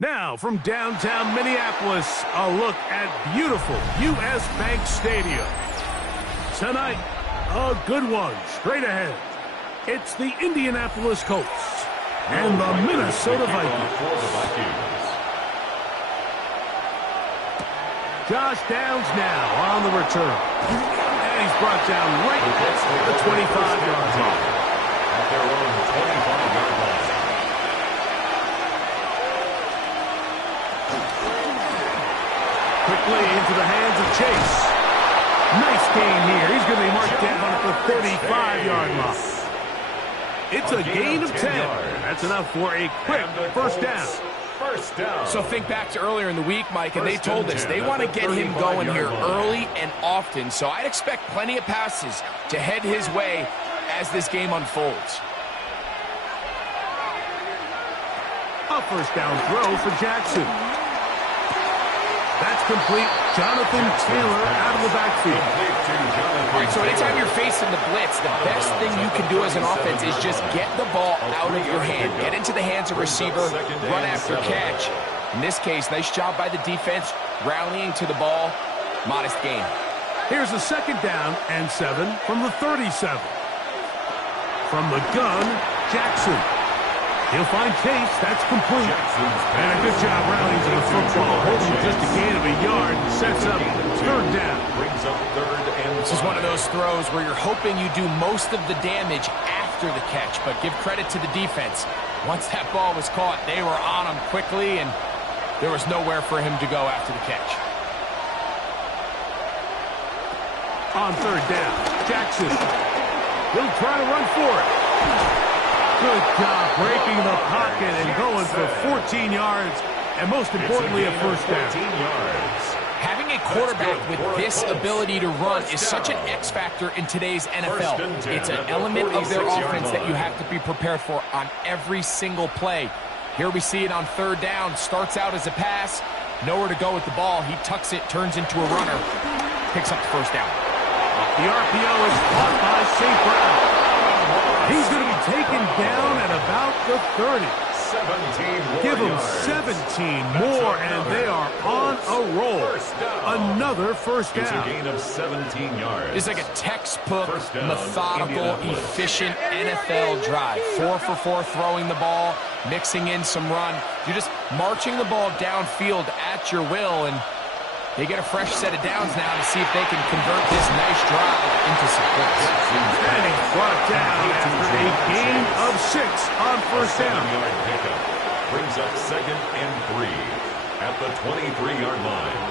Now, from downtown Minneapolis, a look at beautiful U.S. Bank Stadium. Tonight, a good one straight ahead. It's the Indianapolis Colts and the Minnesota Vikings. Josh Downs now on the return. And he's brought down right at the 25-yard line. At their own 25-yard line. Quickly into the hands of Chase. Nice gain here. He's going to be marked down at the 35-yard line. It's a gain of 10. That's enough for a quick first down. First down. So think back to earlier in the week, Mike, and they told us they want to get him going here early and often. So I'd expect plenty of passes to head his way as this game unfolds. A first down throw for Jackson. That's complete. Jonathan Taylor out of the backfield. All right, so anytime you're facing the blitz, the best thing you can do as an offense is just get the ball out of your hand. Get into the hands of receiver, run after catch. In this case, nice job by the defense, rallying to the ball. Modest gain. Here's a second down and 7 from the 37. From the gun, Jackson. He'll find Chase. That's complete. And a good job rallying to the football. Holding just a gain of a yard. Sets up third down. Brings up third and This is one of those throws where you're hoping you do most of the damage after the catch, but give credit to the defense. Once that ball was caught, they were on him quickly, and there was nowhere for him to go after the catch. On third down, Jackson. He'll try to run for it. Good job breaking the pocket and going for 14 yards, and most importantly, a first down. 14 yards. Having a quarterback with this ability to run is such an X factor in today's NFL. It's an element of their offense that you have to be prepared for on every single play. Here we see it on third down. Starts out as a pass. Nowhere to go with the ball. He tucks it, turns into a runner. Picks up the first down. The RPO is caught by St. Brown. He's going to be taken down at about the 30. 17 Give them yards. 17 more, and they are on a roll. Another first It's a down. gain of 17 yards. It's like a textbook, First down, methodical, Indianapolis. efficient NFL drive. 4 for 4 throwing the ball, mixing in some run. You're just marching the ball downfield at your will, and they get a fresh set of downs now to see if they can convert this nice drive into some points. And he's brought down after a gain of 6 on first down. 7-yard pickup. Brings up second and 3 at the 23-yard line.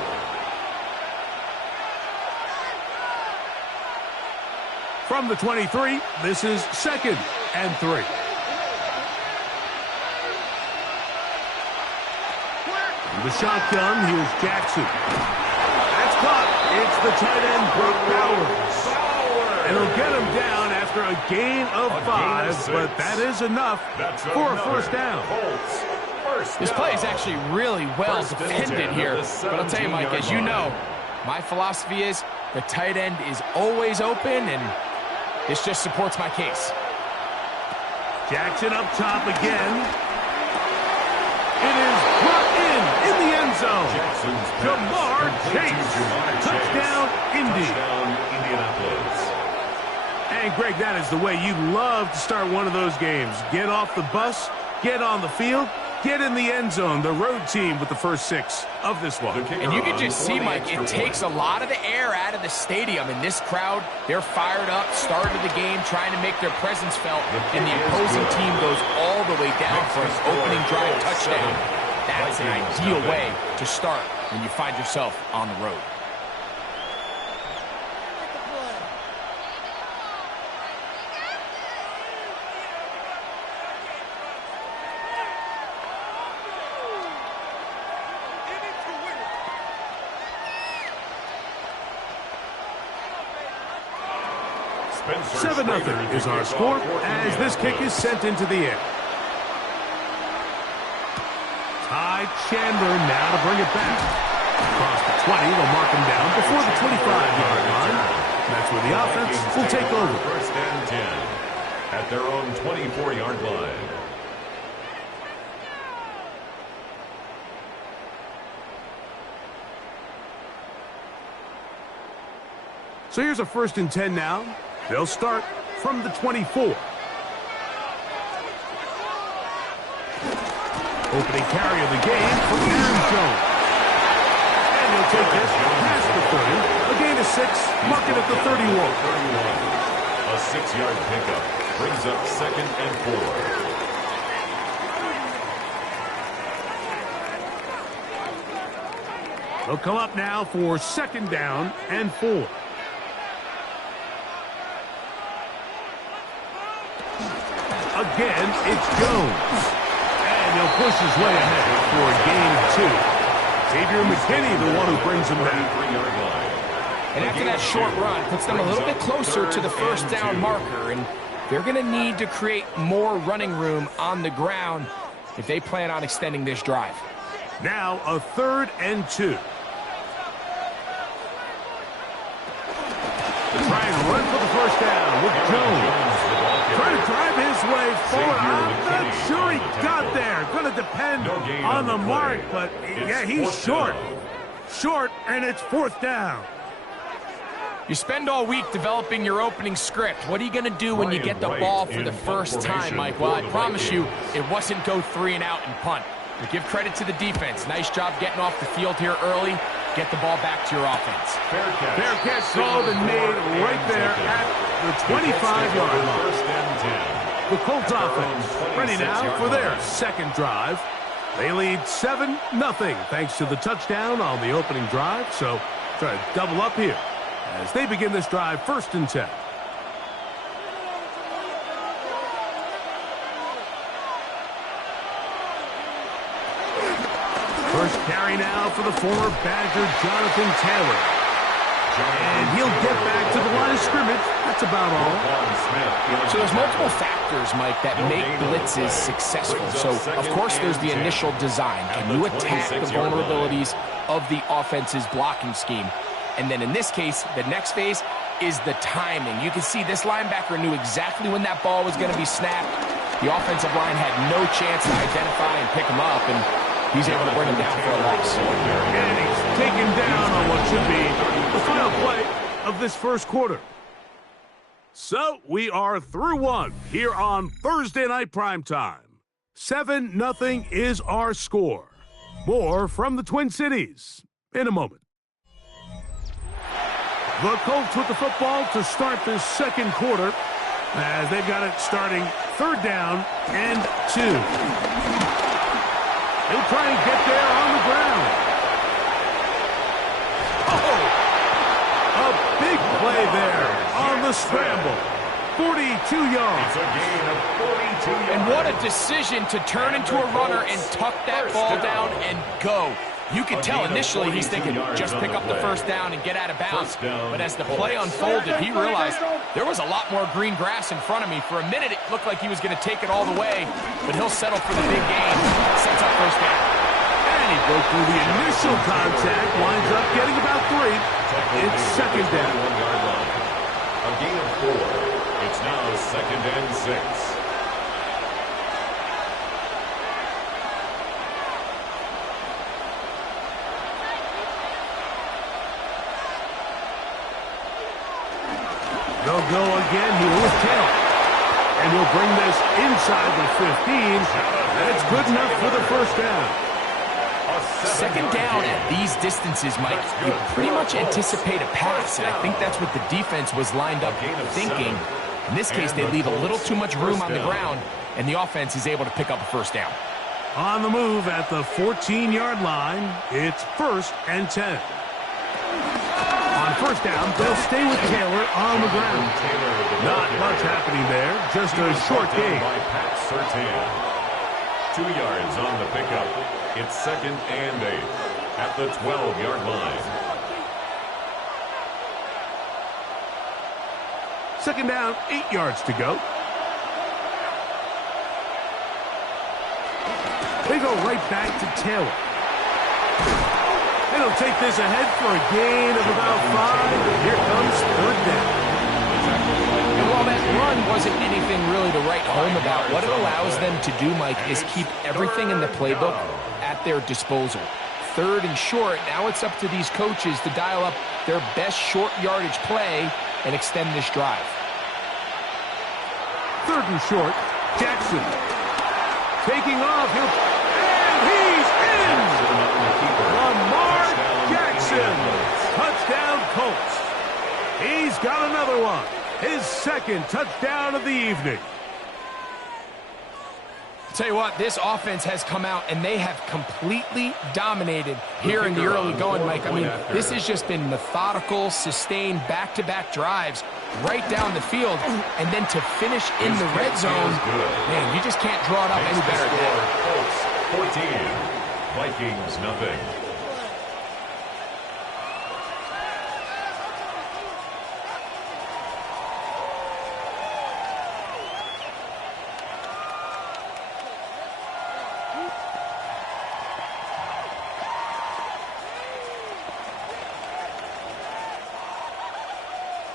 From the 23, this is second and 3. The shotgun, here's Jackson. That's caught. It's the tight end, Brock Bowers. And he'll get him down after a gain of 5, but that is enough for a first down. This play is actually really well defended here. But I'll tell you, Mike, as you know, my philosophy is the tight end is always open, and this just supports my case. Jackson up top again. It is brought in the end zone. Jamar Chase. Touchdown, Indy. Touchdown, Indianapolis. And, Greg, that is the way you love to start one of those games. Get off the bus, get on the field, get in the end zone. The road team with the first 6 of this one. And you can just see, Mike, it takes a lot of the air out of the stadium. And this crowd, they're fired up, start of the game, trying to make their presence felt. And the opposing team goes all the way down for an opening drive touchdown. That's an ideal way to start when you find yourself on the road. 7-0 is our score as this kick is sent into the air. Ty Chandler now to bring it back. Across the 20, they'll mark him down before the 25-yard line. That's where the offense will take over. First and 10 at their own 24-yard line. So here's a 1st and 10 now. They'll start from the 24. Opening carry of the game for Aaron Jones. And he'll take this past the 30. A gain of 6, mark it at the 31. A 6-yard pickup brings up 2nd and 4. They'll come up now for 2nd down and 4. Again, it's Jones. And he'll push his way ahead for a gain of 2. Xavier McKinney, the one who brings him down. And after that short run, puts them a little bit closer to the 1st down marker. And they're going to need to create more running room on the ground if they plan on extending this drive. Now a 3rd and 2. Try and run for the 1st down with Jones. Trying to drive his way forward. I'm not sure he got there. Going to depend on the mark, but yeah, he's short. Short, and it's 4th down. You spend all week developing your opening script. What are you going to do when you get the ball for the first time, Mike? Well, I promise you, it wasn't go 3 and out and punt. But give credit to the defense. Nice job getting off the field here early. Get the ball back to your offense. Fair catch called and made right there at the 25-yard line. The Colts offense ready now for their 2nd drive. They lead 7-0 thanks to the touchdown on the opening drive. So try to double up here as they begin this drive 1st and 10. First carry now for the former Badger Jonathan Taylor. And he'll get back to the line of scrimmage. That's about all. So there's multiple factors, Mike, that make blitzes successful. So, of course, there's the initial design. Can you attack the vulnerabilities of the offense's blocking scheme? And then in this case, the next phase is the timing. You can see this linebacker knew exactly when that ball was going to be snapped. The offensive line had no chance to identify and pick him up, and he's able to bring him down for a loss. And he's taken down on what should be the final play of this 1st quarter. So we are through 1 here on Thursday Night Primetime. 7-0 is our score. More from the Twin Cities in a moment. The Colts with the football to start this 2nd quarter as they've got it starting 3rd down and 2. He'll try and get there on the ground. Oh! A big play there on the scramble. 42 yards. It's a gain of 42 yards. And what a decision to turn into a runner and tuck that ball down and go. You can tell initially he's thinking, just pick up the 1st down and get out of bounds. But as the play unfolded, he realized there was a lot more green grass in front of me. For a minute, it looked like he was going to take it all the way, but he'll settle for the big gain. Sets up 1st down. And he broke through the initial contact, winds up getting about 3. It's 2nd down. A gain of 4. It's now 2nd and 6. They'll go again here with Taylor. And he'll bring this inside the 15. That's good enough for the 1st down. 2nd down at these distances, Mike, you pretty much anticipate a pass, and I think that's what the defense was lined up thinking. In this case, they leave a little too much room on the ground, and the offense is able to pick up a 1st down. On the move at the 14-yard line, it's 1st and 10. On 1st down, they'll stay with Taylor on the ground. Not much happening there, just a short gain. 2 yards on the pickup. It's 2nd and 8 at the 12-yard line. Second down, 8 yards to go. They go right back to Taylor. And he'll take this ahead for a gain of about 5. Here comes third down. And while that run wasn't anything really to write home about, what it allows them to do, Mike, is keep everything in the playbook at their disposal. Third and short, now it's up to these coaches to dial up their best short yardage play and extend this drive. Third and short, Jackson. Taking off, and he's in! Lamar Jackson! Touchdown Colts. He's got another one. His second touchdown of the evening. Tell you what, this offense has come out and they have completely dominated here in the early going, Mike. I mean, this has just been methodical, sustained, back-to-back drives right down the field. And then to finish in the red zone, man, you just can't draw it up any better than that. 14, Vikings nothing.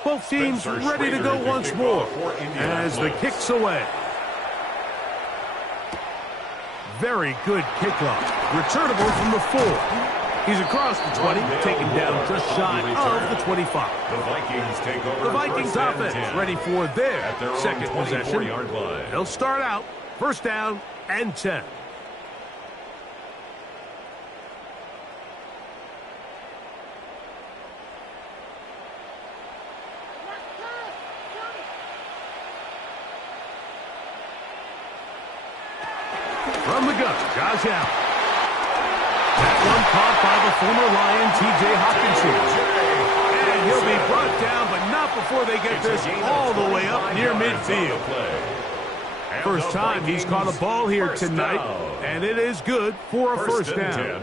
Both teams ready to go once more as the kick's away. Very good kickoff. Returnable from the 4. He's across the 20, taken down just shy of the 25. The Vikings take over. The Vikings offense ready for their second possession. They'll start out first down and 10. From the gun, Josh Allen. That one caught by the former Lion, T.J. Hawkinson. And he'll be brought down, but not before they get this all the way up near midfield. First time he's caught a ball here tonight, and it is good for a first down.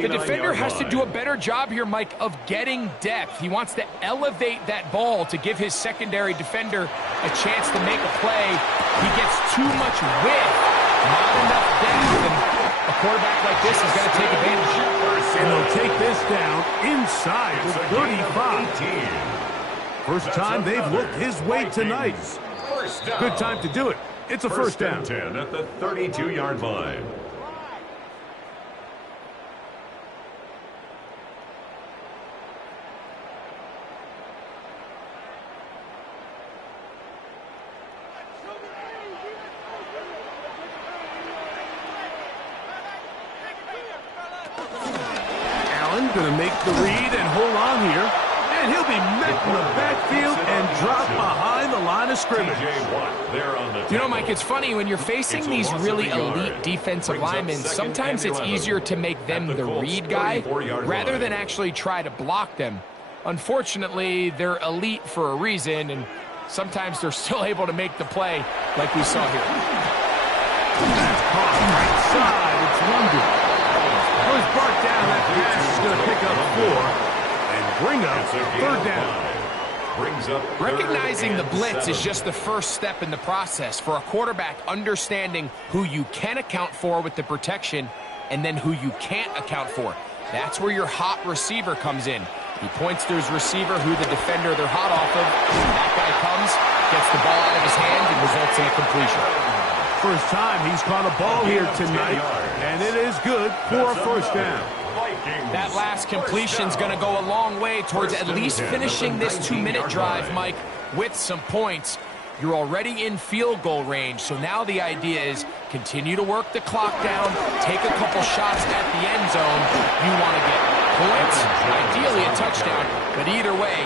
The defender has to do a better job here, Mike, of getting depth. He wants to elevate that ball to give his secondary defender a chance to make a play. He gets too much width. Not enough depth, and a quarterback like this is going to take advantage. And they'll take this down inside the 35. First time they've looked his way tonight. Good time to do it. It's a first down. 10 at the 32-yard line. Going to make the read and hold on here. And he'll be met in the backfield and dropped behind the line of scrimmage. You know, Mike, it's funny when you're facing these really elite defensive linemen, sometimes it's easier to make them the read guy rather than actually try to block them. Unfortunately, they're elite for a reason, and sometimes they're still able to make the play like we saw here. That's caught right side. It's London. Was brought down. That pass is going to pick up 4 and bring up third down. Recognizing the blitz is just the first step in the process for a quarterback understanding who you can account for with the protection and then who you can't account for. That's where your hot receiver comes in. He points to his receiver who the defender they're hot off of. That guy comes, gets the ball out of his hand, and results in a completion. First time he's caught a ball here tonight, and it is good for a first down. That last completion's going to go a long way towards at least finishing this 2-minute drive, Mike, with some points. You're already in field goal range, so now the idea is continue to work the clock down, take a couple shots at the end zone. You want to get points, ideally a touchdown, but either way,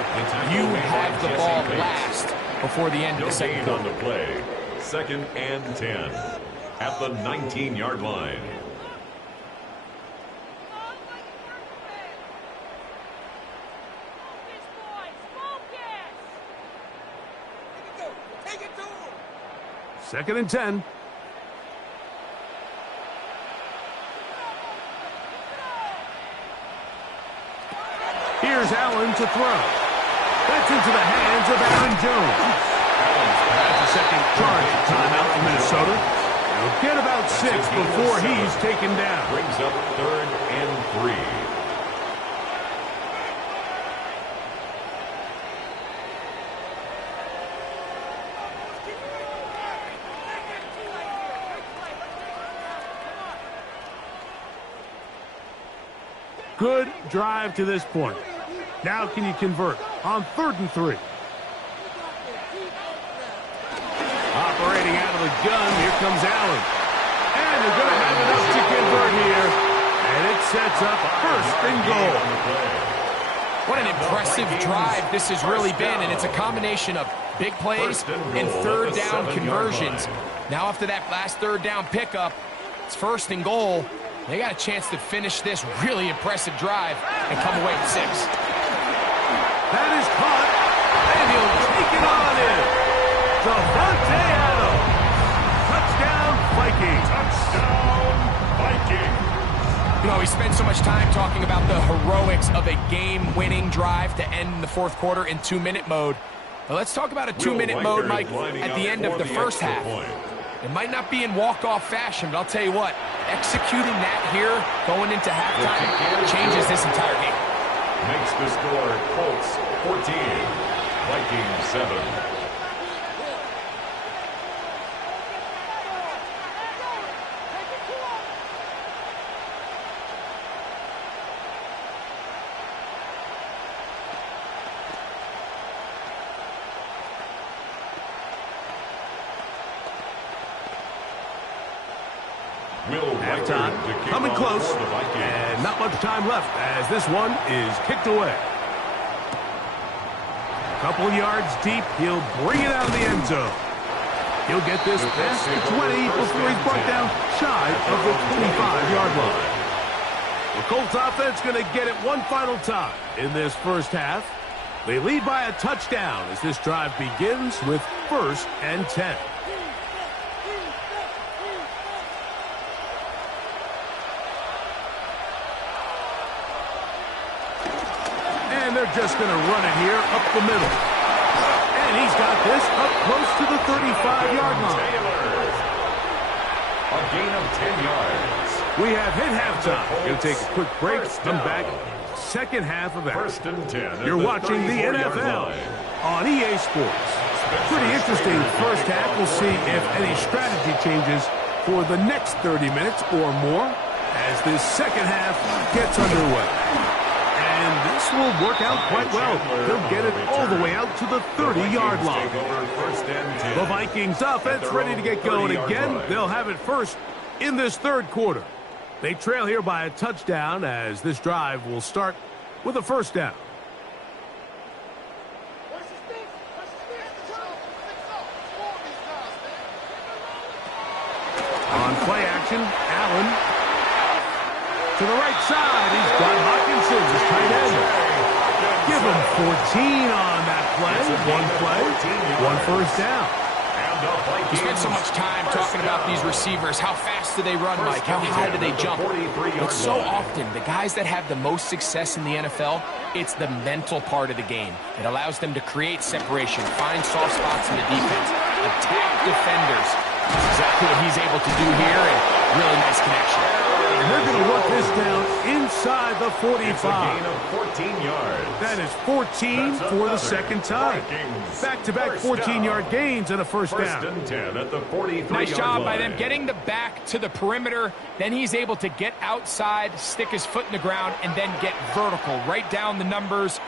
you have the ball last before the end of the second quarter. Second and 10 at the 19-yard line. Second and 10. Here's Allen to throw. That's into the hands of Aaron Jones. That's a second charge timeout for Minnesota. They'll get about 6 before he's taken down. Brings up 3rd and 3. Good drive to this point. Now can you convert on 3rd and 3? Operating out of the gun, here comes Allen. And they're going to have enough to convert here. And it sets up 1st and goal. What an impressive drive this has really been, and it's a combination of big plays and 3rd down conversions. Now after that last 3rd down pickup, it's 1st and goal. They got a chance to finish this really impressive drive and come away with 6. That is caught, and he'll take it on in. Davante Adams. Touchdown, Vikings. Touchdown, Vikings. You know, we spend so much time talking about the heroics of a game-winning drive to end the 4th quarter in 2-minute mode. But let's talk about a 2-minute mode, Mike, at the end of the first half. It might not be in walk-off fashion, but I'll tell you what, executing that here, going into halftime, changes this entire game. Makes the score Colts 14, Vikings 7. Halftime, coming close, and not much time left as this one is kicked away. A couple yards deep, he'll bring it out of the end zone. He'll get this past the 20 before he's brought down shy of the 25-yard line. The Colts offense going to get it one final time in this first half. They lead by a touchdown as this drive begins with 1st and 10. They're just going to run it here up the middle. And he's got this up close to the 35-yard line. A gain of 10 yards. We have hit halftime. Going to take a quick break. Come back. Second half of action. 1st and 10. You're watching the NFL on EA Sports. Pretty interesting first half. We'll see if any strategy changes for the next 30 minutes or more as this second half gets underway. And this will work out quite well. They'll get it all the way out to the 30-yard line. The Vikings offense ready to get going again. They'll have it first in this 3rd quarter. They trail here by a touchdown as this drive will start with a 1st down. On play action, Allen. To the right side, he's got Hockenson, his tight end. Give him 14 on that play. One play, 1 1st down. We spent so much time talking about these receivers. How fast do they run, Mike? How high do they jump? But so often, the guys that have the most success in the NFL, it's the mental part of the game. It allows them to create separation, find soft spots in the defense, attack defenders. That's exactly what he's able to do here, and really nice connection. And they're going to work this down inside the 45. It's a gain of 14 yards. That is 14 for the second time. Back-to-back 14-yard gains and a 1st down. 1st and 10 at the 43-yard line. Nice job by them getting the back to the perimeter. Then he's able to get outside, stick his foot in the ground, and then get vertical. Right down the numbers.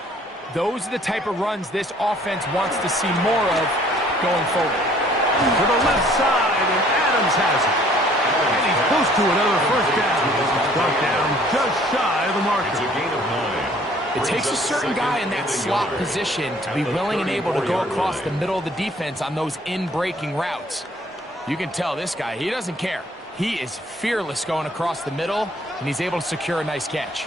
Those are the type of runs this offense wants to see more of going forward. To the left side, and Adams has it. And he's close to another 1st down. Brought down just shy of the marker. It's a gain of 9. It takes a certain guy in that slot position to be willing and able to go across the middle of the defense on those in-breaking routes. You can tell this guy, he doesn't care. He is fearless going across the middle, and he's able to secure a nice catch.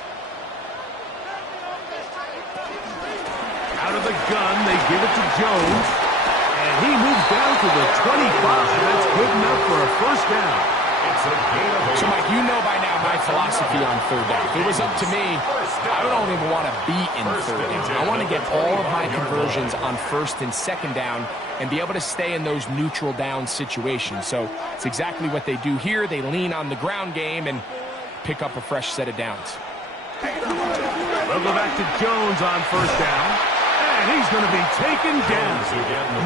Out of the gun, they give it to Jones. And he moves down to the 25. That's good enough for a 1st down. So, Mike, you know by now my philosophy on third down. If it was up to me, I don't even want to be in third down. I want to get all of my conversions on first and second down and be able to stay in those neutral down situations. So it's exactly what they do here. They lean on the ground game and pick up a fresh set of downs. We'll go back to Jones on first down. And he's going to be taken down.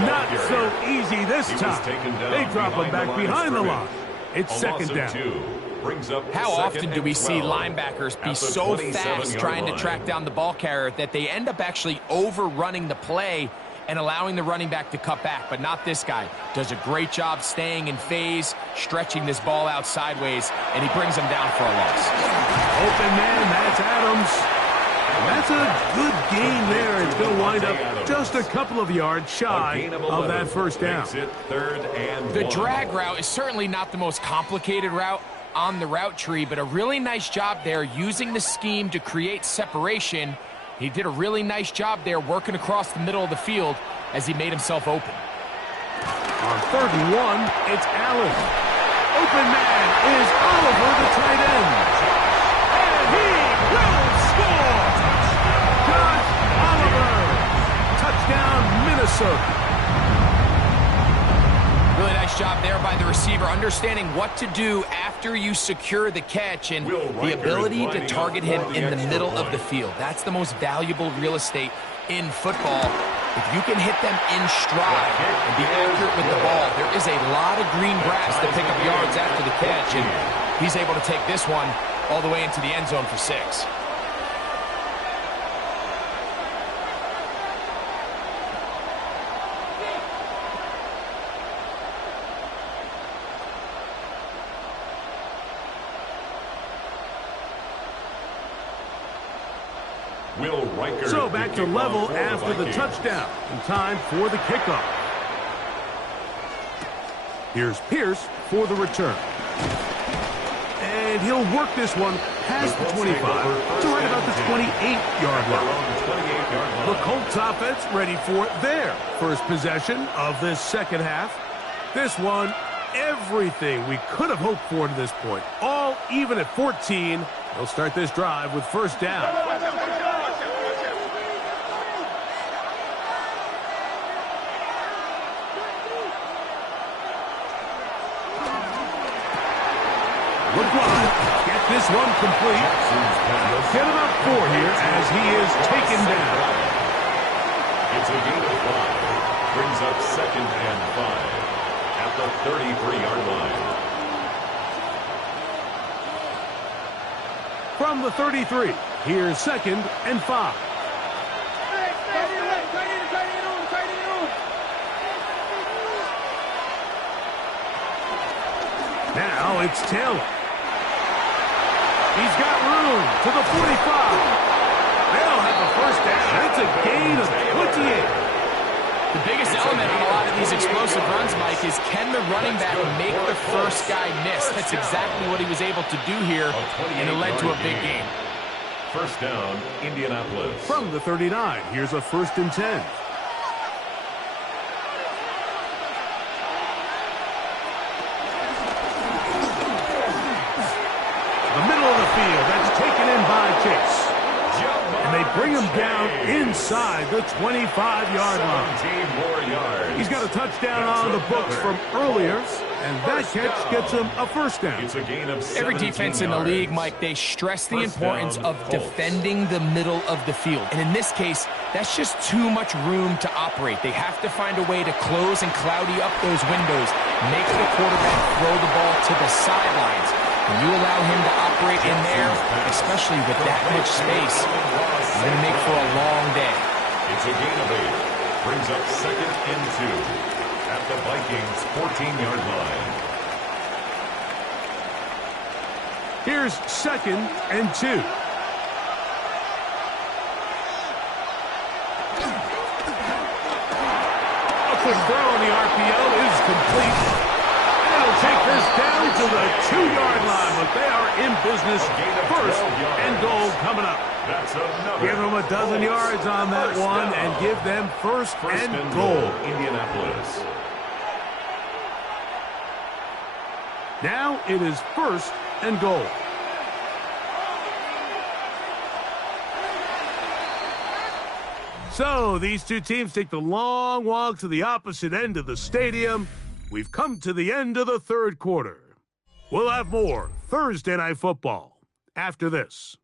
Not so easy this time. They drop him back behind the line. It's second down. How often do we see linebackers be so fast trying to track down the ball carrier that they end up actually overrunning the play and allowing the running back to cut back? But not this guy. Does a great job staying in phase, stretching this ball out sideways, and he brings him down for a loss. Open man, that's Adams. That's a good gain there. It's going to wind up just a couple of yards shy of that first down. The drag route is certainly not the most complicated route on the route tree, but a really nice job there using the scheme to create separation. He did a really nice job there working across the middle of the field as he made himself open. On 3rd and 1, it's Allen. Open man is Oliver, the tight end. And he will score! Josh Oliver! Touchdown, Minnesota. Really nice job there by the receiver, understanding what to do after you secure the catch and the ability to target him in the middle of the field. That's the most valuable real estate in football. If you can hit them in stride and be accurate with the ball, there is a lot of green grass to pick up yards after the catch, and he's able to take this one all the way into the end zone for 6. So back to level after the touchdown. And time for the kickoff. Here's Pierce for the return. And he'll work this one past the 25 to right about the 28-yard line. The Colts offense ready for their first possession of this second half. This one, everything we could have hoped for to this point. All even at 14. They'll start this drive with first down. LeBron, get this one complete. Get about 4 here as he is taken down. It's a gain of 5. Brings up 2nd and 5 at the 33-yard line. From the 33, here's 2nd and 5. Now it's Taylor. He's got room to the 45. They'll have the first down. It's a gain of 28. The biggest element in a lot of these explosive runs, Mike, is can the running back make the first guy miss? That's exactly what he was able to do here, and it led to a big gain. First down, Indianapolis. From the 39, here's a 1st and 10. That's taken in by Chase. And they bring him down inside the 25-yard line. He's got a touchdown on the books from earlier, and that catch gets him a first down. It's a gain of 17 Every defense in the league, Mike, they stress the importance of defending the middle of the field. And in this case, that's just too much room to operate. They have to find a way to close and cloudy up those windows, make the quarterback throw the ball to the sidelines. When you allow him to operate in there, especially with that much space, it's going to make for a long day. It's a gain of 8. Brings up 2nd and 2 at the Vikings' 14-yard line. Here's 2nd and 2. A quick throw on the RPO is complete. They'll take this down to the 2-yard line, but they are in business. 1st and goal coming up. Give them a dozen yards on that one and give them first and goal. Indianapolis. Now it is 1st and goal. So these two teams take the long walk to the opposite end of the stadium. We've come to the end of the 3rd quarter. We'll have more Thursday Night Football after this.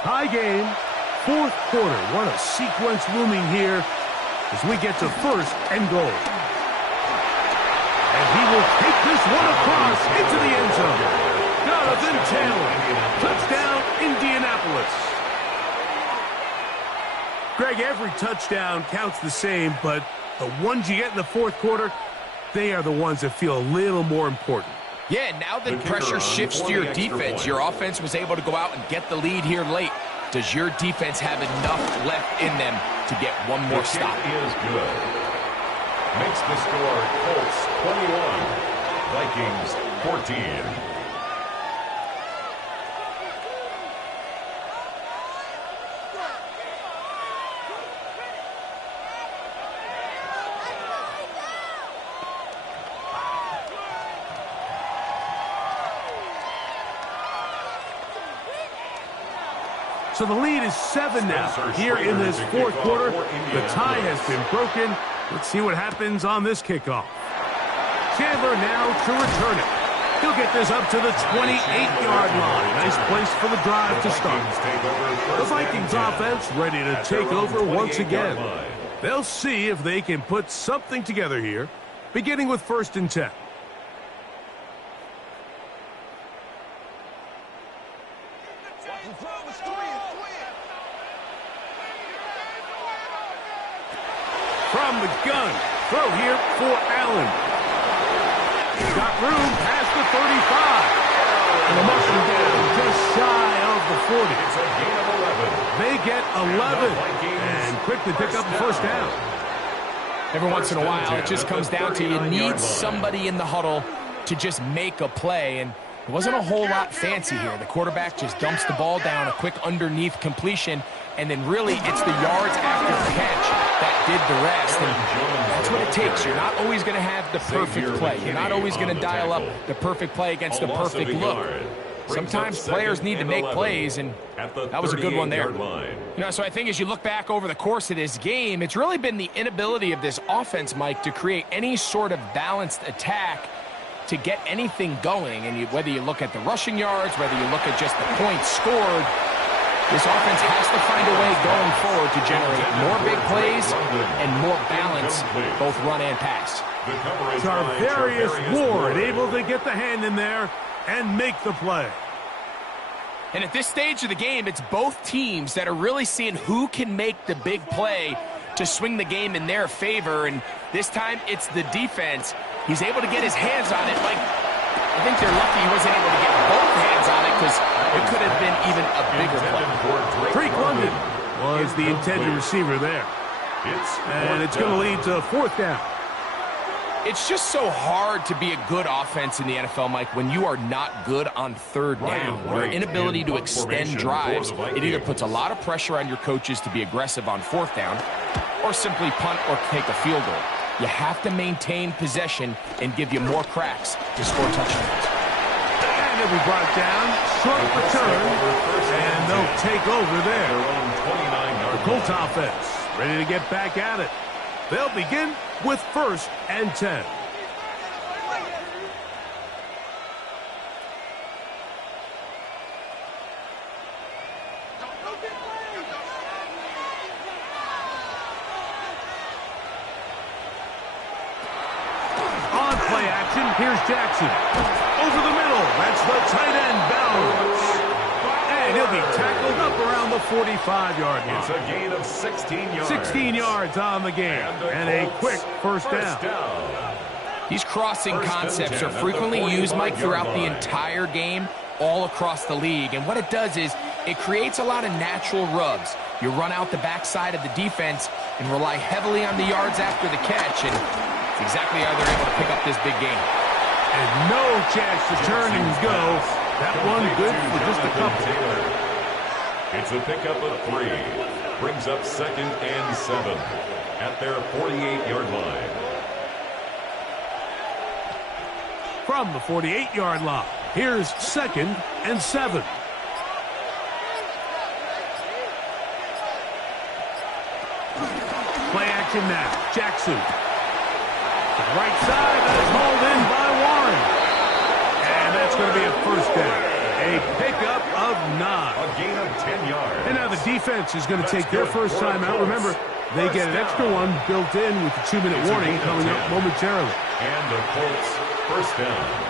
Tie game, 4th quarter. What a sequence looming here as we get to 1st and goal. And he will take this one across into the end zone. Jonathan Taylor, touchdown Indianapolis. Greg, every touchdown counts the same, but the ones you get in the 4th quarter, they are the ones that feel a little more important. Yeah, now that pressure shifts to your defense, your offense was able to go out and get the lead here late. Does your defense have enough left in them to get one more stop? Is good. Makes the score Colts 21, Vikings 14. So the lead is 7 now. Here in this 4th quarter, the tie has been broken. Let's see what happens on this kickoff. Chandler now to return it. He'll get this up to the 28-yard line. Nice place for the drive to start. The Vikings offense ready to take over once again. They'll see if they can put something together here, beginning with 1st and 10. From the gun, throw here for Allen. He's got room past the 35. And the motion down just shy of the 40. It's a gain of 11. They get 11 and quickly pick up the 1st down. Every once in a while, it just comes down to you need somebody in the huddle to just make a play. And it wasn't a whole lot fancy here. The quarterback just dumps the ball down, a quick underneath completion, and then really it's the yards after the catch that did the rest. And that's what it takes. You're not always going to have the perfect play. You're not always going to dial up the perfect play against the perfect look. Sometimes players need to make plays, and that was a good one there. You know, so I think as you look back over the course of this game, it's really been the inability of this offense, Mike, to create any sort of balanced attack to get anything going. And whether you look at the rushing yards, whether you look at just the points scored, this offense has to find a way going forward to generate more big plays and more balance, both run and pass. Tarvarius Ward able to get the hand in there and make the play. And at this stage of the game, it's both teams that are really seeing who can make the big play to swing the game in their favor. And this time, it's the defense. He's able to get his hands on it. Like, I think they're lucky he wasn't able to get both hands on it because it could have been even a bigger play. Drake London was the intended receiver there. And it's going to lead to 4th down. It's just so hard to be a good offense in the NFL, Mike, when you are not good on 3rd down. Your inability to extend drives, it either puts a lot of pressure on your coaches to be aggressive on 4th down or simply punt or take a field goal. You have to maintain possession and give you more cracks to score touchdowns. And it'll be brought down, short return, and they'll take over there. The Colts offense ready to get back at it. They'll begin with 1st and 10. On play action, here's Jackson. Over the middle, that's the tight end, Bowers. And he'll be tackled up around the 45-yard line. It's a gain of 16 yards. 16 yards on the game, and a quick first down. These crossing concepts are frequently used, Mike, throughout the entire game, all across the league. And what it does is it creates a lot of natural rubs. You run out the backside of the defense and rely heavily on the yards after the catch, and it's exactly how they're able to pick up this big game. And no chance to turn and go. That one good for just a couple. It's a pickup of 3. Brings up 2nd and 7 at their 48-yard line. From the 48-yard line, here's 2nd and 7. Play action now. Jackson. To the right side, that is hauled in by Warren. And that's going to be a first down. A pickup of 9. A gain of 10 yards. And now the defense is going to take their first time out. Remember, they get an extra one built in with the 2-minute warning coming up momentarily. And the Colts first down.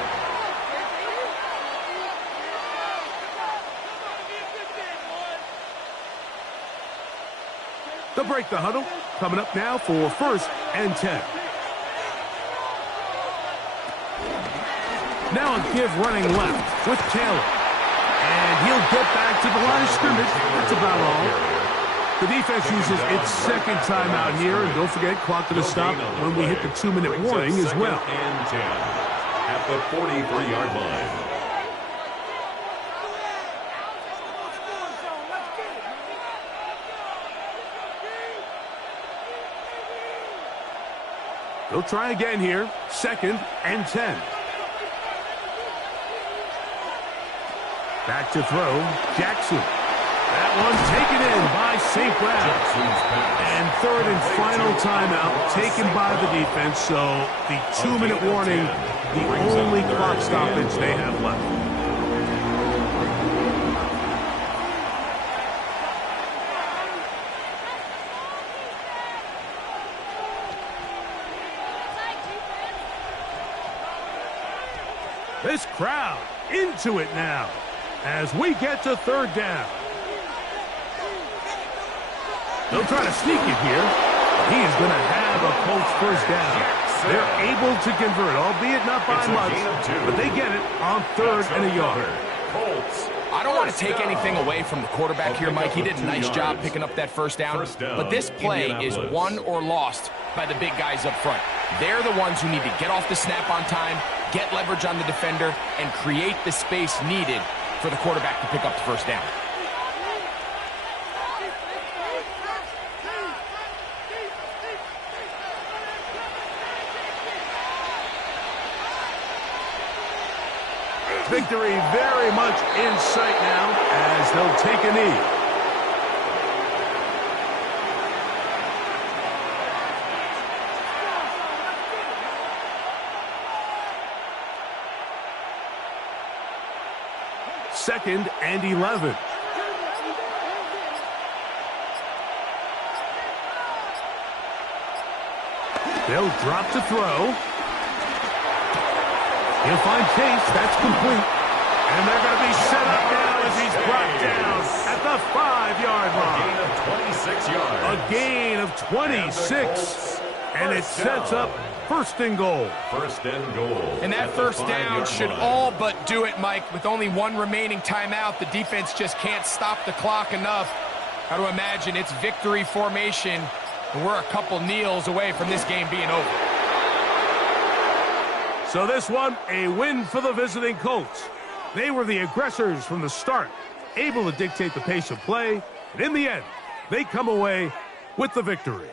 They'll break the huddle. Coming up now for 1st and 10. Now a give running left with Taylor. And he'll get back to the line of scrimmage. That's about all. The defense uses its 2nd timeout here. And don't forget, clock to the stop when we hit the 2-minute warning as well. And 10 at the 43-yard line. They'll try again here. 2nd and 10. Back to throw. Jackson. That one taken in by St. Brown. And 3rd and final timeout taken by the defense. So the 2-minute warning, the only clock stoppage they have left. This crowd into it now as we get to 3rd down. They'll try to sneak it here. He is going to have a Colts first down. They're able to convert, albeit not by much, but they get it on 3rd and a yard. I don't want to take anything away from the quarterback here, Mike. He did a nice job picking up that first down. But this play is won or lost by the big guys up front. They're the ones who need to get off the snap on time, get leverage on the defender, and create the space needed for the quarterback to pick up the first down. Victory very much in sight now as they'll take a knee. Second and 11. They'll drop to throw. He'll find Case. That's complete. And they're going to be set up now as he's brought down at the 5-yard line. A gain of 26. And it sets up 1st and goal. 1st and goal. And that first down should all but do it, Mike. With only 1 remaining timeout, the defense just can't stop the clock enough. How to imagine it's victory formation, and we're a couple kneels away from this game being over. So this one, a win for the visiting Colts. They were the aggressors from the start, able to dictate the pace of play, and in the end, they come away with the victory.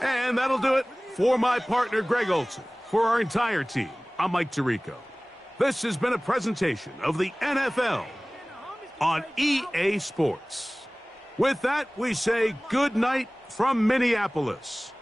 And that'll do it for my partner, Greg Olson. For our entire team, I'm Mike Tirico. This has been a presentation of the NFL on EA Sports. With that, we say good night from Minneapolis.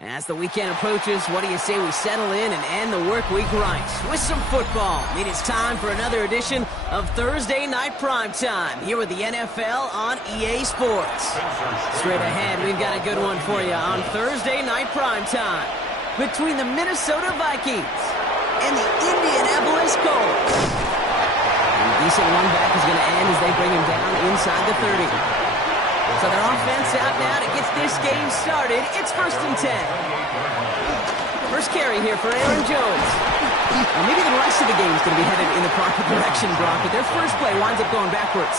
As the weekend approaches, what do you say we settle in and end the work week right with some football? It is time for another edition of Thursday Night Primetime here with the NFL on EA Sports. Straight ahead, we've got a good one for you on Thursday Night Primetime between the Minnesota Vikings and the Indianapolis Colts. A decent one back is going to end as they bring him down inside the 30. So their offense out now to get this game started. It's 1st and 10. First carry here for Aaron Jones. Well, maybe the rest of the game is going to be headed in the proper direction, Brock, but their first play winds up going backwards.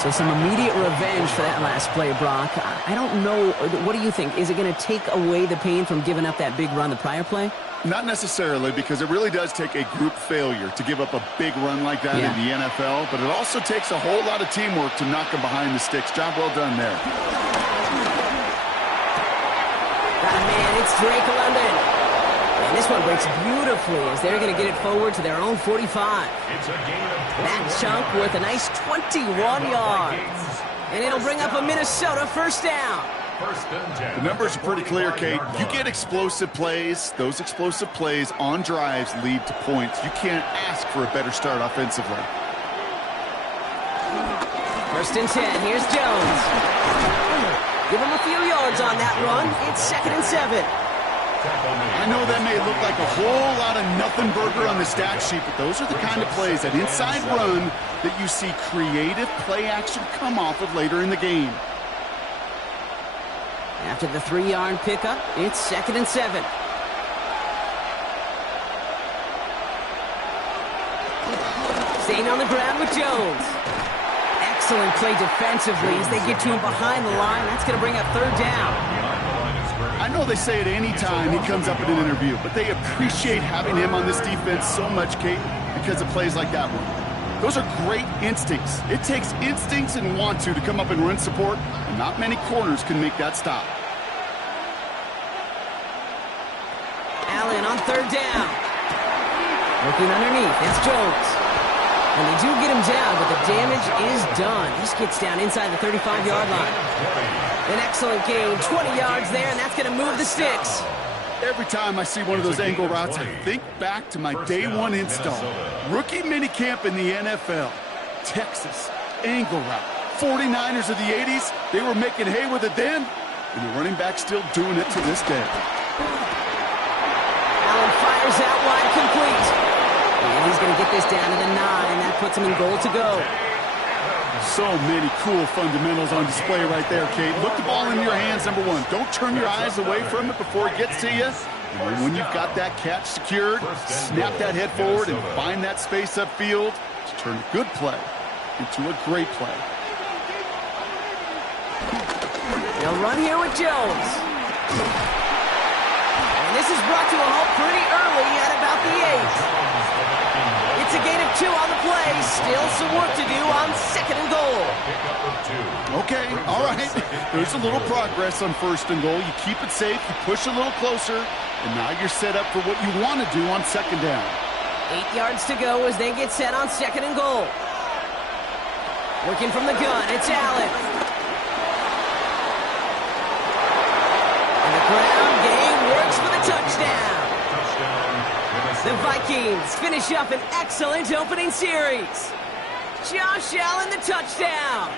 So some immediate revenge for that last play, Brock. I don't know. What do you think? Is it going to take away the pain from giving up that big run the prior play? Not necessarily, because it really does take a group failure to give up a big run like that in the NFL, but it also takes a whole lot of teamwork to knock them behind the sticks. Job well done there. Got a man, it's Drake London. And this one breaks beautifully as they're going to get it forward to their own 45. That chunk worth a nice 21 yards. And it'll bring up a Minnesota first down. The numbers are pretty clear, Kate. You get explosive plays. Those explosive plays on drives lead to points. You can't ask for a better start offensively. 1st and 10. Here's Jones. Give him a few yards on that run. It's 2nd and 7. I know that may look like a whole lot of nothing burger on the stat sheet, but those are the kind of plays, that inside run, that you see creative play action come off of later in the game. After the 3-yard pickup, it's 2nd and 7. Staying on the ground with Jones. Excellent play defensively as they get to him behind the line. That's going to bring up 3rd down. I know they say it any time he comes up in an interview, but they appreciate having him on this defense so much, Kate, because of plays like that one. Those are great instincts. It takes instincts and want to come up and run support, and not many corners can make that stop. Allen on 3rd down. Looking underneath, it's Jones. And they do get him down, but the damage is done. This gets down inside the 35-yard line. An excellent gain, 20 yards there, and that's going to move the sticks. Every time I see one of those angle routes, I think back to my day one install. Rookie minicamp in the NFL. Texas, angle route. 49ers of the 80s, they were making hay with it then, and the running back's still doing it to this day. Allen fires out wide, complete. And he's going to get this down to the 9. That puts him in goal to go. So many cool fundamentals on display right there, Kate. Look the ball in your hands, number one. Don't turn your eyes away from it before it gets to you. And when you've got that catch secured, snap that head forward and find that space upfield to turn a good play into a great play. They'll run here with Jones. And this is brought to a halt pretty early at about the 8. It's a gain of 2 on the play. Still some work to do on 2nd and goal. Okay, all right. There's a little progress on 1st and goal. You keep it safe, you push a little closer, and now you're set up for what you want to do on 2nd down. 8 yards to go as they get set on 2nd and goal. Working from the gun, it's Allen. And the ground game works for the touchdown. The Vikings finish up an excellent opening series. Josh Allen, the touchdown.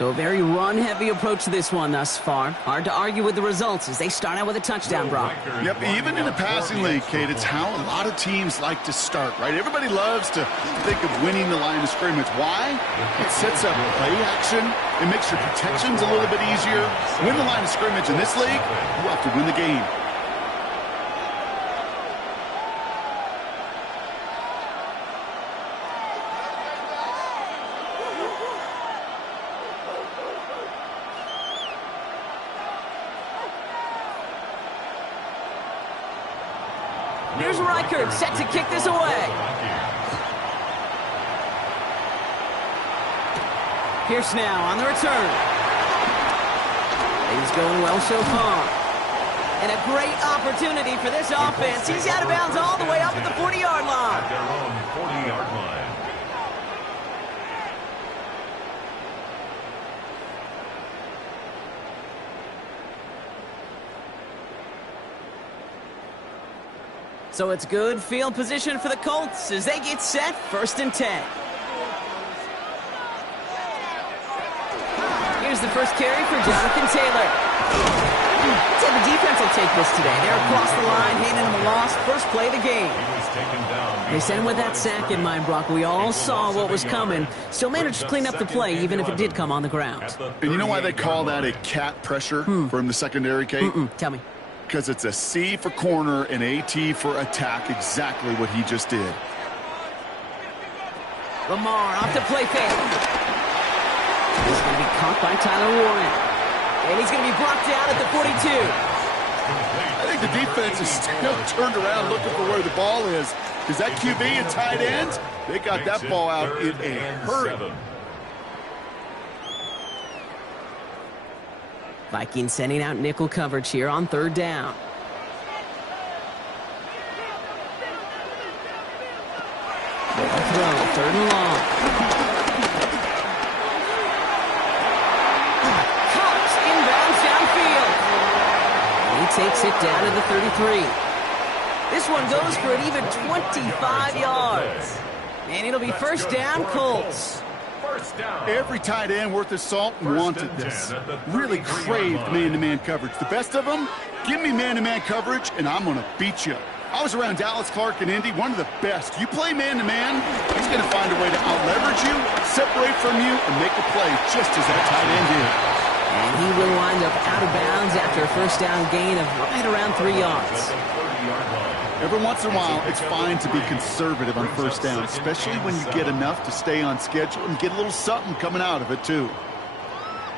So a very run-heavy approach to this one thus far. Hard to argue with the results as they start out with a touchdown, Brock. Yep, even in a passing league, Kate, it's how a lot of teams like to start, right? Everybody loves to think of winning the line of scrimmage. Why? It sets up play action. It makes your protections a little bit easier. Win the line of scrimmage in this league, you have to win the game. Here's Reichert, set to kick this away. Pierce now on the return. Things going well so far. And a great opportunity for this offense. He's out of bounds all the way up at the 40-yard line. At their own 40-yard line. So it's good field position for the Colts as they get set, 1st and 10. Here's the first carry for Jonathan Taylor. Let's say the defense will take this today. They're across the line, handing him a loss, first play of the game. They sent him with that sack in mind, Brock. We all saw what was coming. Still managed to clean up the play, even if it did come on the ground. And you know why they call that a cat pressure from the secondary, Kate? Tell me. Because it's a C for corner and a T for attack, exactly what he just did. Lamar off to play fake. He's going to be caught by Tyler Warren. And he's going to be brought down at the 42. I think the defense is still turned around looking for where the ball is. Because that QB and tight end, they got that ball out in a hurry. Vikings sending out nickel coverage here on 3rd down. They'll throw, 3rd and long. Comes inbounds downfield. And he takes it down to the 33. This one goes for an even 25 yards. And it'll be 1st down, Colts. Every tight end worth his salt wanted this. Really craved man-to-man coverage. The best of them, give me man-to-man coverage, and I'm going to beat you. I was around Dallas Clark and Indy, one of the best. You play man-to-man, he's going to find a way to out-leverage you, separate from you, and make a play just as that tight end did. And he will wind up out of bounds after a 1st down gain of right around 3 yards. Every once in a while, it's fine to be conservative on 1st down, especially when you get enough to stay on schedule and get a little something coming out of it, too.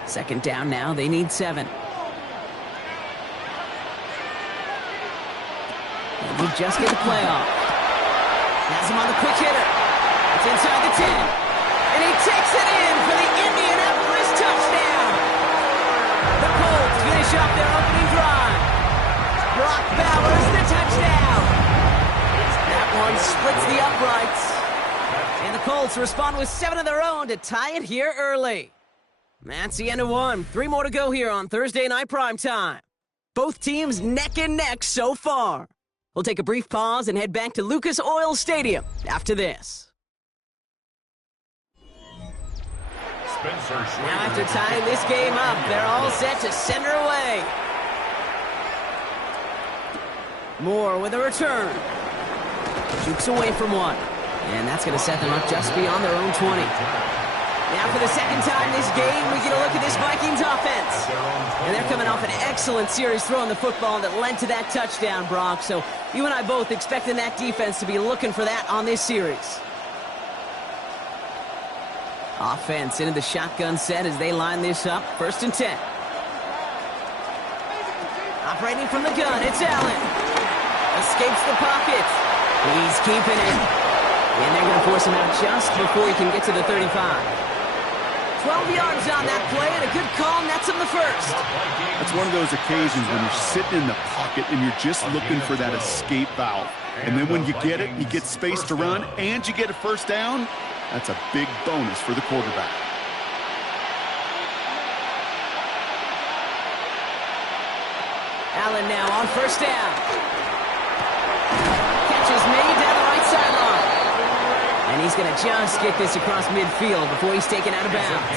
2nd down now, they need 7. And you just get the play off. Has him on the quick hitter. It's inside the 10. And he takes it in for the Indianapolis touchdown. The Colts finish up their opening drive. Brock Bowers, the touchdown. That one splits the uprights. And the Colts respond with 7 of their own to tie it here early. That's the end of one. 3 more to go here on Thursday Night Primetime. Both teams neck and neck so far. We'll take a brief pause and head back to Lucas Oil Stadium after this. Now after tying this game up, they're all set to send her away. Moore with a return. Jukes away from one. And that's going to set them up just beyond their own 20. Now for the 2nd time this game, we get a look at this Vikings offense. And they're coming off an excellent series throwing the football that led to that touchdown, Brock. So you and I both expecting that defense to be looking for that on this series. Offense into the shotgun set as they line this up. 1st and 10. Operating from the gun, it's Allen. Escapes the pocket. He's keeping it. And they're going to force him out just before he can get to the 35. 12 yards on that play, and a good call nets him the 1st. That's one of those occasions when you're sitting in the pocket and you're just looking for that escape valve. And then when you get it, you get space to run, and you get a 1st down, that's a big bonus for the quarterback. Allen now on 1st down. Catch is made down the right sideline. And he's going to just get this across midfield before he's taken out of bounds.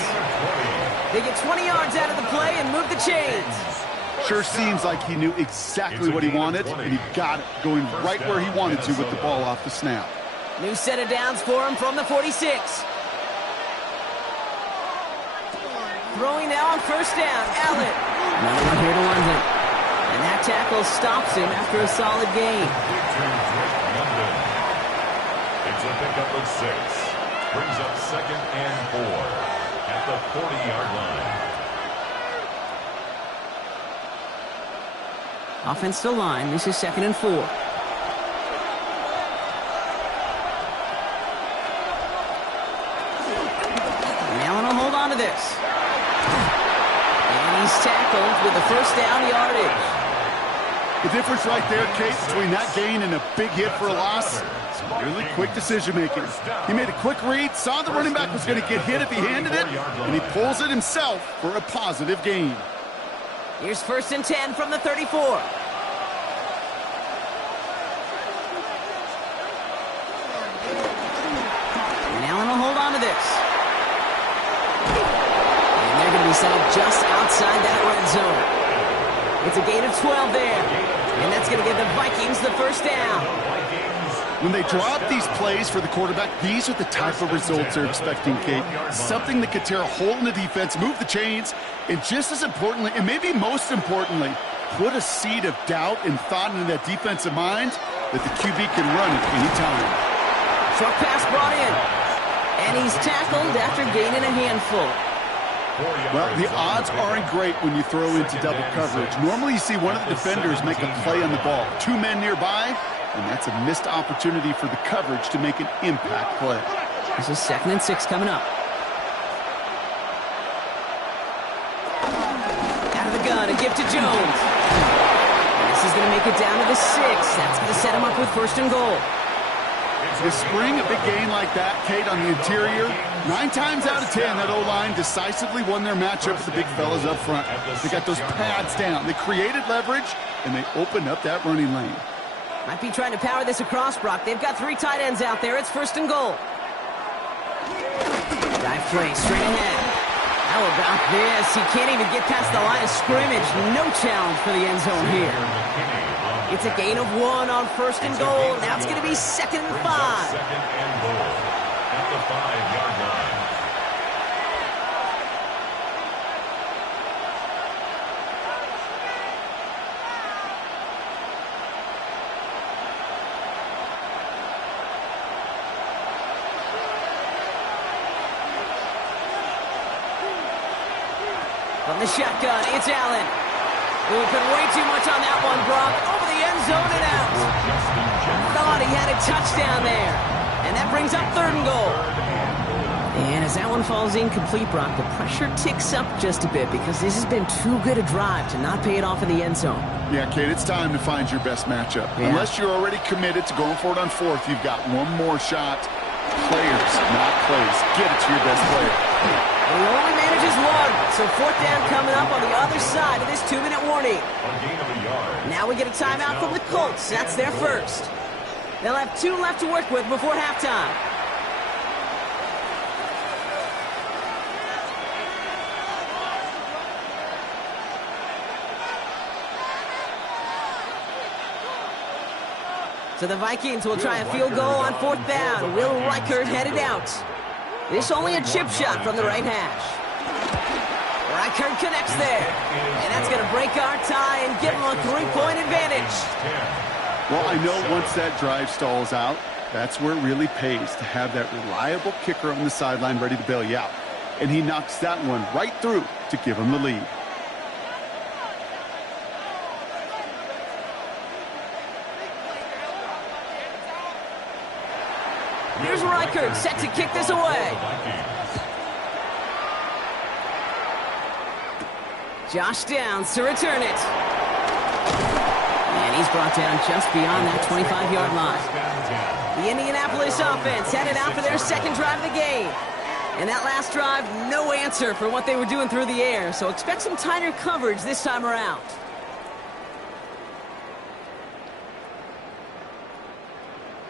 They get 20 yards out of the play and move the chains. Sure seems like he knew exactly what he wanted, and he got it, going right where he wanted to with the ball off the snap. New set of downs for him from the 46. Throwing now on first down, Allen. Another one here to London. And that tackle stops him after a solid gain. It's a pickup of 6. Brings up 2nd and 4 at the 40-yard line. Offensive line, this is 2nd and 4. And Allen will hold on to this. And he's tackled with the first down yardage. The difference right there, Kate, between that gain and a big hit for a loss, really quick decision-making. He made a quick read, saw the running back was going to get hit if he handed it, and he pulls it himself for a positive gain. Here's 1st and 10 from the 34. And Allen will hold on to this. And they're going to be set up just outside that red zone. It's a gain of 12 there. And that's going to give the Vikings the first down. When they draw up these plays for the quarterback, these are the type of results they're expecting, Kate. Something that could tear a hole in the defense, move the chains, and just as importantly, and maybe most importantly, put a seed of doubt and thought into that defensive mind that the QB can run at any time. Short pass brought in. And he's tackled after gaining a handful. Well, the odds aren't great when you throw into double coverage. Normally you see one of the defenders make a play on the ball. 2 men nearby, and that's a missed opportunity for the coverage to make an impact play. This is 2nd and 6 coming up. Out of the gun, a gift to Jones. And this is going to make it down to the 6. That's going to set him up with 1st and goal. To spring a big gain like that, Kate, on the interior, 9 times out of 10, that O-line decisively won their matchup with the big fellas up front. They got those pads down. They created leverage, and they opened up that running lane. Might be trying to power this across, Brock. They've got 3 tight ends out there. It's 1st and goal. Dive play straight ahead. How about this? He can't even get past the line of scrimmage. No challenge for the end zone here. It's a gain of 1 on 1st and goal. Now it's going to be 2nd and 5. 2nd and goal at the 5-yard line. From the shotgun, it's Allen. Moving way too much on that one, Brock. Over the end zone and out. Thought he had a touchdown there. And that brings up 3rd and goal. And as that one falls incomplete, Brock, the pressure ticks up just a bit because this has been too good a drive to not pay it off in the end zone. Yeah, Kate, it's time to find your best matchup. Yeah. Unless you're already committed to going for it on 4th, you've got one more shot. Players, not plays. Get it to your best player. He only manages 1, so 4th down coming up on the other side of this 2-minute warning. Now we get a timeout from the Colts. That's their first. They'll have 2 left to work with before halftime. So the Vikings will try a field goal on 4th down. Will Reichert headed out. This only a chip shot from the right hash. Reichert connects there. And that's going to break our tie and give him a 3-point advantage. Well, I know once that drive stalls out, that's where it really pays to have that reliable kicker on the sideline ready to bail you out. And he knocks that one right through to give him the lead. Here's Reichert set to kick this away. Josh Downs to return it. And he's brought down just beyond that 25-yard line. The Indianapolis offense headed out for their 2nd drive of the game. And that last drive, no answer for what they were doing through the air. So expect some tighter coverage this time around.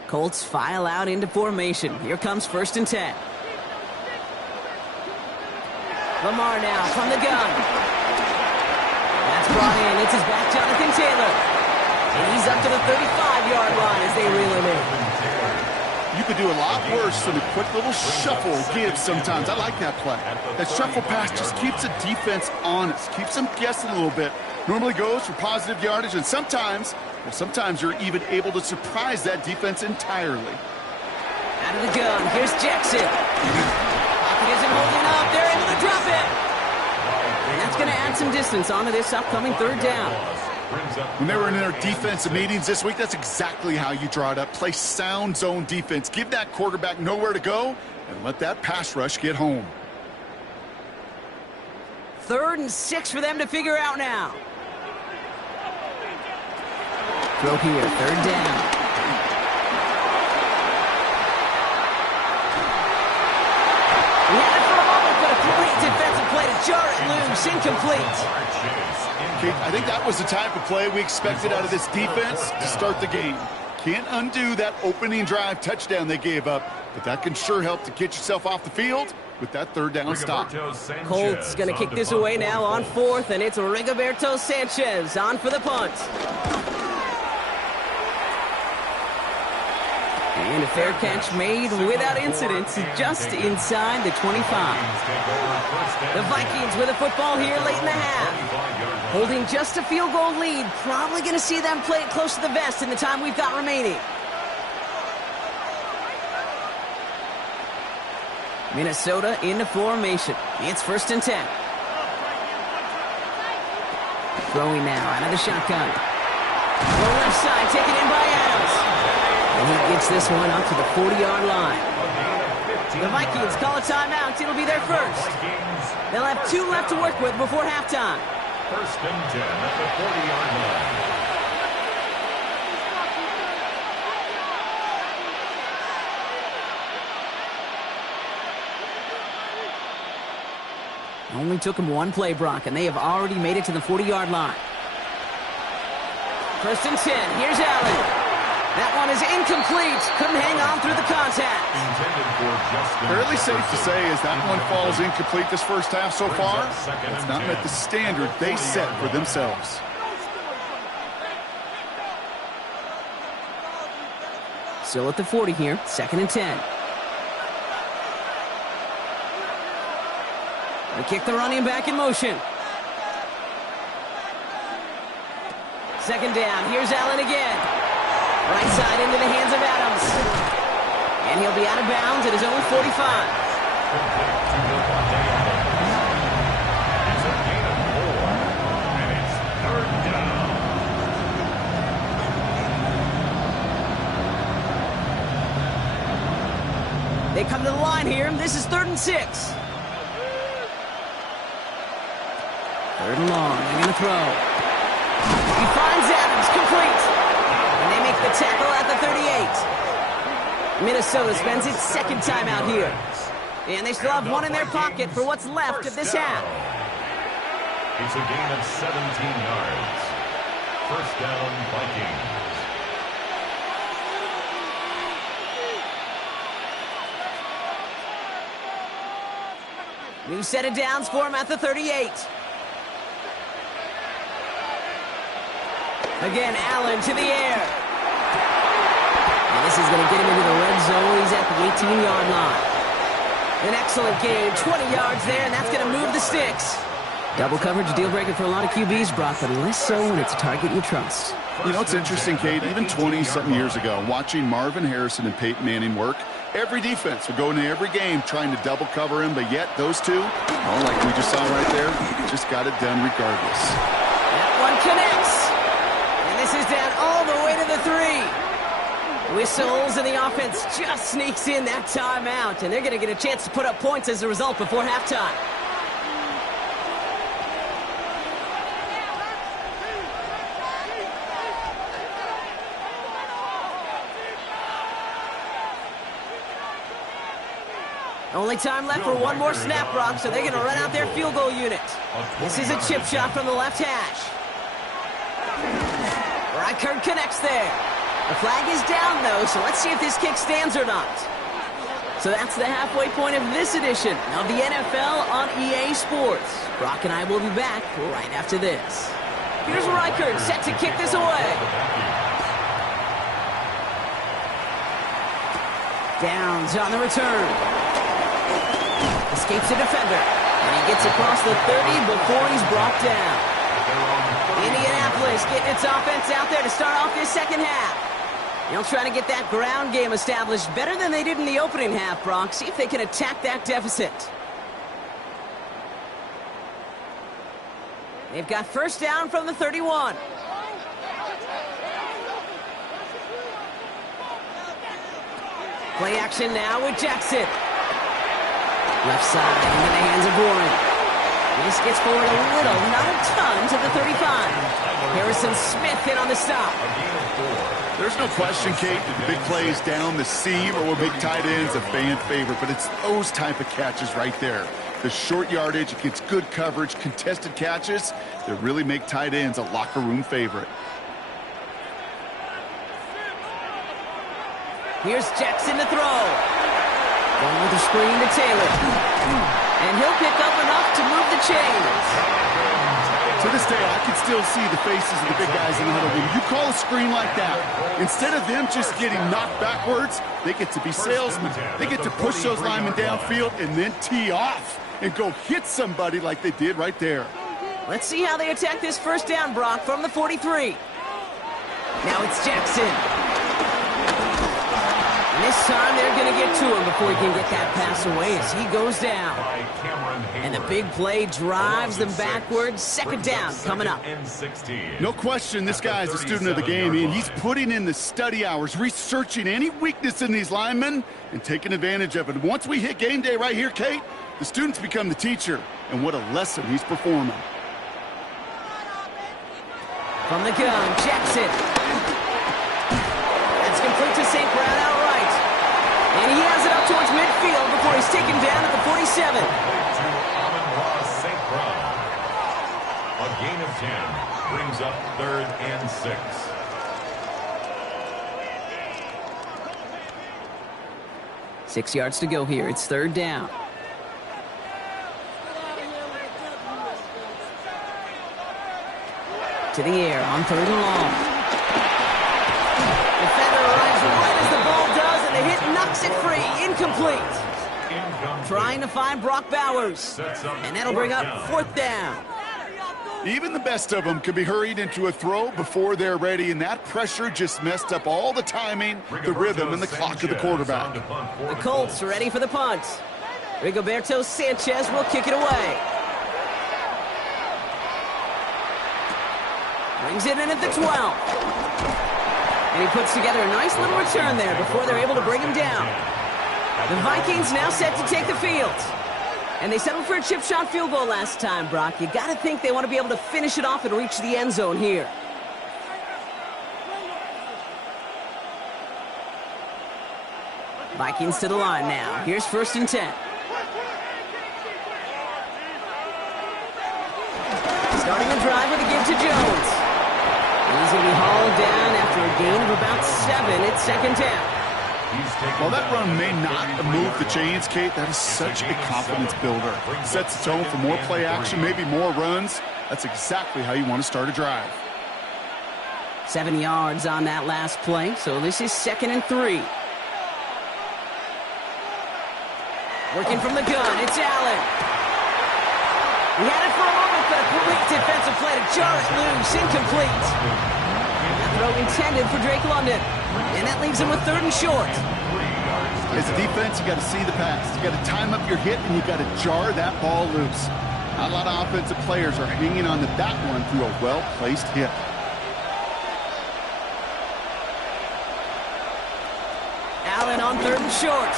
Colts file out into formation. Here comes 1st and 10. Lamar now from the gun. That's brought in. It's his back, Jonathan Taylor. And he's up to the 35-yard line as they reel him in. You could do a lot worse than a quick little shuffle give sometimes. I like that play. That shuffle pass just keeps the defense honest, keeps them guessing a little bit. Normally goes for positive yardage, and sometimes you're even able to surprise that defense entirely. Out of the gun, here's Jackson. Pocket isn't holding up. They're able to drop it. And that's going to add some distance onto this upcoming third down. When they were in their defensive meetings this week, that's exactly how you draw it up. Play sound zone defense. Give that quarterback nowhere to go and let that pass rush get home. 3rd and 6 for them to figure out now. Throw here, 3rd down. He had it for a moment, but a great defensive play to jar it loose, incomplete. Okay, I think that was the type of play we expected out of this defense to start the game. Can't undo that opening drive touchdown they gave up, but that can sure help to get yourself off the field with that 3rd down stop. Colts going to kick this away now on 4th, and it's Rigoberto Sanchez on for the punt. And a fair catch made without incident, just inside the 25. The Vikings with a football here late in the half. Holding just a field goal lead. Probably going to see them play it close to the vest in the time we've got remaining. Minnesota into formation. It's 1st and 10. Throwing now out of the shotgun. The left side taken in by Adams. And he gets this one up to the 40-yard line. The Vikings call a timeout. It'll be their first. They'll have 2 left to work with before halftime. 1st and 10 at the 40-yard line. Only took him 1 play, Brock, and they have already made it to the 40-yard line. 1st and 10. Here's Allen. That one is incomplete. Couldn't hang on through the contact. Fairly safe to say as that one falls incomplete this first half so far. It's not met the standard they set for themselves. Still at the 40 here. 2nd and 10. They kick the running back in motion. 2nd down. Here's Allen again. Right side into the hands of Adams. And he'll be out of bounds at his own 45. They come to the line here. This is 3rd and 6. 3rd and long. They're going to throw. He finds Adams. Complete. And they make the tackle at the 38. Minnesota spends its 2nd time out here. And they still have 1 in their pocket for what's left of this half. It's a gain of 17 yards. 1st down, Vikings. New set of downs for him at the 38. Again, Allen to the air. And this is going to get him into the red zone. He's at the 18-yard line. An excellent game. 20 yards there, and that's going to move the sticks. Double coverage deal breaker for a lot of QBs, Brock, but less so when it's a target you trust. You know, it's interesting, Kate, even 20-something years ago, watching Marvin Harrison and Peyton Manning work, every defense would go into every game trying to double cover him, but yet those two, like we just saw right there, just got it done regardless. That one connects. And this is down all the way to the 3. Whistles, and the offense just sneaks in that timeout, and they're going to get a chance to put up points as a result before halftime. Only time left for one more snap, Brock, so they're going to run out their field goal unit. This is a chip shot from the left hash. Reichard connects there. The flag is down, though, so let's see if this kick stands or not. So that's the halfway point of this edition of the NFL on EA Sports. Brock and I will be back right after this. Here's Reichert set to kick this away. Downs on the return. Escapes the defender. And he gets across the 30 before he's brought down. Indianapolis getting its offense out there to start off this second half. They'll try to get that ground game established better than they did in the opening half, Brock. See if they can attack that deficit. They've got first down from the 31. Play action now with Jackson. Left side into the hands of Warren. This gets forward a little, not a ton, to the 35. Harrison Smith hit on the stop. There's no question, Kate, that the big plays down the seam or with big tight ends a fan favorite, but it's those type of catches right there. The short yardage against good coverage, contested catches that really make tight ends a locker room favorite. Here's Jackson to throw. Going with the screen to Taylor. And he'll pick up enough to move the chains. To this day, I can still see the faces of the big guys in the huddle. When you call a screen like that, instead of them just getting knocked backwards, they get to be salesmen. They get to push those linemen downfield and then tee off and go hit somebody like they did right there. Let's see how they attack this first down, Brock, from the 43. Now it's Jackson. And this time they're going to get to him before he can get that pass away as he goes down. And the big play drives them backwards. Second down coming up. No question, this guy is a student of the game, and he's putting in the study hours, researching any weakness in these linemen and taking advantage of it. Once we hit game day right here, Kate, the students become the teacher, and what a lesson he's performing. From the gun, Jackson. That's complete to St. Brown outright. And he has it up towards midfield before he's taken down at the 47. St. Brown. A gain of 10 brings up 3rd and 6. Six yards to go here. It's third down. To the air on 3rd and long. Defender arrives right as the ball does, and the hit knocks it free. Incomplete. Trying to find Brock Bowers. And that'll bring up 4th down. Even the best of them could be hurried into a throw before they're ready, and that pressure just messed up all the timing, the rhythm, and the clock of the quarterback. The Colts are ready for the punt. Rigoberto Sanchez will kick it away. Brings it in at the 12. And he puts together a nice little return there before they're able to bring him down. The Vikings now set to take the field. And they settled for a chip shot field goal last time, Brock. You got to think they want to be able to finish it off and reach the end zone here. Vikings to the line now. Here's 1st and 10. Starting the drive with a give to Jones. And he's going to be hauled down after a gain of about 7 at 2nd down. While that run may not have moved the chains, Kate, that is such a confidence builder. Sets the tone for more play action, maybe more runs. That's exactly how you want to start a drive. 7 yards on that last play, so this is 2nd and 3. Working from the gun, it's Allen. He had it for a moment, but a quick defensive play to jar it loose, incomplete. That throw intended for Drake London, and that leaves him with 3rd and short. As a defense, you got to see the pass. You got to time up your hit, and you got to jar that ball loose. Not a lot of offensive players are hanging on to that one through a well-placed hit. Allen on 3rd and short.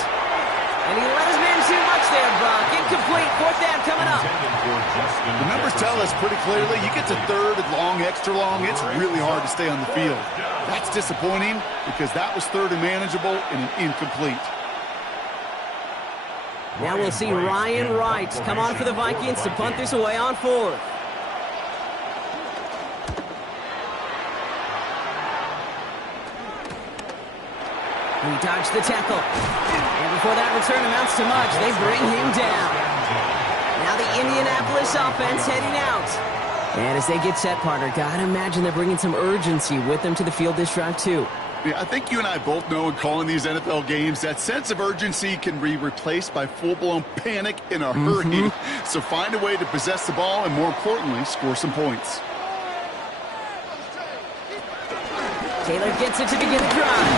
And he let his man too much there, Brock. Incomplete. 4th down coming up. The numbers tell us pretty clearly, you get to 3rd and long, extra long, it's really hard to stay on the field. That's disappointing because that was 3rd and manageable and an incomplete. Now we'll see Ryan Wright come on for the Vikings to punt this away on 4th. He dodged the tackle. And before that return amounts to much, they bring him down. Now the Indianapolis offense heading out. And as they get set, partner, gotta imagine they're bringing some urgency with them to the field this drive, too. Yeah, I think you and I both know in calling these NFL games that sense of urgency can be replaced by full-blown panic in a hurry. So find a way to possess the ball and, more importantly, score some points. Taylor gets it to begin the drive.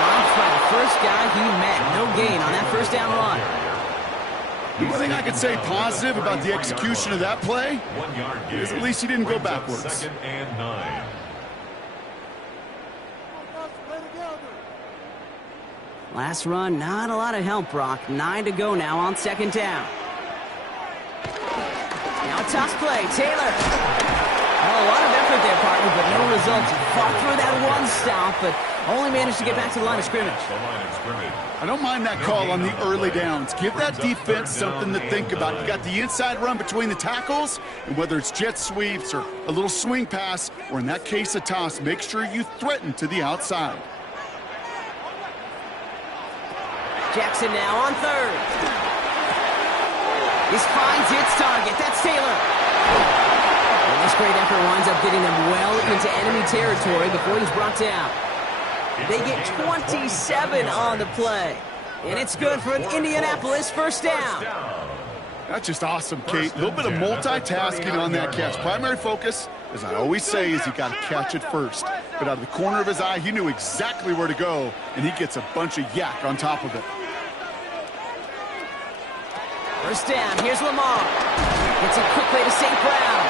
Launched by the first guy he met. No gain on that first down run. The one thing I could say positive about the execution of that play is at least he didn't go backwards. 2nd and 9. Last run, not a lot of help, Brock. 9 to go now on 2nd down. Now a toss play, Taylor. Well, a lot of effort there, partner, but no results. He fought through that one stop, but only managed to get back to the line of scrimmage. I don't mind that call on the early downs. Give that defense something to think about. You got the inside run between the tackles, and whether it's jet sweeps or a little swing pass, or in that case a toss, make sure you threaten to the outside. Jackson now on 3rd. This finds its target. That's Taylor. And this great effort winds up getting them well into enemy territory before he's brought down. They get 27 on the play. And it's good for an Indianapolis first down. That's just awesome, Kate. A little bit of multitasking on that catch. Primary focus, as I always say, is you got to catch it first. But out of the corner of his eye, he knew exactly where to go, and he gets a bunch of yak on top of it. First down, here's Lamar. Gets it quickly to St. Brown.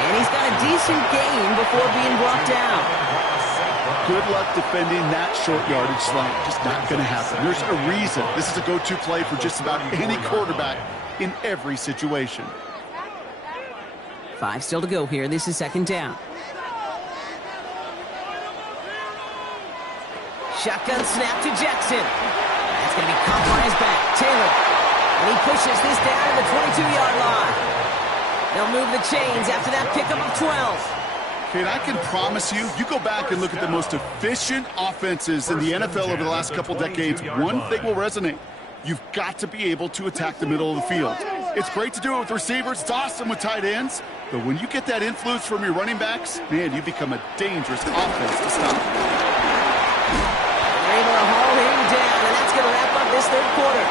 And he's got a decent gain before being brought down. Good luck defending that short yardage slant. Just not going to happen. There's a reason this is a go-to play for just about any quarterback in every situation. 5 still to go here. This is 2nd down. Shotgun snap to Jackson. That's going to be caught by his back. Taylor. And he pushes this down to the 22-yard line. They'll move the chains after that pickup of 12. And I can promise you, you go back and look at the most efficient offenses in the NFL over the last couple decades, one thing will resonate. You've got to be able to attack the middle of the field. It's great to do it with receivers. It's awesome with tight ends. But when you get that influence from your running backs, man, you become a dangerous offense to stop. They're able to haul him down, and that's going to wrap up this 3rd quarter.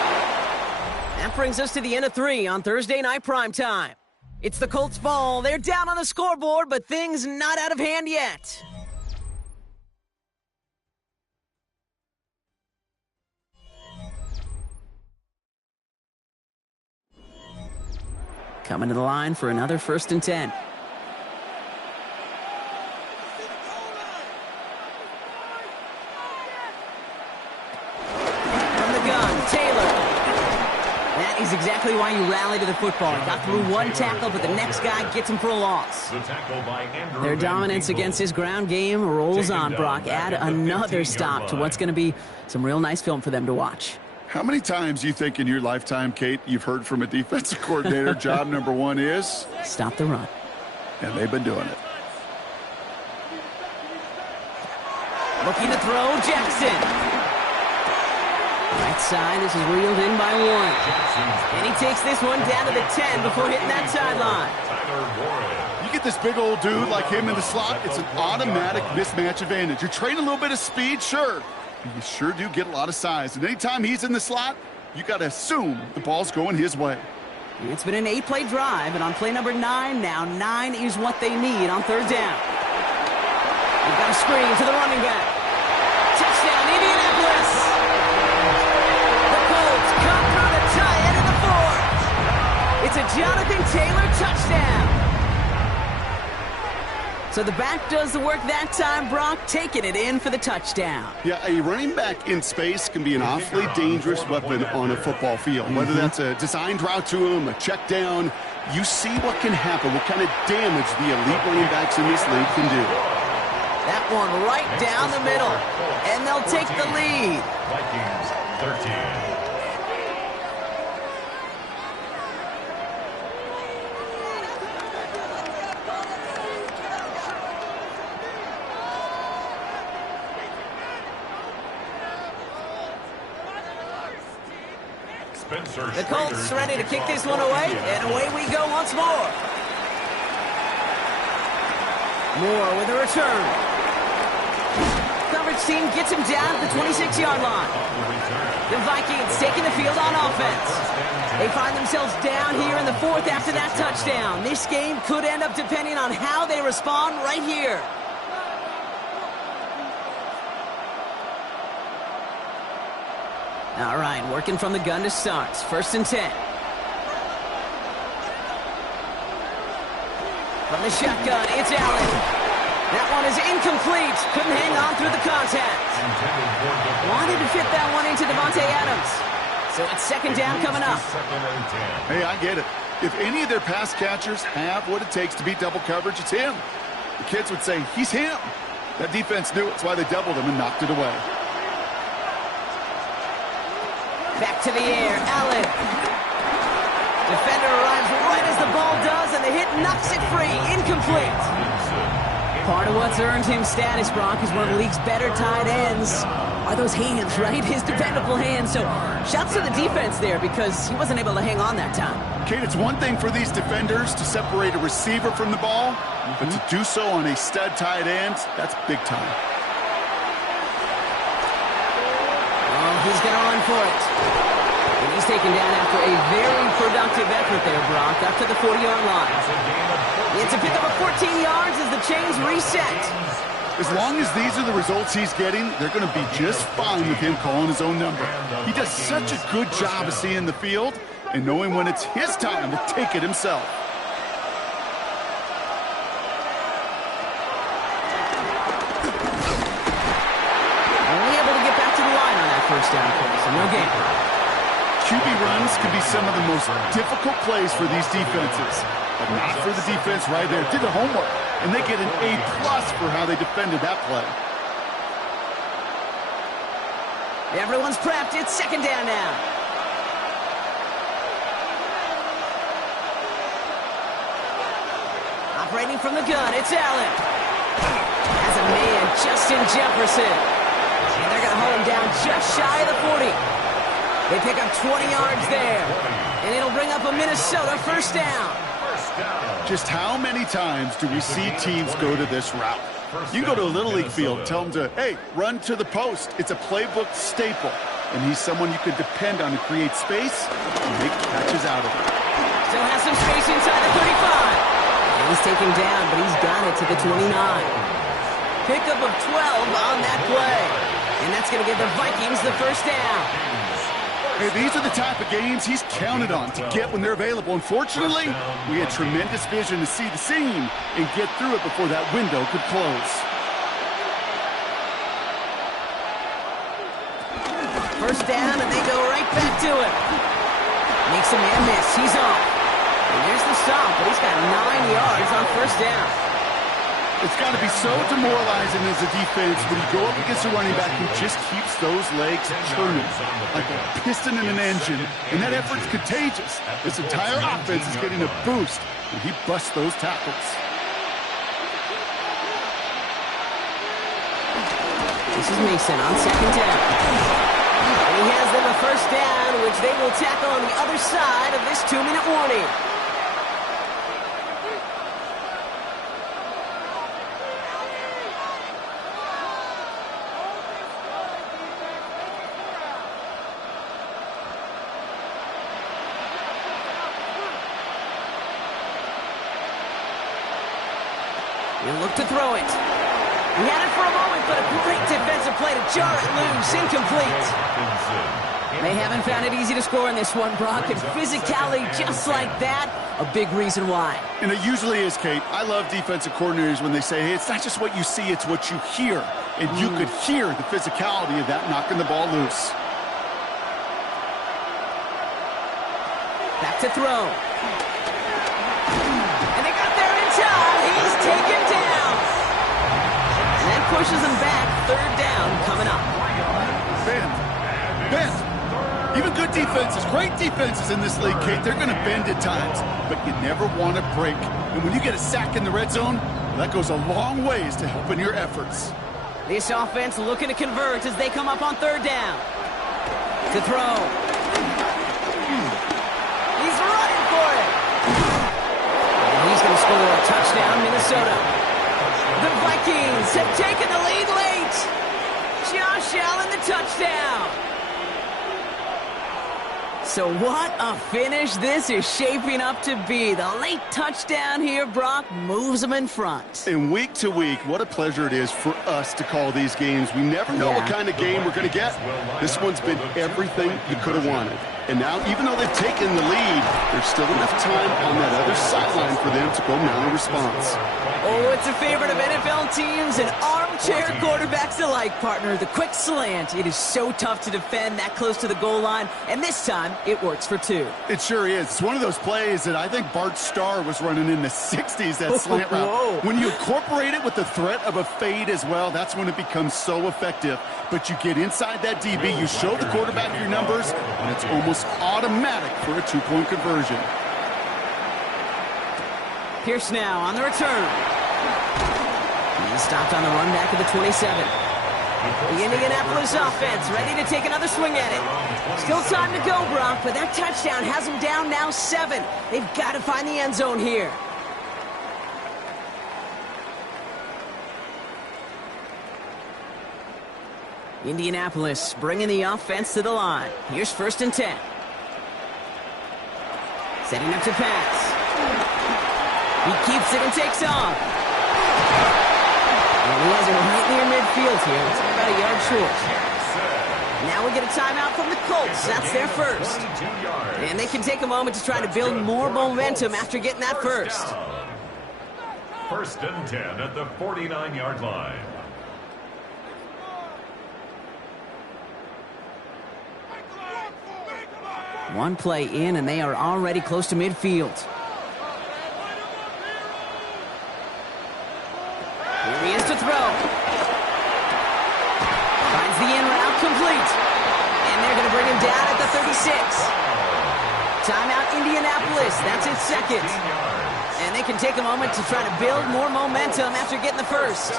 That brings us to the end of 3 on Thursday Night Primetime. It's the Colts' ball. They're down on the scoreboard, but things not out of hand yet. Coming to the line for another 1st and 10. From the gun, Taylor. That is exactly why you rally to the football. He got through one tackle, but the next guy gets him for a loss. Their dominance against his ground game rolls on, Brock. Add another stop to what's going to be some real nice film for them to watch. How many times do you think in your lifetime, Kate, you've heard from a defensive coordinator, job number 1 is? Stop the run. And they've been doing it. Looking to throw, Jackson. Right side, this is reeled in by Warren. And he takes this one down to the 10 before hitting that sideline. You get this big old dude like him in the slot, it's an automatic mismatch advantage. You're trading a little bit of speed, sure. You sure do get a lot of size. And anytime he's in the slot, you got to assume the ball's going his way. It's been an 8-play drive, and on play number 9 now, 9 is what they need on 3rd down. We've got a screen to the running back. Touchdown, Indianapolis! The Colts come through to tie it in the 4th. It's a Jonathan Taylor touchdown. So the back does the work that time, Brock, taking it in for the touchdown. Yeah, a running back in space can be an awfully dangerous weapon on a football field. Whether that's a designed route to him, a check down, you see what can happen, what kind of damage the elite running backs in this league can do. That one right down the middle, and they'll take the lead. Vikings 13. The Colts ready to kick this one away, and away we go once more. Moore with a return. Coverage team gets him down at the 26-yard line. The Vikings taking the field on offense. They find themselves down here in the fourth after that touchdown. This game could end up depending on how they respond right here. All right, working from the gun to start. 1st and 10. From the shotgun, it's Allen. That one is incomplete. Couldn't hang on through the contact. Wanted to fit that one into Davante Adams. So it's 2nd down coming up. Hey, I get it. If any of their pass catchers have what it takes to beat double coverage, it's him. The kids would say, he's him. That defense knew it. That's why they doubled him and knocked it away. Back to the air, Allen. Defender arrives right as the ball does, and the hit knocks it free. Incomplete. Part of what's earned him status, Brock, is one of the league's better tight ends. Are those hands, right? His dependable hands. So shouts to the defense there because he wasn't able to hang on that time. Kate, it's one thing for these defenders to separate a receiver from the ball, but to do so on a stud tight end, that's big time. He's going to run for it. And he's taken down after a very productive effort there, Brock, up to the 40-yard line. It's a pick up of 14 yards as the chains reset. As long as these are the results he's getting, they're going to be just fine with him calling his own number. He does such a good job of seeing the field and knowing when it's his time to take it himself. First down play, so no gain. QB runs can be some of the most difficult plays for these defenses, but not for the defense right there. Did their homework, and they get an A+ for how they defended that play. Everyone's prepped. It's 2nd down now. Operating from the gun, it's Allen. Has a man, Justin Jefferson. And they're going to hold him down just shy of the 40. They pick up 20 yards there. And it'll bring up a Minnesota 1st down. Just how many times do we see teams go to this route? You go to a Little League field, tell them to, hey, run to the post. It's a playbook staple. And he's someone you could depend on to create space and make catches out of it. Still has some space inside the 35. And he's taken down, but he's got it to the 29. Pickup of 12 on that play. And that's going to give the Vikings the 1st down. Hey, these are the type of games he's counted on to get when they're available. Unfortunately, we had tremendous vision to see the seam and get through it before that window could close. 1st down, and they go right back to it. Makes a man miss. He's off. And there's the stop, but he's got 9 yards on 1st down. It's got to be so demoralizing as a defense when you go up against a running back who just keeps those legs churning like a piston in an engine, and that effort's contagious. This entire offense is getting a boost when he busts those tackles. This is Mason on 2nd down. And he has them a 1st down, which they will tackle on the other side of this 2-minute warning. He'll look to throw it. He had it for a moment, but a great defensive play to jar it loose. Incomplete. They haven't found it easy to score in this one, Brock, and physicality just like that, a big reason why. And it usually is, Kate. I love defensive coordinators when they say, hey, it's not just what you see, it's what you hear. And you could hear the physicality of that knocking the ball loose. Back to throw. And they got there in time. He's taken down. And that pushes him back. 3rd down coming up. Bend. Even good defenses, great defenses in this league, Kate, they're going to bend at times, but you never want to break. And when you get a sack in the red zone, that goes a long ways to helping your efforts. This offense looking to convert as they come up on 3rd down. To throw. Minnesota. The Vikings have taken the lead late. Josh Allen, the touchdown. So what a finish this is shaping up to be. The late touchdown here, Brock, moves them in front. And week to week, what a pleasure it is for us to call these games. We never know what kind of game we're going to get. This one's been everything you could have wanted. And now, even though they've taken the lead, there's still enough time on that other sideline for them to go mount a response. Oh, it's a favorite of NFL teams and armchair quarterbacks alike, partner. The quick slant. It is so tough to defend that close to the goal line, and this time it works for two. It sure is. It's one of those plays that I think Bart Starr was running in the 60s, that slant route. Whoa. When you incorporate it with the threat of a fade as well, that's when it becomes so effective. But you get inside that DB, you show the quarterback your numbers, and it's almost automatic for a two-point conversion. Pierce now on the return. He's stopped on the run back of the 27. The Indianapolis offense ready to take another swing at it. Still time to go, Brock, but that touchdown has them down now 7. They've got to find the end zone here. Indianapolis bringing the offense to the line. Here's 1st and 10. Setting up to pass. He keeps it and takes off. And he has it right near midfield here. It's about a yard short. Now we get a timeout from the Colts. That's their first. And they can take a moment to try to build more momentum after getting that first. 1st and 10 at the 49-yard line. One play in, and they are already close to midfield. Here he is to throw. Finds the in route complete. And they're going to bring him down at the 36. Timeout Indianapolis. That's its second. And they can take a moment to try to build more momentum after getting the first.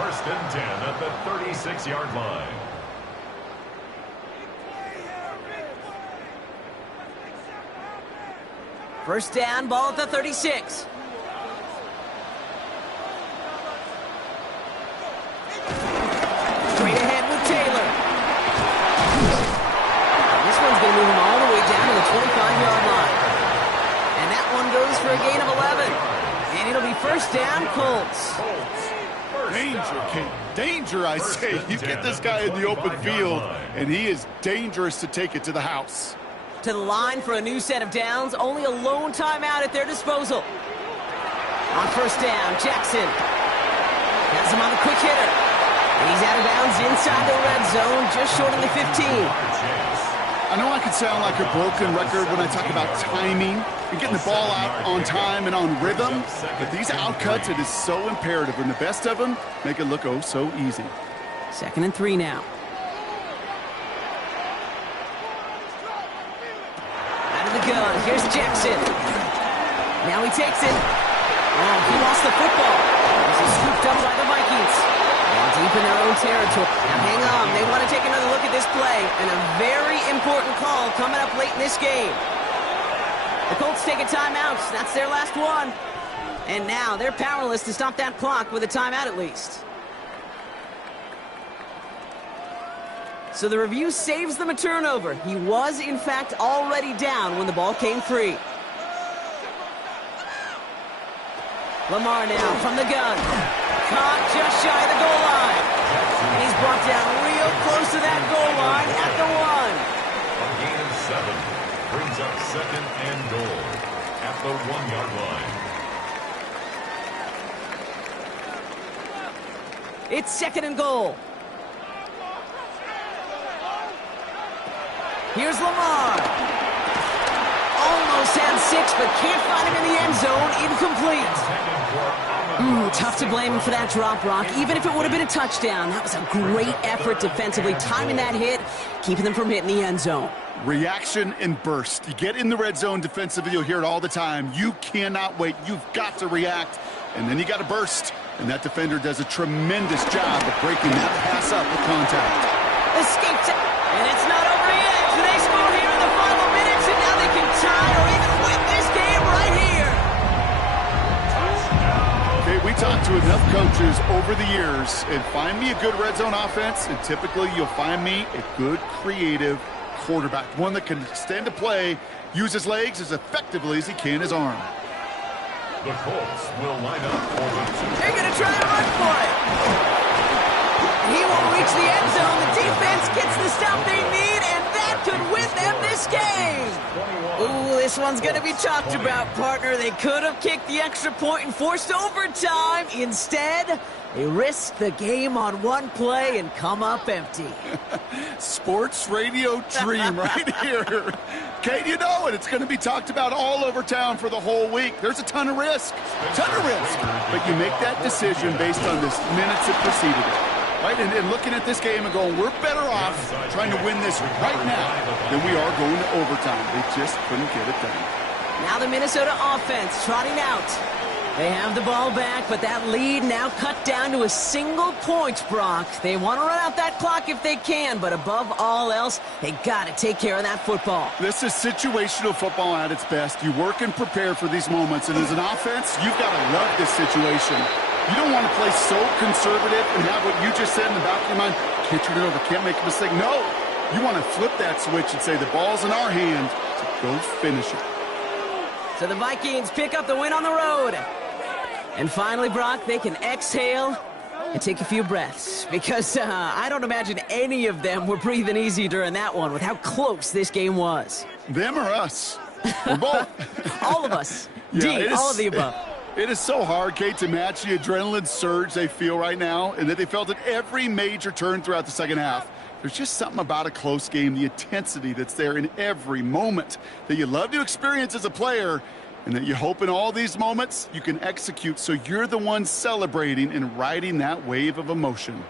1st and 10 at the 36-yard line. First down, ball at the 36. Straight ahead with Taylor. This one's going to move him all the way down to the 25-yard line. And that one goes for a gain of 11. And it'll be 1st down, Colts. Danger, Kate. Danger, I say. You get this guy in the open field, and he is dangerous to take it to the house. To the line for a new set of downs. Only a lone timeout at their disposal. On 1st down, Jackson has him on the quick hitter. And he's out of bounds inside the red zone, just short of the 15. I know I can sound like a broken record when I talk about timing and getting the ball out on time and on rhythm, but these outcuts, it is so imperative, and the best of them make it look oh so easy. 2nd and 3 now. The gun. Here's Jackson. Now he takes it. Oh, he lost the football. This is scooped up by the Vikings. And deep in their own territory. Now hang on. They want to take another look at this play. And a very important call coming up late in this game. The Colts take a timeout. That's their last one. And now they're powerless to stop that clock with a timeout at least. So the review saves them a turnover. He was, in fact, already down when the ball came free. Lamar now from the gun. Caught just shy of the goal line. And he's brought down real close to that goal line at the 1. A gain of 7 brings up 2nd and goal at the 1-yard line. It's 2nd and goal. Here's Lamar. Almost had 6, but can't find him in the end zone. Incomplete. Tough to blame him for that drop, Brock. Even if it would have been a touchdown, that was a great effort defensively, timing that hit, keeping them from hitting the end zone. Reaction and burst. You get in the red zone defensively, you'll hear it all the time. You cannot wait. You've got to react, and then you got to burst. And that defender does a tremendous job of breaking that pass up with contact. Escape, and it's not over yet. They score here in the final minutes, and now they can tie or even win this game right here. to enough coaches over the years, and find me a good red zone offense, and typically you'll find me a good creative quarterback, one that can stand to play, use his legs as effectively as he can his arm. The Colts will line up for the They're going to try to run for it. He won't reach the end zone. The defense gets the stop they need, and that could win them this game. Ooh, this one's going to be talked about, partner. They could have kicked the extra point and forced overtime. Instead, they risked the game on one play and come up empty. Sports radio dream right here. Kate, you know it. It's going to be talked about all over town for the whole week. There's a ton of risk. But you make that decision based on the minutes that preceded it. Right? And looking at this game and going, we're better off trying to win this right now than we are going to overtime. They just couldn't get it done. Now the Minnesota offense trotting out. They have the ball back, but that lead now cut down to a single point, Brock. They want to run out that clock if they can, but above all else, they got to take care of that football. This is situational football at its best. You work and prepare for these moments, and as an offense, you've got to love this situation. You don't want to play so conservative and have what you just said in the back of your mind, can't turn it over, can't make a mistake. No, you want to flip that switch and say the ball's in our hands, so go finish it. So the Vikings pick up the win on the road. And finally, Brock, they can exhale and take a few breaths, because I don't imagine any of them were breathing easy during that one with how close this game was. Them or us? We're both. All of us. Yeah, all of the above. It is so hard, Kate, to match the adrenaline surge they feel right now, and that they felt at every major turn throughout the second half. There's just something about a close game, the intensity that's there in every moment that you love to experience as a player, and that you hope in all these moments you can execute so you're the one celebrating and riding that wave of emotion.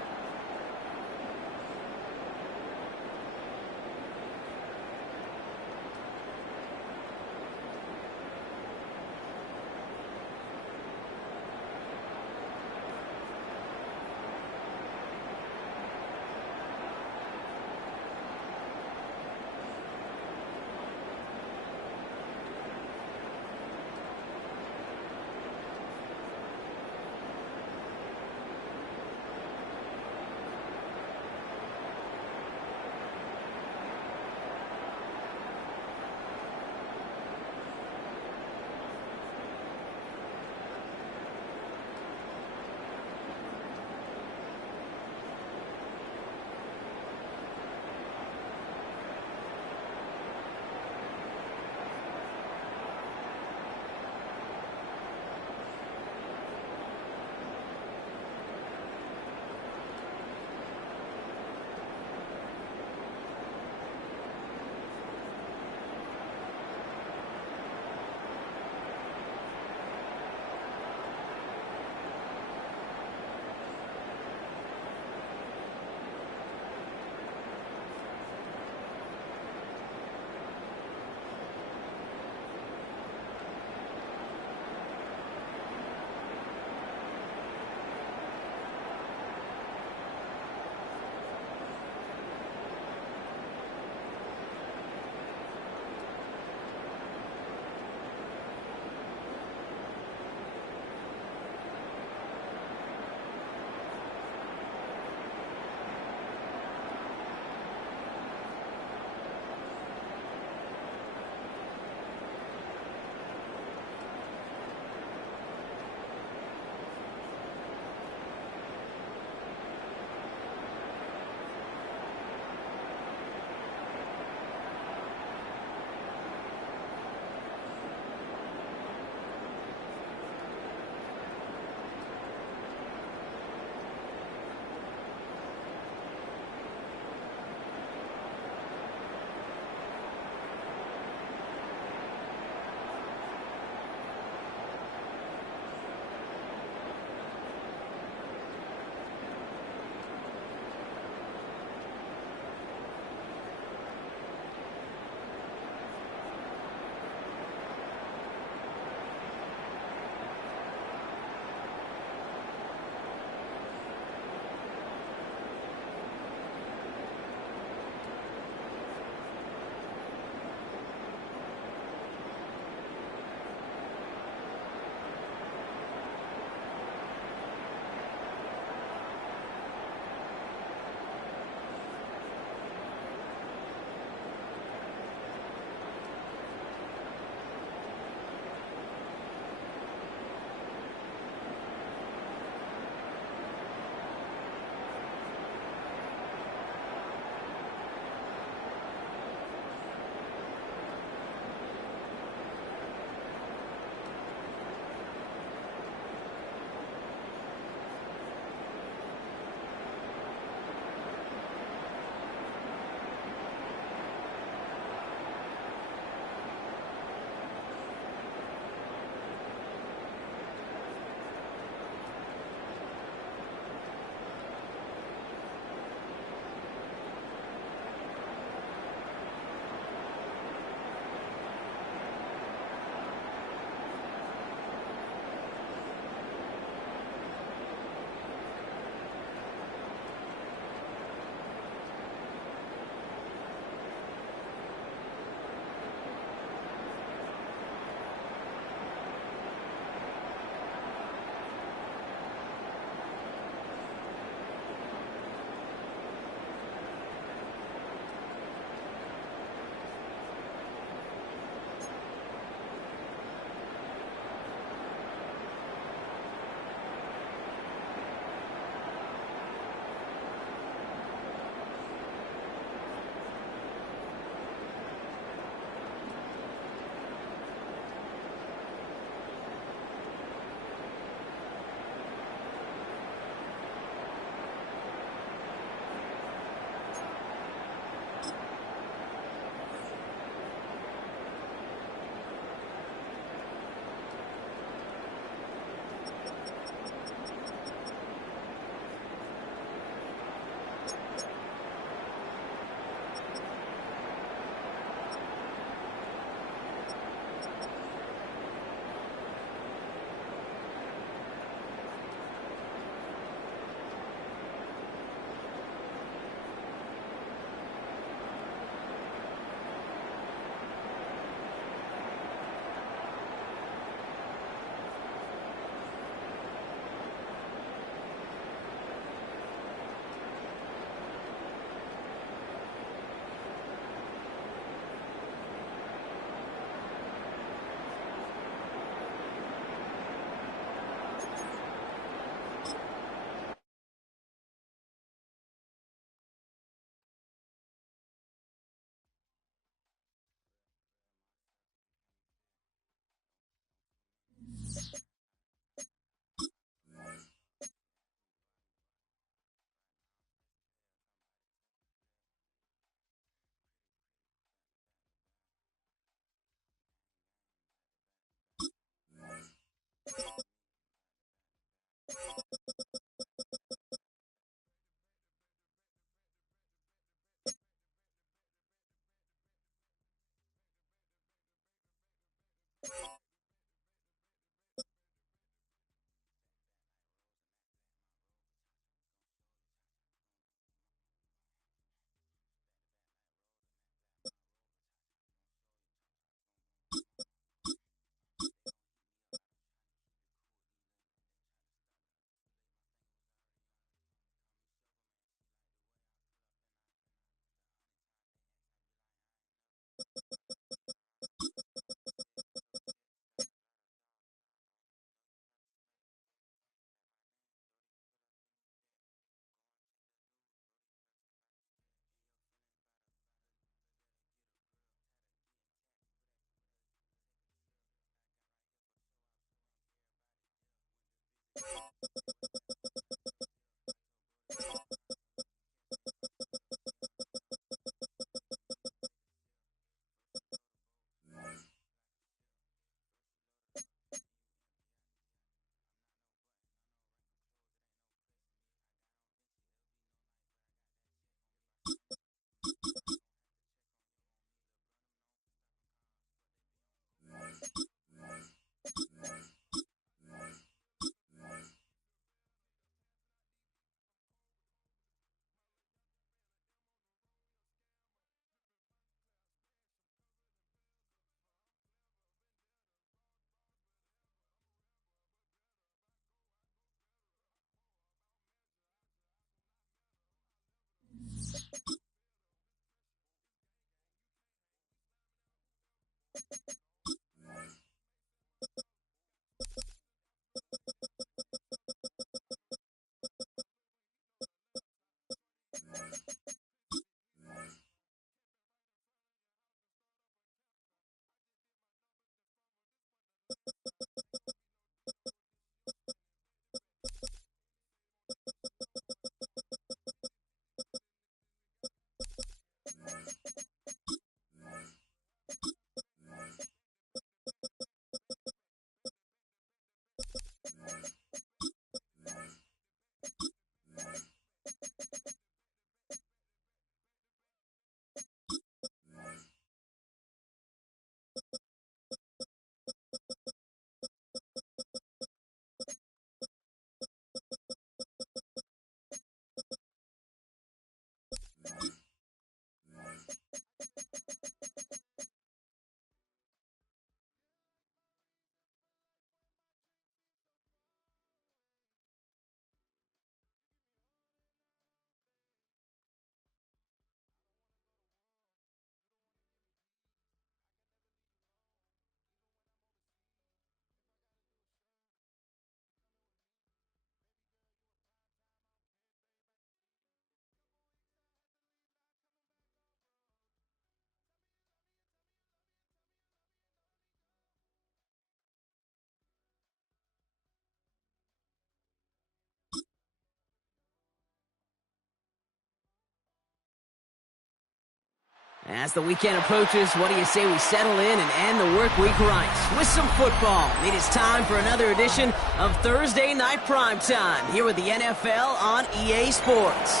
As the weekend approaches, what do you say we settle in and end the work week right with some football? It is time for another edition of Thursday Night Primetime here with the NFL on EA Sports.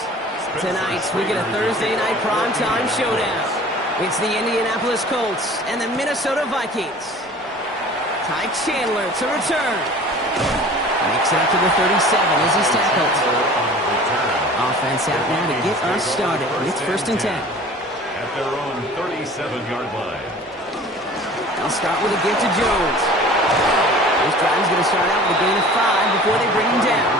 Tonight, we get a Thursday Night Primetime showdown. It's the Indianapolis Colts and the Minnesota Vikings. Ty Chandler to return. Makes it up to the 37 as he's tackled. Offense out now to get us started. It's 1st and 10. At their own 37-yard line. They'll start with a give to Jones. This drive's going to start out with a gain of 5 before they bring him down.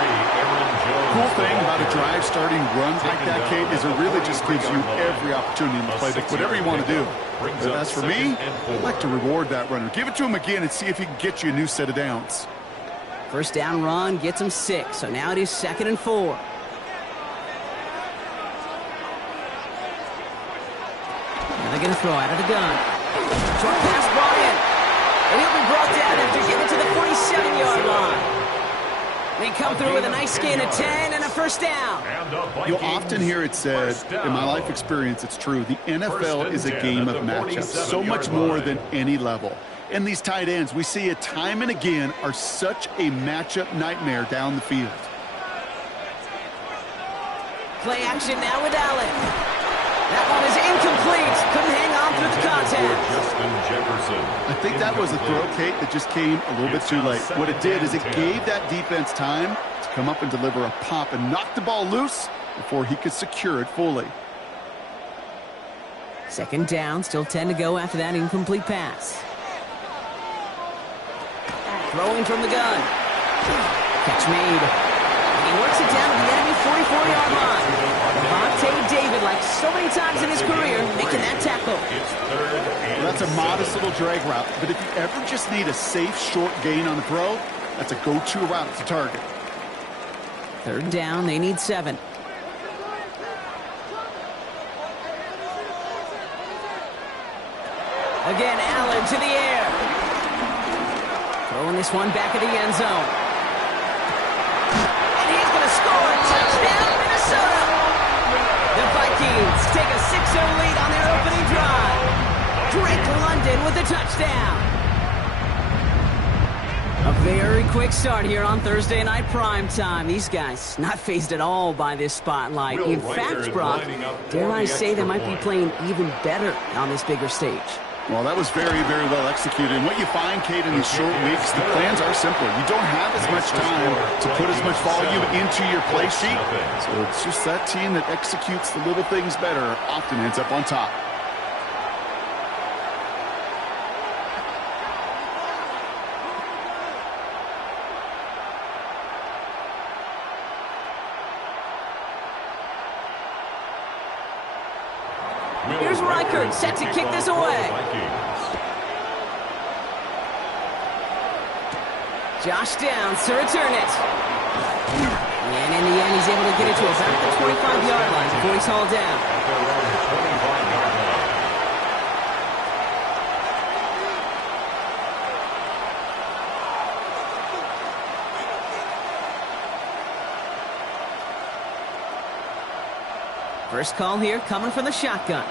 Cool thing about a drive starting runs like that, Kate, is it really just gives you every opportunity in the playbook, whatever you want to do. But as for me, I'd like to reward that runner. Give it to him again and see if he can get you a new set of downs. First down run gets him 6, so now it is 2nd and 4. They're going to throw out of the gun. Short pass brought in. And he'll be brought down after getting to the 47-yard line. They come through with a nice gain of 10 and a first down. You'll often hear it said, in my life experience, it's true, the NFL is a game of matchups, so much more than any level. And these tight ends, we see it time and again, are such a matchup nightmare down the field. Play action now with Allen. That one is incomplete. Couldn't hang on through the contact. Justin Jefferson. I think that was a throw, Kate, that just came a little bit too late. What it did is it gave that defense time to come up and deliver a pop and knock the ball loose before he could secure it fully. Second down, still 10 to go after that incomplete pass. Throwing from the gun. Catch made. And he works it down to the enemy 44-yard line. Lavonte David, like so many times in his career, making that tackle. Well, that's a modest little drag route, but if you ever just need a safe, short gain on the throw, that's a go-to route to target. Third down, they need 7. Again, Allen to the air. Throwing this one back at the end zone. And he's going to score a touchdown, Minnesota. The Vikings take a 6-0 lead on their opening drive. Drake London with the touchdown. A very quick start here on Thursday Night Primetime. These guys not fazed at all by this spotlight. In fact, Brock, dare I say they might be playing even better on this bigger stage. Well, that was very, very well executed. And what you find, Kate, in these short weeks, the plans are simple. You don't have as much time to put as much volume into your play sheet. So it's just that team that executes the little things better often ends up on top. Here's Reichert, set to kick this away. Josh Downs to return it. And in the end, he's able to get it to about the 25-yard line before he's hauled down. First call here coming from the shotgun.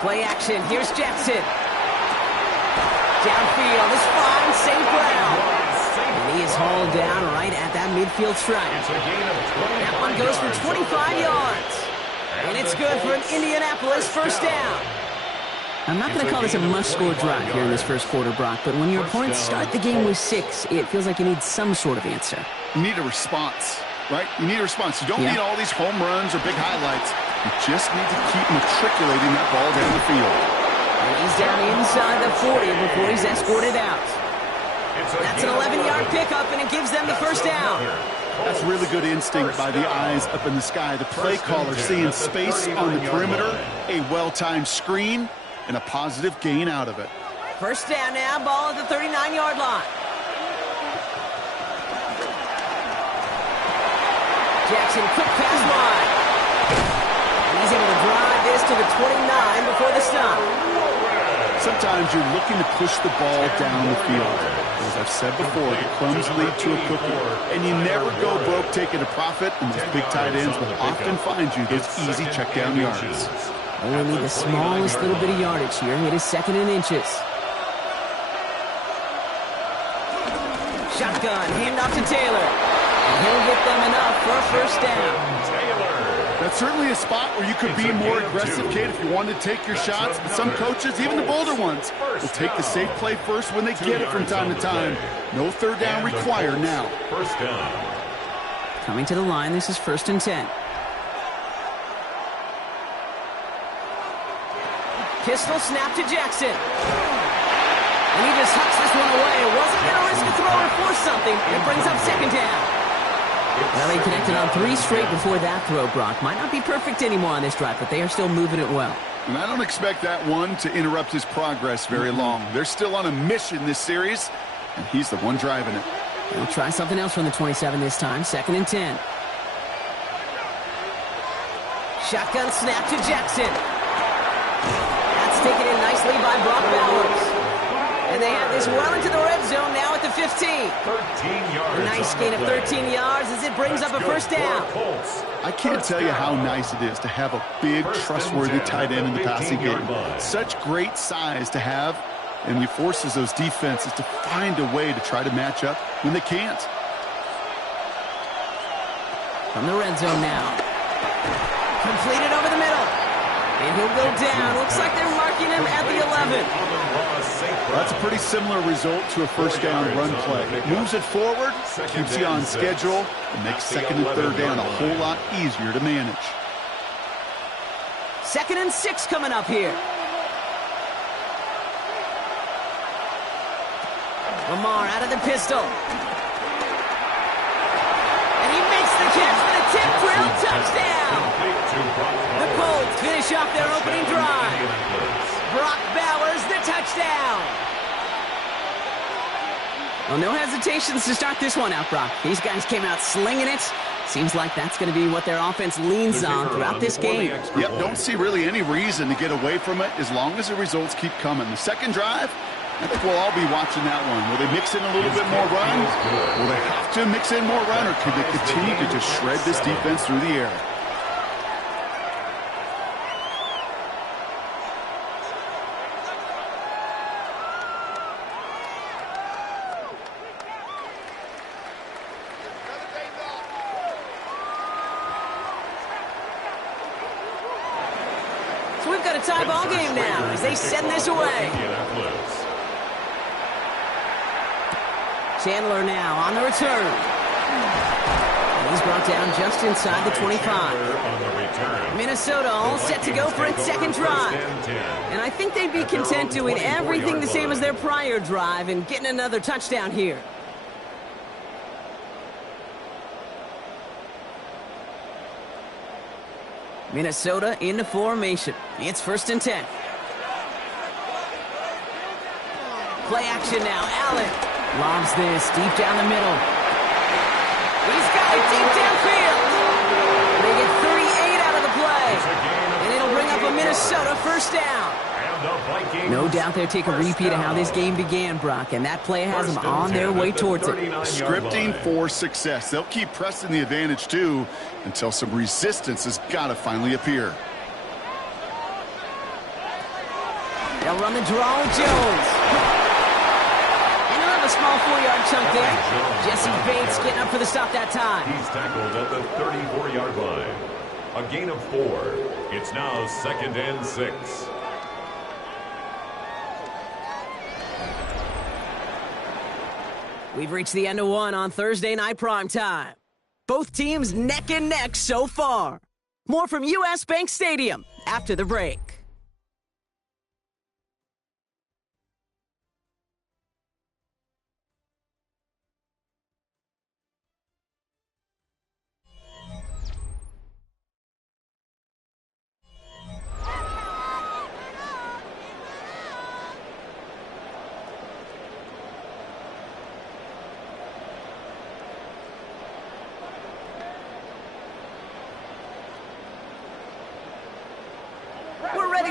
Play action. Here's Jackson. Downfield is fine. Safe ground. And he is hauled down right at that midfield stripe. That one goes for 25 yards. And it's good for an Indianapolis first down. I'm not going to call this a must-score drive here in this first quarter, Brock, but when your opponents start the game with 6, it feels like you need some sort of answer. You need a response, right? You need a response. You don't need all these home runs or big highlights. You just need to keep matriculating that ball down the field. And he's down inside the 40 before he's escorted out. That's an 11-yard pickup, and it gives them the first down. That's really good instinct by the eyes up in the sky. The play caller seeing space on the perimeter, a well-timed screen, and a positive gain out of it. First down now, ball at the 39-yard line. Jackson, quick pass wide. And he's able to drive this to the 29 before the stop. Sometimes you're looking to push the ball down the field. As I've said before, the crumbs lead to a cookie. And you never go broke taking a profit, and those big tight ends will often find you those easy check down yards. Only need the smallest little bit of yardage here. It is 2nd and inches. Shotgun, handoff to Taylor. And he'll get them enough for a first down. That's certainly a spot where you could be more aggressive, Kate, if you wanted to take your shots. But some coaches, even the bolder ones, will take the safe play first when they get it from time to time. No third down required now. First down. Coming to the line, this is 1st and 10. Pistol snap to Jackson. And he just hucks this one away. Wasn't going to risk a throw or force something. It brings up 2nd down. Well, they connected on 3 straight before that throw, Brock. Might not be perfect anymore on this drive, but they are still moving it well. And I don't expect that one to interrupt his progress very long. They're still on a mission this series, and he's the one driving it. We'll try something else from the 27 this time. 2nd and 10. Shotgun snap to Jackson. That's taken in nicely by Brock Bowers. And they have this well into the red zone now at the 15. 13 yards. A nice gain of 13 yards as it brings up a first down. I can't tell you how nice it is to have a big, trustworthy tight end in the passing game. Such great size to have, and he forces those defenses to find a way to try to match up when they can't. From the red zone now. Completed over the middle. And he'll go down. Looks like they're marking him at the 11. That's a pretty similar result to a first down run play. It moves it forward, keeps you on schedule, and makes second and third down a whole lot easier to manage. 2nd and 6 coming up here. Lamar out of the pistol. And he makes the catch for the Tim Drill touchdown. The Colts finish off their opening drive. Brock Bowers the touchdown. Well, no hesitations to start this one out, Brock. These guys came out slinging it. Seems like that's going to be what their offense leans on throughout this game. Yep, don't see really any reason to get away from it as long as the results keep coming. The second drive, I think we'll all be watching that one. Will they mix in a little bit more run? Will they have to mix in more run, or could they continue to just shred this defense through the air? So we've got a tie ball game now as they send this away. Chandler now on the return. And he's brought down just inside the 25. Minnesota all set to go for its second drive. And I think they'd be content doing everything the same as their prior drive and getting another touchdown here. Minnesota into formation. It's 1st and 10. Play action now. Allen lobs this deep down the middle. He's got it deep downfield. They get 38 out of the play. And it'll bring up a Minnesota first down. No doubt they'll take a repeat of how this game began, Brock, and that play has them on their way towards it. Scripting for success. They'll keep pressing the advantage, too, until some resistance has got to finally appear. They'll run the draw with Jones. And they'll have a small 4-yard chunk there. Jesse Bates getting up for the stop that time. He's tackled at the 34-yard line. A gain of 4. It's now 2nd and 6. We've reached the end of one on Thursday Night Primetime. Both teams neck and neck so far. More from U.S. Bank Stadium after the break.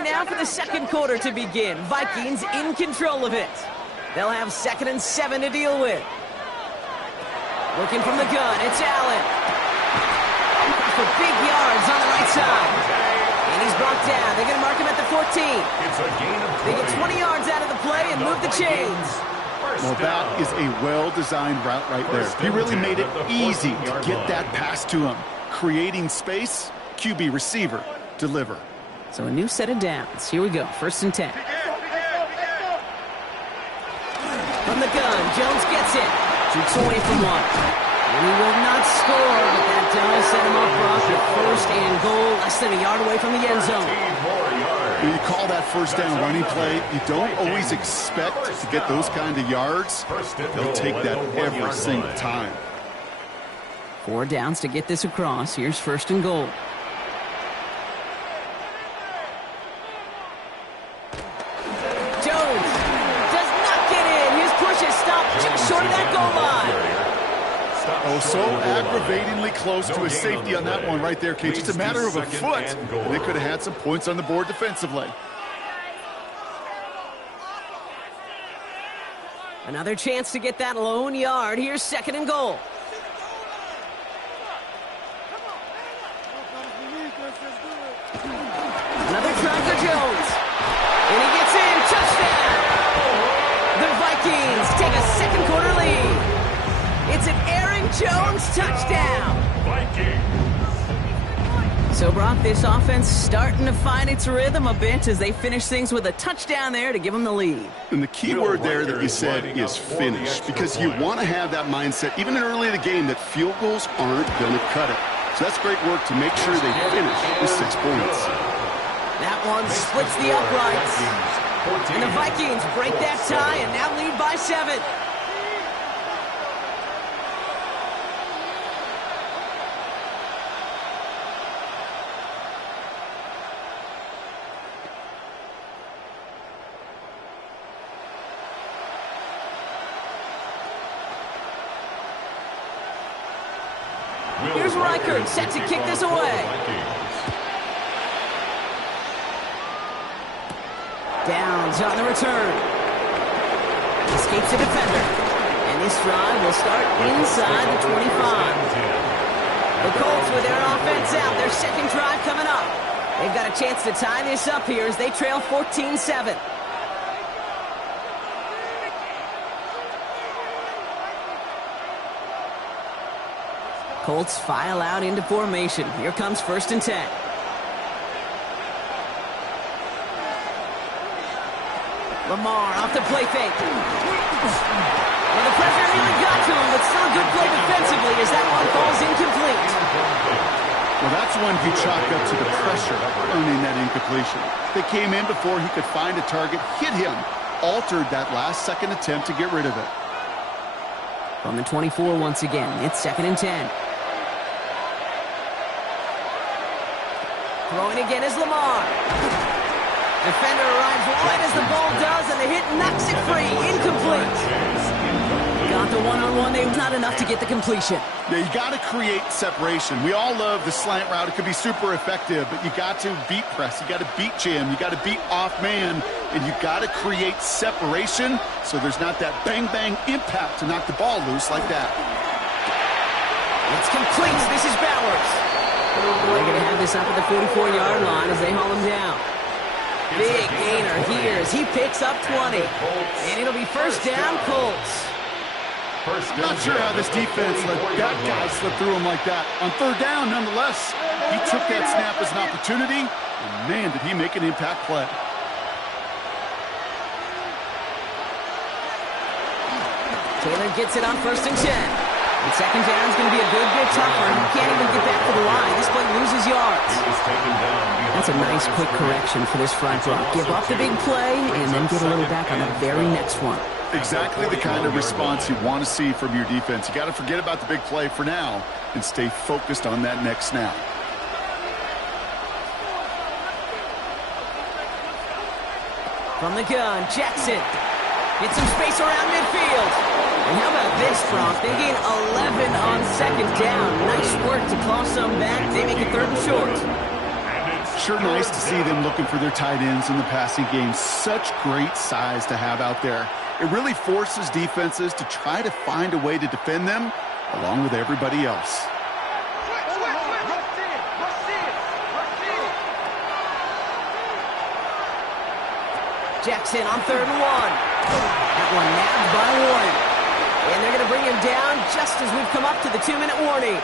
Now for the second quarter to begin. Vikings in control of it. They'll have 2nd and 7 to deal with. Looking from the gun, it's Allen. For big yards on the right side. And he's brought down. They're going to mark him at the 14. They get 20 yards out of the play and move the chains. Well, that is a well-designed route right there. He really made it easy to get that pass to him. Creating space, QB receiver, deliver. So a new set of downs. Here we go. 1st and 10. From the gun, Jones gets it. Shoots away from one. And he will not score, but that does set him up for a 1st and goal, less than a yard away from the end zone. When you call that first down running play, you don't always expect to get those kind of yards. They'll take that every single time. 4 downs to get this across. Here's 1st and goal. Short of that goal line. Oh, so aggravatingly close to a safety on that one right there, Kate. Just a matter of a foot. And they could have had some points on the board defensively. Another chance to get that lone yard. Here's 2nd and goal. Another try for Jones. And he gets in. Touchdown! The Vikings take a second quarter lead. It's an Aaron Jones touchdown. Vikings. So, Brock, this offense starting to find its rhythm a bit as they finish things with a touchdown there to give them the lead. And the key word there that you said is finish, because you want to have that mindset, even early in the game, that field goals aren't going to cut it. So that's great work to make sure they finish with 6 points. That one splits the uprights. And the Vikings break that tie and now lead by 7. Here's Reichert, set to kick this away. Downs on the return. Escapes the defender. And this drive will start inside the 25. The Colts with their offense out. Their second drive coming up. They've got a chance to tie this up here as they trail 14-7. Colts file out into formation. Here comes 1st and 10. Lamar off the play fake. Well, the pressure really got to him, but still a good play defensively as that one falls incomplete. Well, that's one you chalk up to the pressure earning that incompletion. They came in before he could find a target, hit him, altered that last-second attempt to get rid of it. From the 24 once again, it's 2nd and 10. Throwing again is Lamar. Defender arrives right as the ball does, and the hit knocks it free. Incomplete. Got the one-on-one. They not enough to get the completion. Yeah, you got to create separation. We all love the slant route. It could be super effective, but you got to beat press. You got to beat jam. You got to beat off man, and you got to create separation so there's not that bang-bang impact to knock the ball loose like that. It's complete. This is Bowers. They're going to have this up at the 44-yard line as they haul him down. Big gainer here as he picks up 20. And it'll be 1st down, Colts. I'm not sure how this defense let that guy slip through him like that. On 3rd down, nonetheless, he took that snap as an opportunity, and man, did he make an impact play. Taylor gets it on 1st and 10. And 2nd down is going to be a good bit tougher. He can't even get back to the line. This play loses yards. That's a nice quick correction for this front row. Give up the big play and then get a little back on the very next one. Exactly the kind of response you want to see from your defense. You got to forget about the big play for now and stay focused on that next snap. From the gun, Jackson gets some space around midfield. And how about this, Brock? They gain 11 on 2nd down. Nice work to claw some back. They make it 3rd and short. Sure nice to see them looking for their tight ends in the passing game. Such great size to have out there. It really forces defenses to try to find a way to defend them along with everybody else. Jackson on 3rd and 1. That one nabbed by Warren. And they're going to bring him down just as we've come up to the 2-minute warning.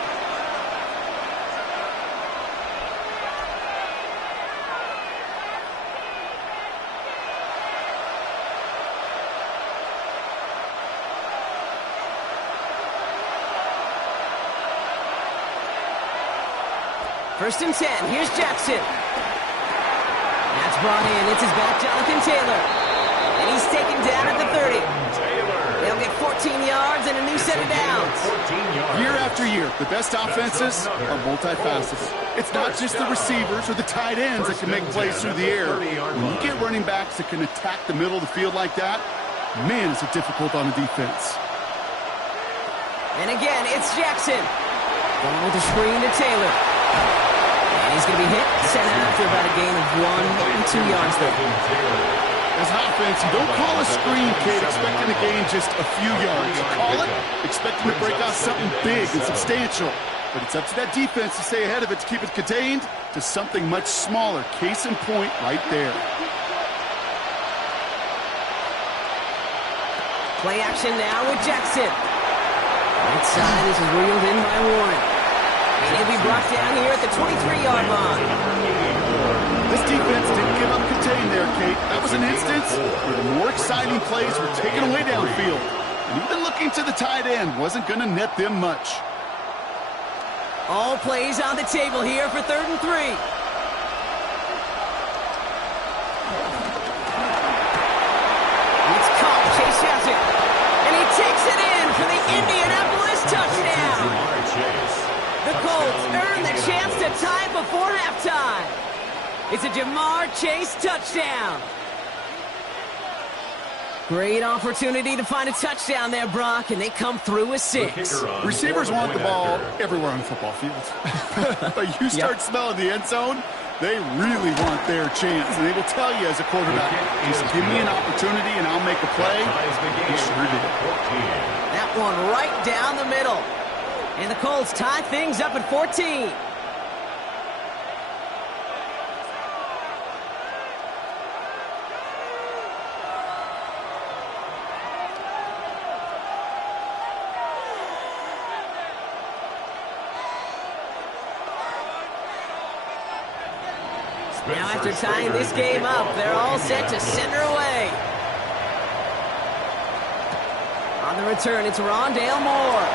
First and 10. Here's Jackson. That's brought in. It's his back, Jonathan Taylor. And he's taken down at the 30. They'll get 14 yards and a new set of downs. Year after year, the best offenses are multifaceted. It's not just the receivers or the tight ends that can make plays through the air. When you get running backs that can attack the middle of the field like that, man, is it difficult on the defense. And again, it's Jackson. Going with the screen to Taylor. And he's going to be hit, sent out after about a gain of 1 and 2 yards there. As an offense, you don't call a screen, kid, expecting to gain just a few yards. You call it expecting to break out something big and substantial. But it's up to that defense to stay ahead of it, to keep it contained to something much smaller. Case in point right there. Play action now with Jackson. Right side, this is reeled in by Warren. And he'll be brought down here at the 23-yard line. This defense didn't give up contain there, Kate. That was an instance where the more exciting plays were taken away downfield. And even looking to the tight end wasn't going to net them much. All plays on the table here for 3rd and 3. It's caught. Chase has it. And he takes it in for the Indianapolis touchdown. The Colts earn the chance to tie it before halftime. It's a Ja'Marr Chase touchdown. Great opportunity to find a touchdown there, Brock, and they come through with 6. Receivers want the ball everywhere on the football field. But you start smelling the end zone, they really want their chance. And they will tell you as a quarterback, just give me an opportunity and I'll make a play. He sure did. That one right down the middle. And the Colts tie things up at 14. Now after tying this game up, they're all set to send her away. On the return, it's Rondale Moore.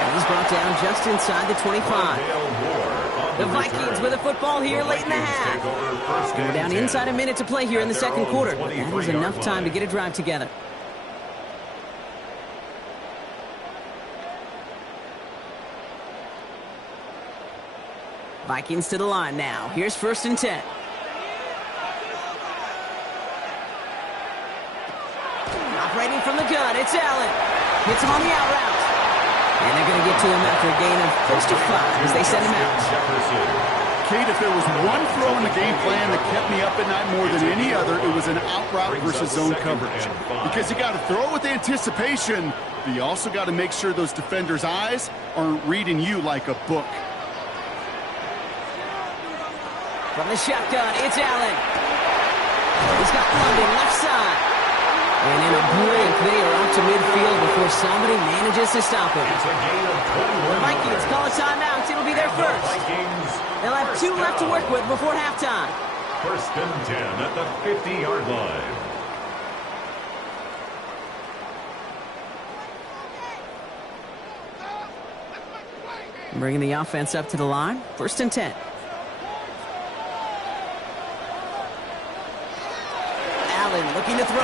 And he's brought down just inside the 25. The Vikings with the football here late in the half. We're down inside a minute to play here in the second quarter. That was enough time to get a drive together. Vikings to the line now. Here's 1st and 10. Operating from the gun, it's Allen. Hits him on the out route. And they're going to get to him after a gain of close to 5 as they send him out. Kate, if there was one throw in the game plan that kept me up at night more than any other, it was an out route versus zone coverage. Because you got to throw it with anticipation, but you also got to make sure those defenders' eyes aren't reading you like a book. From the shotgun, it's Allen. He's got London left side. And in a blink, they are out to midfield before somebody manages to stop him. The Vikings call a timeout. It'll be their first. They'll have 2 left to work with before halftime. 1st and 10 at the 50-yard line. Bringing the offense up to the line. 1st and 10. Allen looking to throw.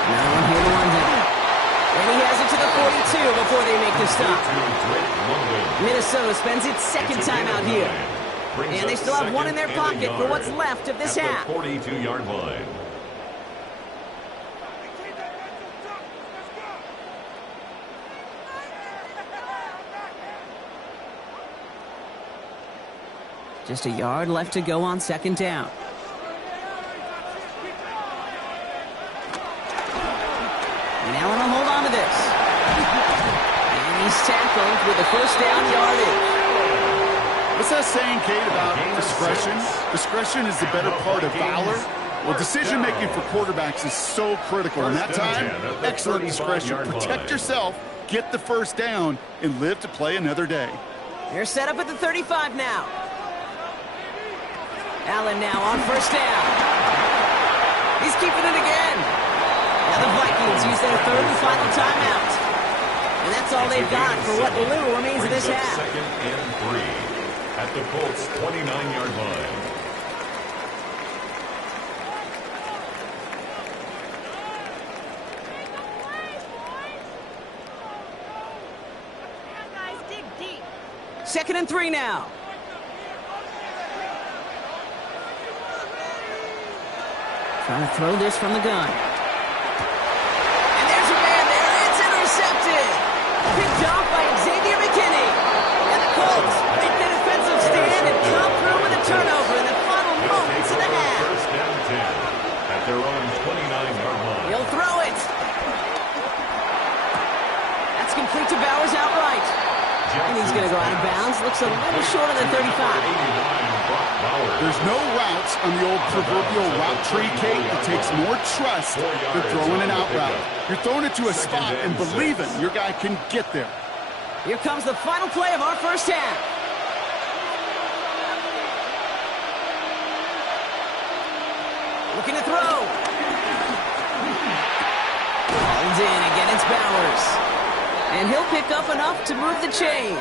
Now one here to London. And he has it to the 42 before they make the stop. Minnesota spends its 2nd time out here. And they still have 1 in their pocket for what's left of this half. 42-yard line. Just a yard left to go on 2nd down. And Allen will hold on to this. And he's tackled with the 1st down yardage. What's that saying, Kate, about discretion? Discretion is the better part of valor. Well, decision-making for quarterbacks is so critical. And that time, excellent discretion. Protect yourself, get the 1st down, and live to play another day. They're set up at the 35 now. Allen now on 1st down. He's keeping it again. Now the Vikings use their 3rd and final timeout. And that's all they've got for what little remains of this half. 2nd and 3 at the Colts' 29-yard line. Second and 3 now. Trying to throw this from the gun. And there's a man there. It's intercepted. Picked off by Xavier McKinney. And the Colts make the defensive stand and come through with a turnover in the final moments of the half. There's no routes on the old proverbial route tree, Kate. It takes more trust than throwing an out route. You're throwing it to a spot and believing your guy can get there. Here comes the final play of our first half. Looking to throw. Hauled in. Again, it's Bowers. And he'll pick up enough to move the chains.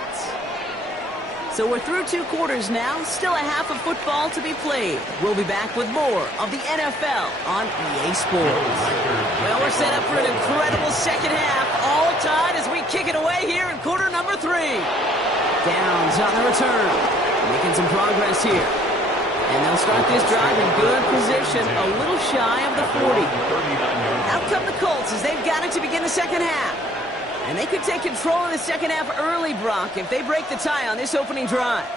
So we're through 2 quarters now. Still a half of football to be played. We'll be back with more of the NFL on EA Sports. Well, we're set up for an incredible second half. All tied as we kick it away here in quarter number 3. Downs on the return. Making some progress here. And they'll start this drive in good position, a little shy of the 40. Out come the Colts as they've got it to begin the second half. And they could take control in the second half early, Brock, if they break the tie on this opening drive.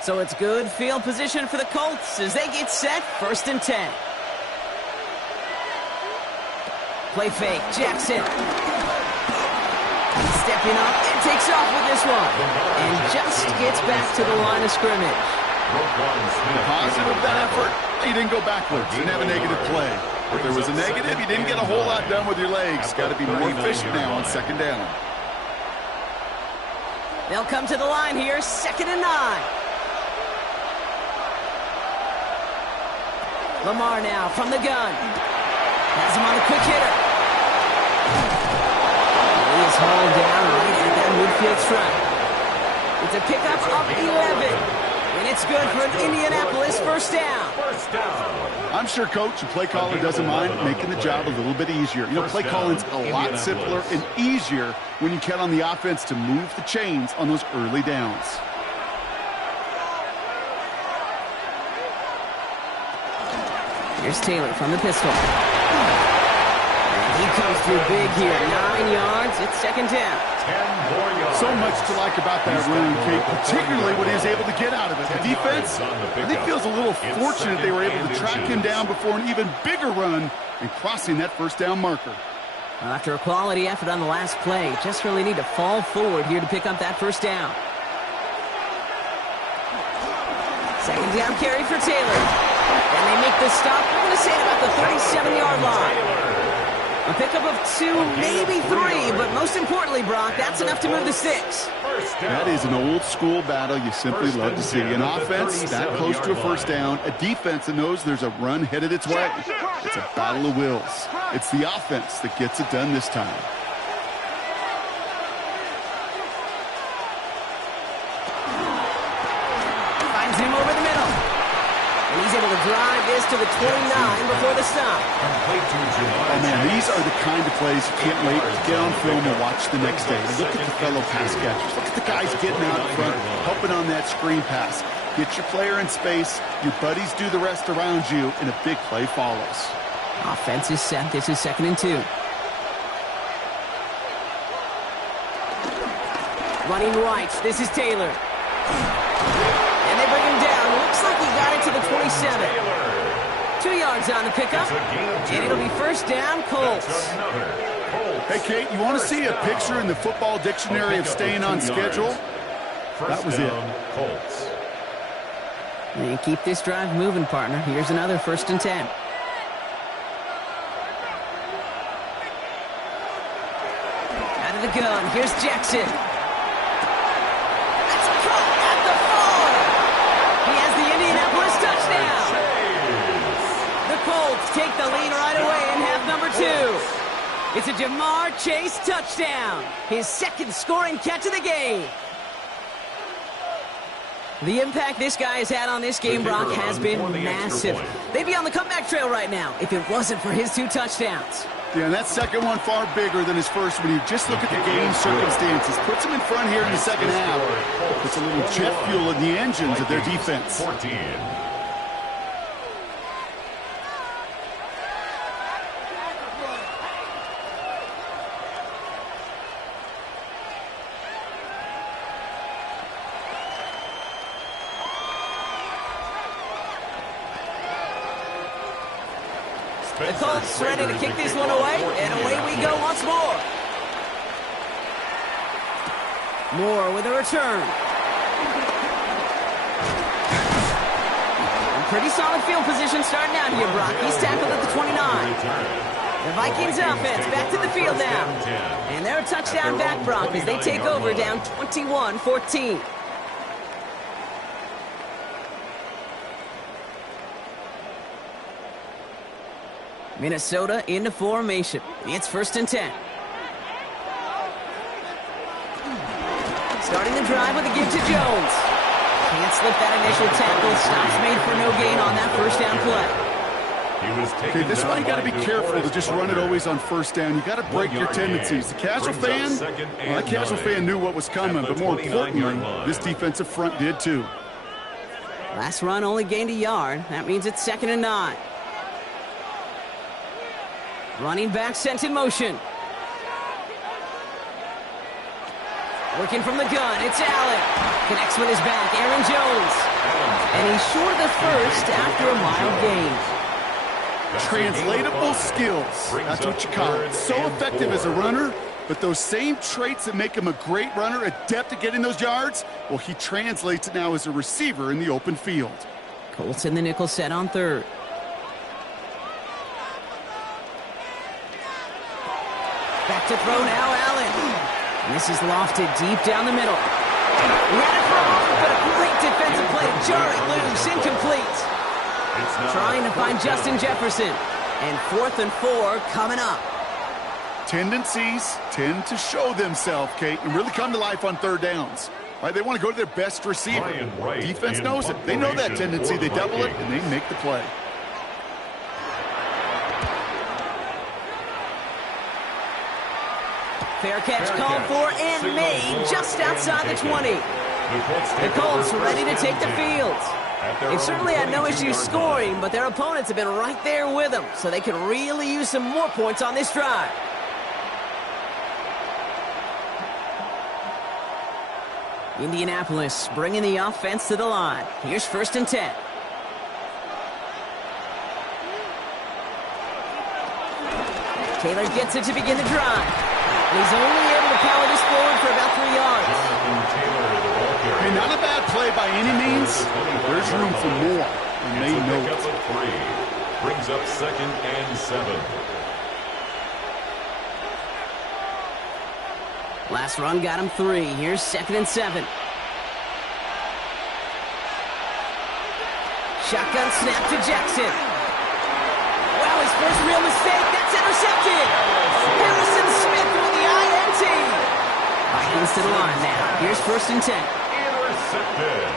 So it's good field position for the Colts as they get set, 1st and 10. Play fake, Jackson. He's stepping up and takes off with this one. And just gets back to the line of scrimmage. Positive of that effort, he didn't go backwards. Didn't have a negative play. If there was a negative, you didn't get a whole lot done with your legs. Got to be more efficient now on 2nd down. They'll come to the line here, 2nd and 9. Lamar now from the gun. Has him on a quick hitter. He is hauled down right at that midfield stripe. It's a pickup of 11. And it's good for an Indianapolis 1st down. I'm sure Coach, the play caller, doesn't mind making the job a little bit easier. You know, play calling's a lot simpler and easier when you count on the offense to move the chains on those early downs. Here's Taylor from the pistol. And he comes through big here. 9 yards. It's 2nd down. 10 more yards. So much to like about that run, Kate, particularly what he was able to get out of it. The defense, I think, feels a little fortunate they were able to track him down before an even bigger run and crossing that 1st down marker. Well, after a quality effort on the last play, just really need to fall forward here to pick up that 1st down. 2nd down carry for Taylor. And they make the stop, we're going to say, about the 37-yard line. A pickup of 2, maybe 3, but most importantly, Brock, that's enough to move the 6. That is an old-school battle you simply love to see. An offense that close to a 1st down, a defense that knows there's a run headed its way. It's a battle of wills. It's the offense that gets it done this time. Finds him over the middle. And he's able to drive this to the 29 before the stop. Oh, man, these are the kind of plays you can't wait to get on film and watch the next day. Look at the fellow pass catchers. Look at the guys getting out in front, helping on that screen pass. Get your player in space, your buddies do the rest around you, and a big play follows. Offense is set. This is 2nd and 2. Running right. This is Taylor. And they bring him down. Looks like he got it to the 27. 2 yards on the pickup. And it'll be 1st down, Colts. Hey, Kate, you want to see a picture in the football dictionary of staying on schedule? That was it. And keep this drive moving, partner. Here's another 1st and 10. Out of the gun. Here's Jackson. That's caught at the 4. He has the Indianapolis touchdown. The Colts take the lead right away in half number 2. It's a Jamar Chase touchdown. His 2nd scoring catch of the game. The impact this guy has had on this game, Brock, has been massive. They'd be on the comeback trail right now if it wasn't for his 2 touchdowns. Yeah, and that 2nd one far bigger than his 1st when you just look at the game circumstances. Puts him in front here in the 2nd half. Puts a little jet fuel in the engines of their defense. 14. The Colts ready to kick this one away, and away we go once more. Moore with a return. Pretty solid field position starting out here, Brock. He's tackled at the 29. The Vikings offense back to the field now. And they're a touchdown back, Brock, as they take over down 21-14. Minnesota into formation. It's 1st and 10. Starting the drive with a give to Jones. Can't slip that initial tackle. Stops made for no gain on that first down play. Okay, this is why you got to be careful to just run it always on first down. You got to break your tendencies. The casual fan, well, that casual fan knew what was coming, but more importantly, this defensive front did too. Last run only gained a yard. That means it's 2nd and 9. Running back sent in motion. Working from the gun, it's Allen. Connects with his back, Aaron Jones. And he's short of the first after a mild gain. Translatable skills. That's what you call it. So effective as a runner, but those same traits that make him a great runner, adept at getting those yards, well, he translates it now as a receiver in the open field. Colts in the nickel set on 3rd. Back to throw now, Allen. And this is lofted deep down the middle. He had it thrown, but a great defensive play. Jarring loose, incomplete. Trying to find Justin Jefferson. And 4th and 4 coming up. Tendencies tend to show themselves, Kate, and really come to life on 3rd downs. Right? They want to go to their best receiver. Defense knows it. They know that tendency. They double it, and they make the play. Fair catch called for and made just outside the 20. The Colts ready to take the field. They certainly had no issue scoring, but their opponents have been right there with them, so they could really use some more points on this drive. Indianapolis bringing the offense to the line. Here's 1st and 10. Taylor gets it to begin the drive. And he's only able to power this forward for about 3 yards. Hey, not a bad play by any means. There's room for more, and they know it. Brings up 2nd and 7. Last run got him 3. Here's 2nd and 7. Shotgun snap to Jackson. Wow, his first real mistake. That's intercepted. Harrison Smith with the INT. Vikings to the line now. Here's 1st and 10. Intercepted.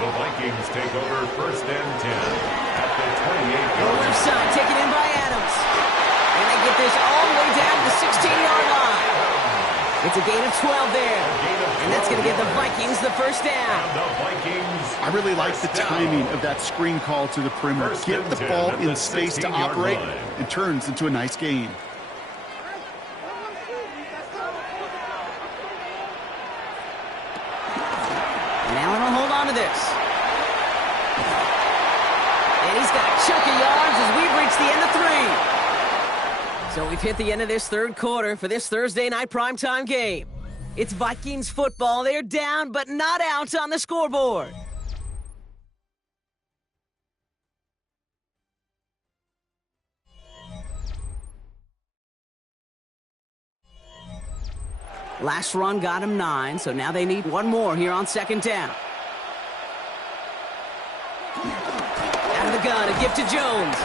The Vikings take over 1st and 10 at the 28-yard line. Left side taken in by Adams. And they get this all the way down to the 16-yard line. It's a gain of 12 there. And that's going to give the Vikings the first down. I really like the timing of that screen call to the perimeter. Get the ball in space to operate, and turns into a nice gain. Now it'll hold on to this. And he's got a chunk of yards as we've reached the end of 3. So we've hit the end of this 3rd quarter for this Thursday night primetime game. It's Vikings football. They're down, but not out on the scoreboard. Last run got him 9, so now they need one more here on 2nd down. Out of the gun, a gift to Jones.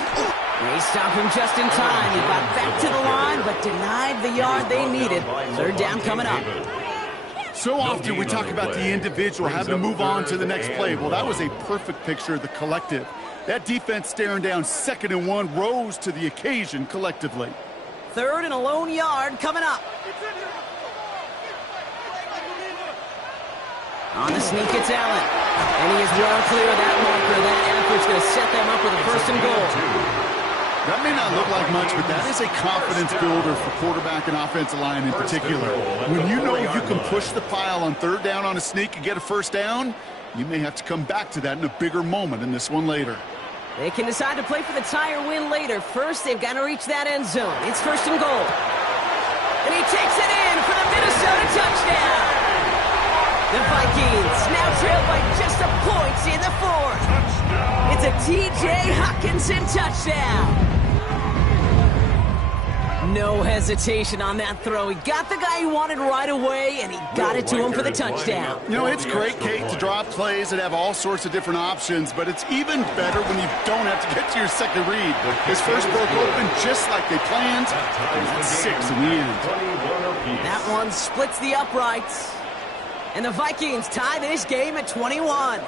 They stop him just in time. He got back to the line, but denied the yard they needed. 3rd down coming up. So often we talk about the individual having to move on to the next play. Well, that was a perfect picture of the collective. That defense staring down 2nd and 1 rose to the occasion collectively. 3rd and a lone yard coming up. On the sneak, it's Allen. And he is well clear of that marker. That effort's going to set them up with a 1st and goal. That may not look like much, but that is a confidence builder for quarterback and offensive line in particular. When you know you can push the pile on 3rd down on a sneak and get a 1st down, you may have to come back to that in a bigger moment in this one later. They can decide to play for the tie or win later. First, they've got to reach that end zone. It's 1st and goal. And he takes it in for the Minnesota touchdown. The Vikings now trail by just a point in the fourth. It's a T.J. Hockenson touchdown. No hesitation on that throw. He got the guy he wanted right away, and he got it to him for the touchdown. You know, it's great, Kate, to draw plays that have all sorts of different options, but it's even better when you don't have to get to your second read. His first broke open just like they planned, and that's 6 in the end. That one splits the uprights, and the Vikings tie this game at 21.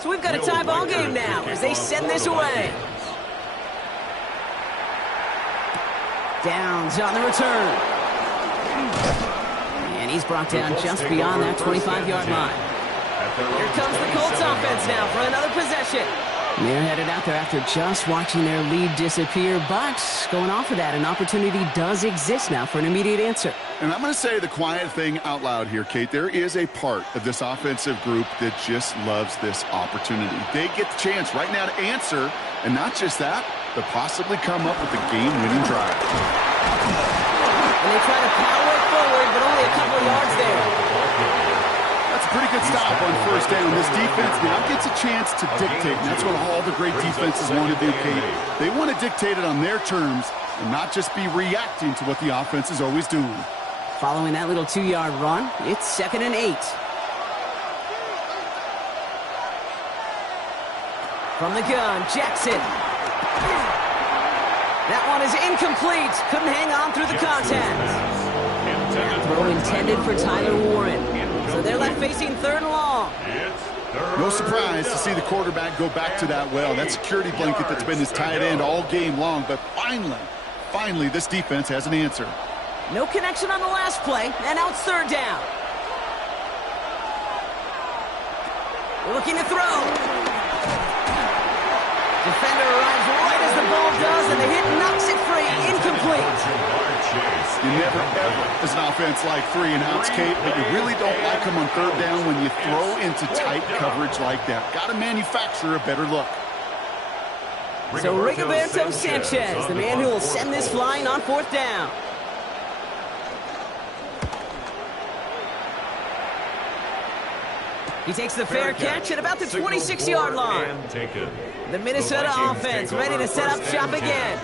So we've got a tie ball game now as they send this away. Downs on the return. And he's brought down just beyond that 25-yard line. Here comes the Colts offense now for another possession. They're headed out there after just watching their lead disappear, but going off of that, an opportunity does exist now for an immediate answer. And I'm going to say the quiet thing out loud here, Kate. There is a part of this offensive group that just loves this opportunity. They get the chance right now to answer, and not just that, but possibly come up with a game-winning drive. And they try to power it forward, but only a couple of yards there. That's a pretty good stop on first down. This defense now gets a chance to dictate, and that's what all the great defenses want to do, Kate. They want to dictate it on their terms and not just be reacting to what the offense is always doing. Following that little 2-yard run, it's 2nd and 8. From the gun, Jackson. That one is incomplete. Couldn't hang on through the contact. That throw intended for Tyler Warren. So they're left facing 3rd and long. No surprise to see the quarterback go back to that well. That security blanket that's been his tight end all game long. But finally, this defense has an answer. No connection on the last play, and now it's 3rd down. Looking to throw. Defender arrives right as the ball does, and the hit knocks it free. Incomplete. You never, ever, as an offense, like 3 and outs, Kate, but you really don't like them on 3rd down when you throw into tight coverage like that. Got to manufacture a better look. So Rigoberto Sanchez, the man who will send this flying on 4th down. He takes the fair catch at about the 26-yard line. The Minnesota offense ready to set up shop again.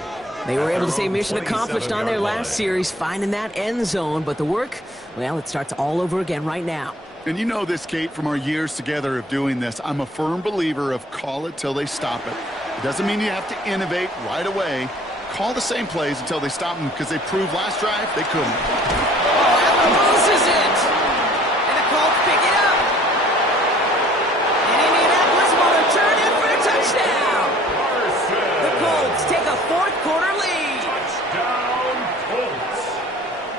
They were able to say mission accomplished on their last series, finding that end zone. But the work, well, it starts all over again right now. And you know this, Kate, from our years together of doing this. I'm a firm believer of call it till they stop it. It doesn't mean you have to innovate right away. Call the same plays until they stop them, because they proved last drive they couldn't. Oh, this is it. And the Colts pick it up. And Indianapolis will return in for a touchdown. The Colts take a 4th quarter lead. Touchdown, Colts.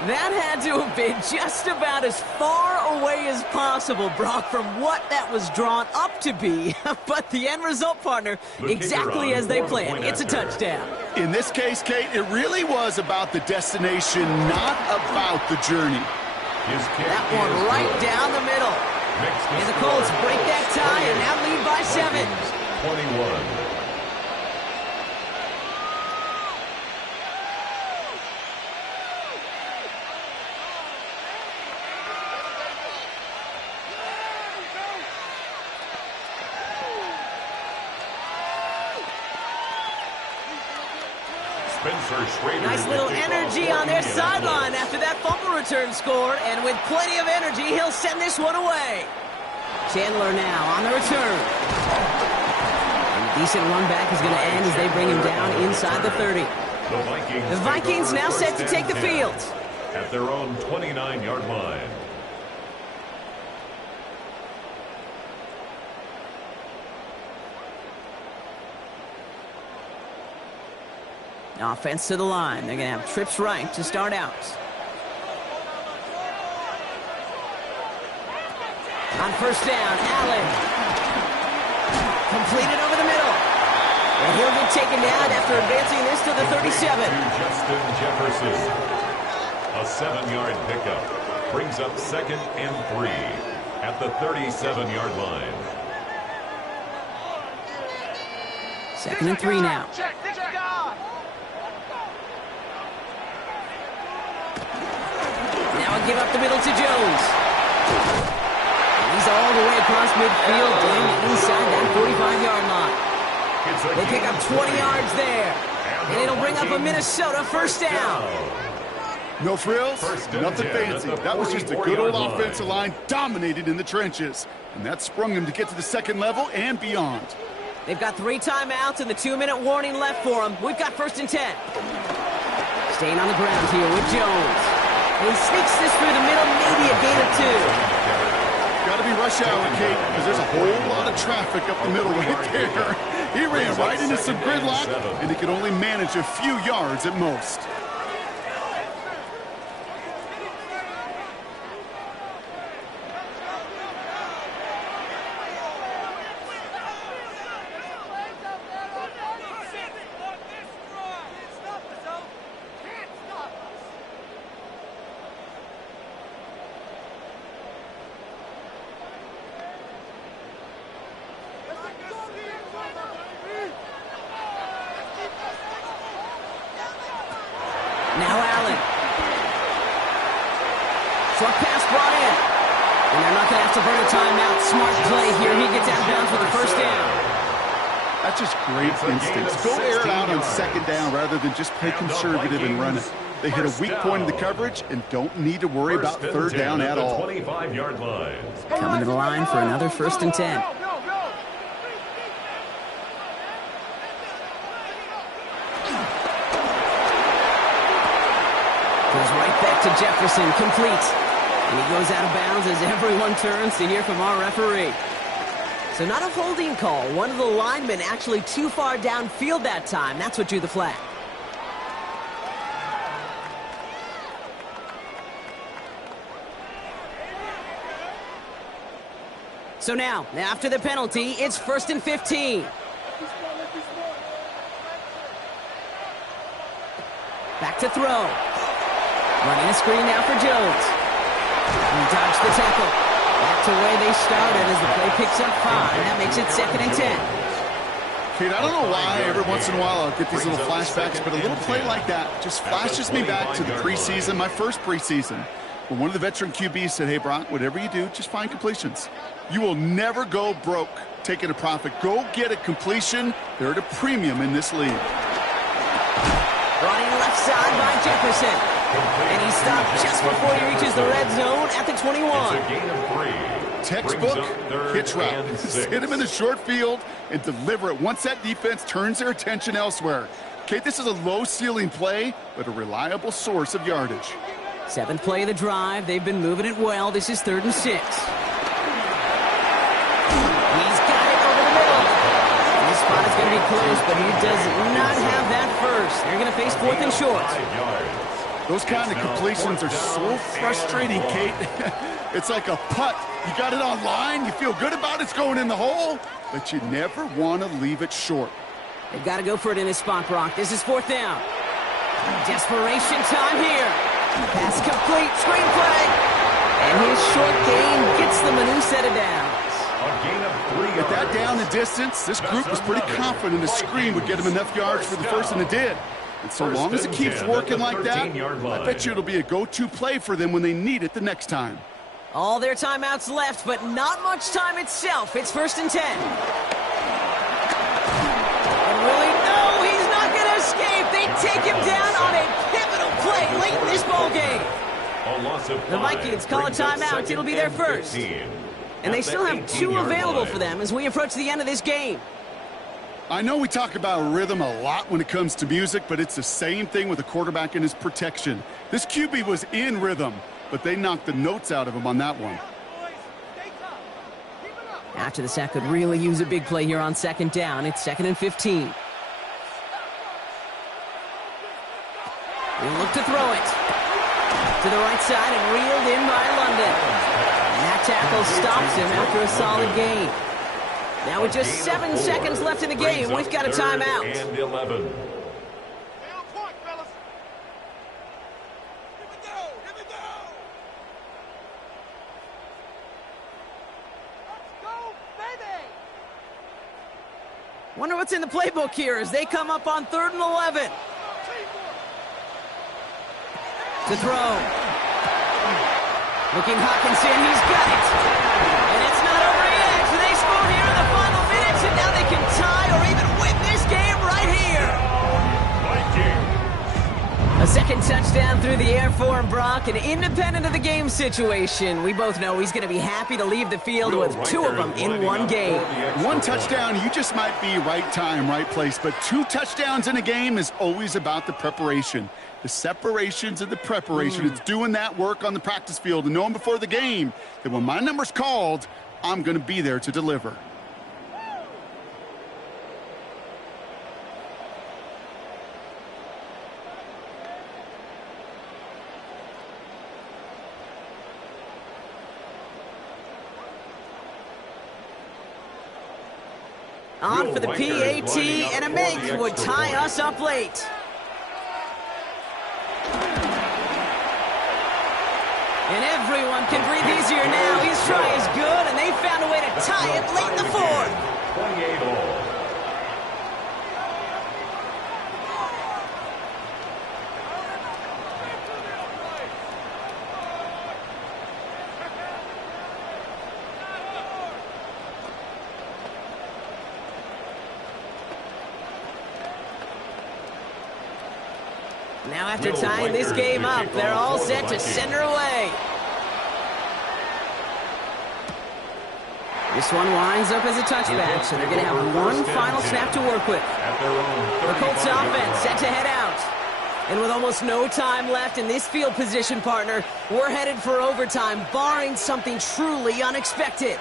That had to have been just about as far away as possible, Brock, from what that was drawn up to be. But the end result, partner, exactly as they planned. It's a touchdown. In this case, Kate, it really was about the destination, not about the journey. That one right down the middle. And the Colts break that tie and now lead by 7. 21. Nice little energy on their sideline after that fumble return score, and with plenty of energy, he'll send this one away. Chandler now on the return. And a decent run back is going to end as they bring him down inside the 30. The Vikings now set to take the field. At their own 29-yard line. Offense to the line. They're going to have trips right to start out. On 1st down, Allen. Completed over the middle. And he'll get taken down after advancing this to the 37. Justin Jefferson. A 7-yard pickup. Brings up 2nd and 3. at the 37-yard line. 2nd and 3 now. Now a give up the middle to Jones. And he's all the way across midfield, down inside that 45-yard line. They pick up 20 yards there. And it'll bring up a Minnesota first down. No frills, nothing fancy. That was just a good old offensive line dominated in the trenches. And that sprung them to get to the second level and beyond. They've got 3 timeouts and the 2-minute warning left for them. We've got 1st and 10. Staying on the ground here with Jones. And he sneaks this through the middle, maybe a gain of 2. Got to be rush hour, Kate, because there's a whole lot of traffic up the middle right there. He ran right into some gridlock, and he could only manage a few yards at most. Now Allen. Short pass brought in. And they're not going to have to burn a timeout. Smart play here. He gets out of bounds for the first down. That's just great instincts. Go air it out on 2nd down rather than just play conservative and run it. They hit a weak point in the coverage and don't need to worry about 3rd down at all. 25-yard line. Coming to the line for another 1st and 10. Goes right back to Jefferson, complete. And he goes out of bounds as everyone turns to hear from our referee. So not a holding call. One of the linemen actually too far downfield that time. That's what drew the flag. So now, after the penalty, it's 1st and 15. Back to throw. Running a screen now for Jones. He dodged the tackle. Back to where they started as the play picks up 5. That makes it 2nd and 10. Kate, I don't know why every once in a while I'll get these little flashbacks, but a little play like that just flashes me back to the preseason, my first preseason, when one of the veteran QBs said, hey, Brock, whatever you do, just find completions. You will never go broke taking a profit. Go get a completion. They're at a premium in this league. Running left side by Jefferson. And he stopped just before he reaches the red zone at the 21. It's a gain of 3. Textbook hitch route. Hit him in the short field and deliver it once that defense turns their attention elsewhere. Kate, this is a low-ceiling play, but a reliable source of yardage. 7th play of the drive. They've been moving it well. This is 3rd and 6. He's got it over the middle. And this spot is going to be close, but he does not have that first. They're going to face 4th and short. Those kind of completions are so frustrating, Kate. It's like a putt. You got it on line, you feel good about it's going in the hole, but you never want to leave it short. They've got to go for it in this spot, Brock. This is 4th down. Desperation time here. Pass complete, screenplay. And his short gain gets them a new set of downs. A gain of 3. With that down and distance, this group was pretty confident a screen would get him enough yards for the first, and it did. And so long as it keeps working like that, I bet you it'll be a go-to play for them when they need it the next time. All their timeouts left, but not much time itself. It's 1st and 10. And really, no, he's not going to escape. They take him down on a pivotal play late in this ball game. The Vikings call a timeout. It'll be their first. And they still have 2 available for them as we approach the end of this game. I know we talk about rhythm a lot when it comes to music, but it's the same thing with a quarterback and his protection. This QB was in rhythm, but they knocked the notes out of him on that one. After the sack could really use a big play here on 2nd down. It's 2nd and 15. He'll look to throw it. To the right side and reeled in by London. And that tackle stops him after a solid gain. Now with just 7 seconds left in the game, we've got a timeout. And 11. Wonder what's in the playbook here as they come up on 3rd and 11. To throw. Looking Hawkinson, he's got it. And it's not over yet. They score here in the final minutes, and now they can tie or even win this game right here. A second touchdown through the air for him, Brock, and independent of the game situation, we both know he's going to be happy to leave the field with 2 of them in one game. 1 touchdown, you just might be right time, right place, but 2 touchdowns in a game is always about the preparation. The separations and the preparation. It's doing that work on the practice field and knowing before the game that when my number's called, I'm going to be there to deliver. On for the PAT, and a make would tie us up late. And everyone can breathe easier now. His try is good, and they found a way to tie it late in the 4th. 28 all. Now after tying this game up, they're all set to send her away. This one winds up as a touchback, so they're going to have one final snap to work with. The Colts offense set to head out. And with almost no time left in this field position, partner, we're headed for overtime, barring something truly unexpected.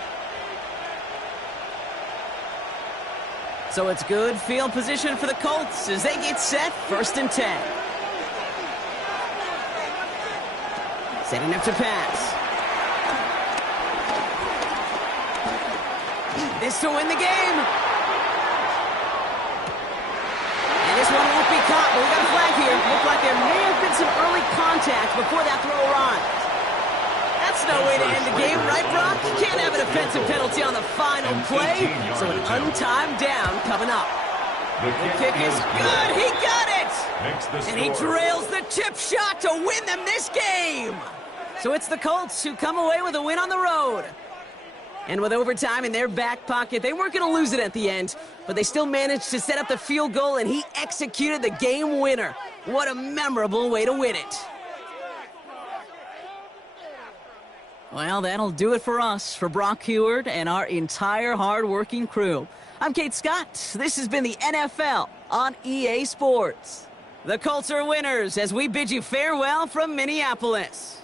So it's good field position for the Colts as they get set, 1st and 10. Setting up to pass. This to win the game. And this one won't be caught, but we got a flag here. Looked like there may have been some early contact before that throw arrived. That's no way to end the game, right, Brock? You can't have an offensive penalty on the final play, so an untimed down coming up. The kick is good. He got it. And he drills the chip shot to win them this game. So it's the Colts who come away with a win on the road. And with overtime in their back pocket, they weren't going to lose it at the end, but they still managed to set up the field goal, and he executed the game winner. What a memorable way to win it. Well, that'll do it for us, for Brock Huard and our entire hard-working crew. I'm Kate Scott. This has been the NFL on EA Sports. The Colts are winners as we bid you farewell from Minneapolis.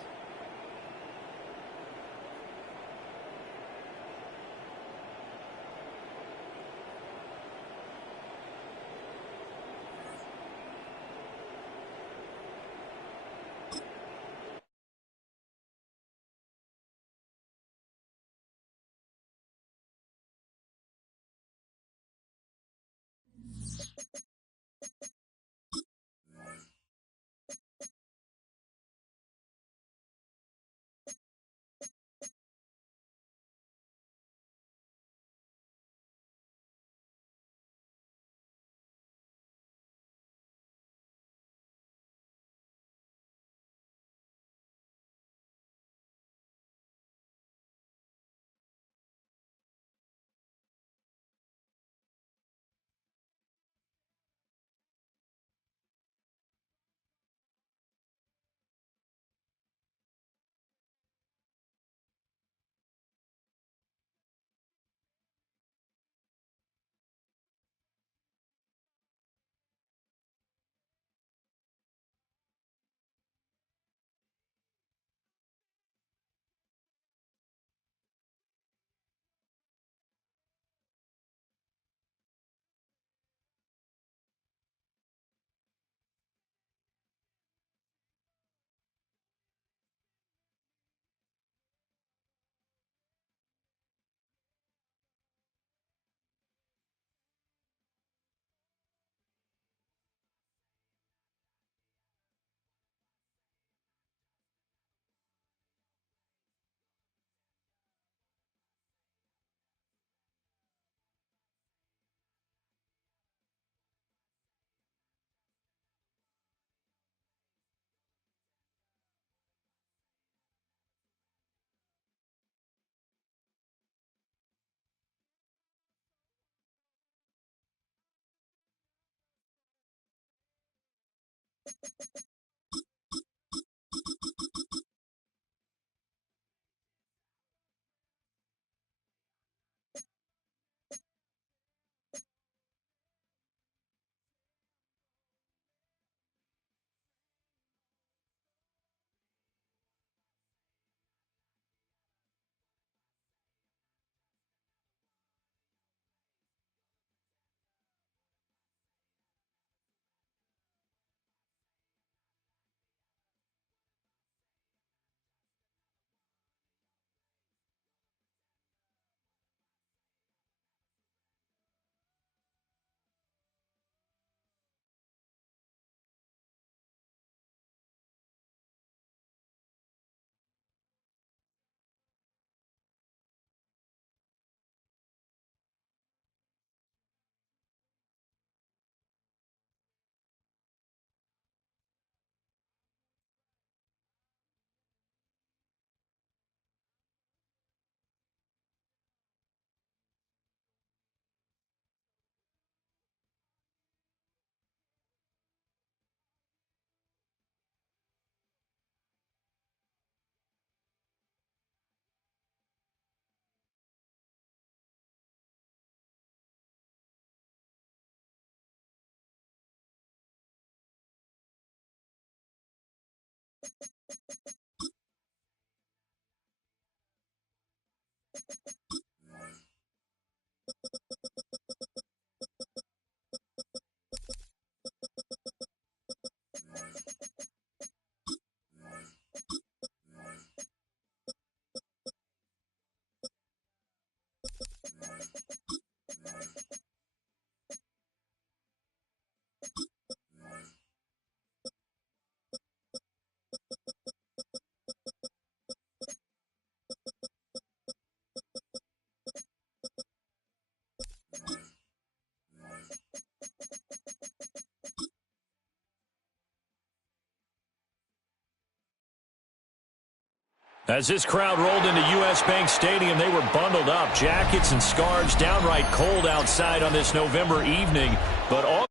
As this crowd rolled into U.S. Bank Stadium, they were bundled up, jackets and scarves, downright cold outside on this November evening. But all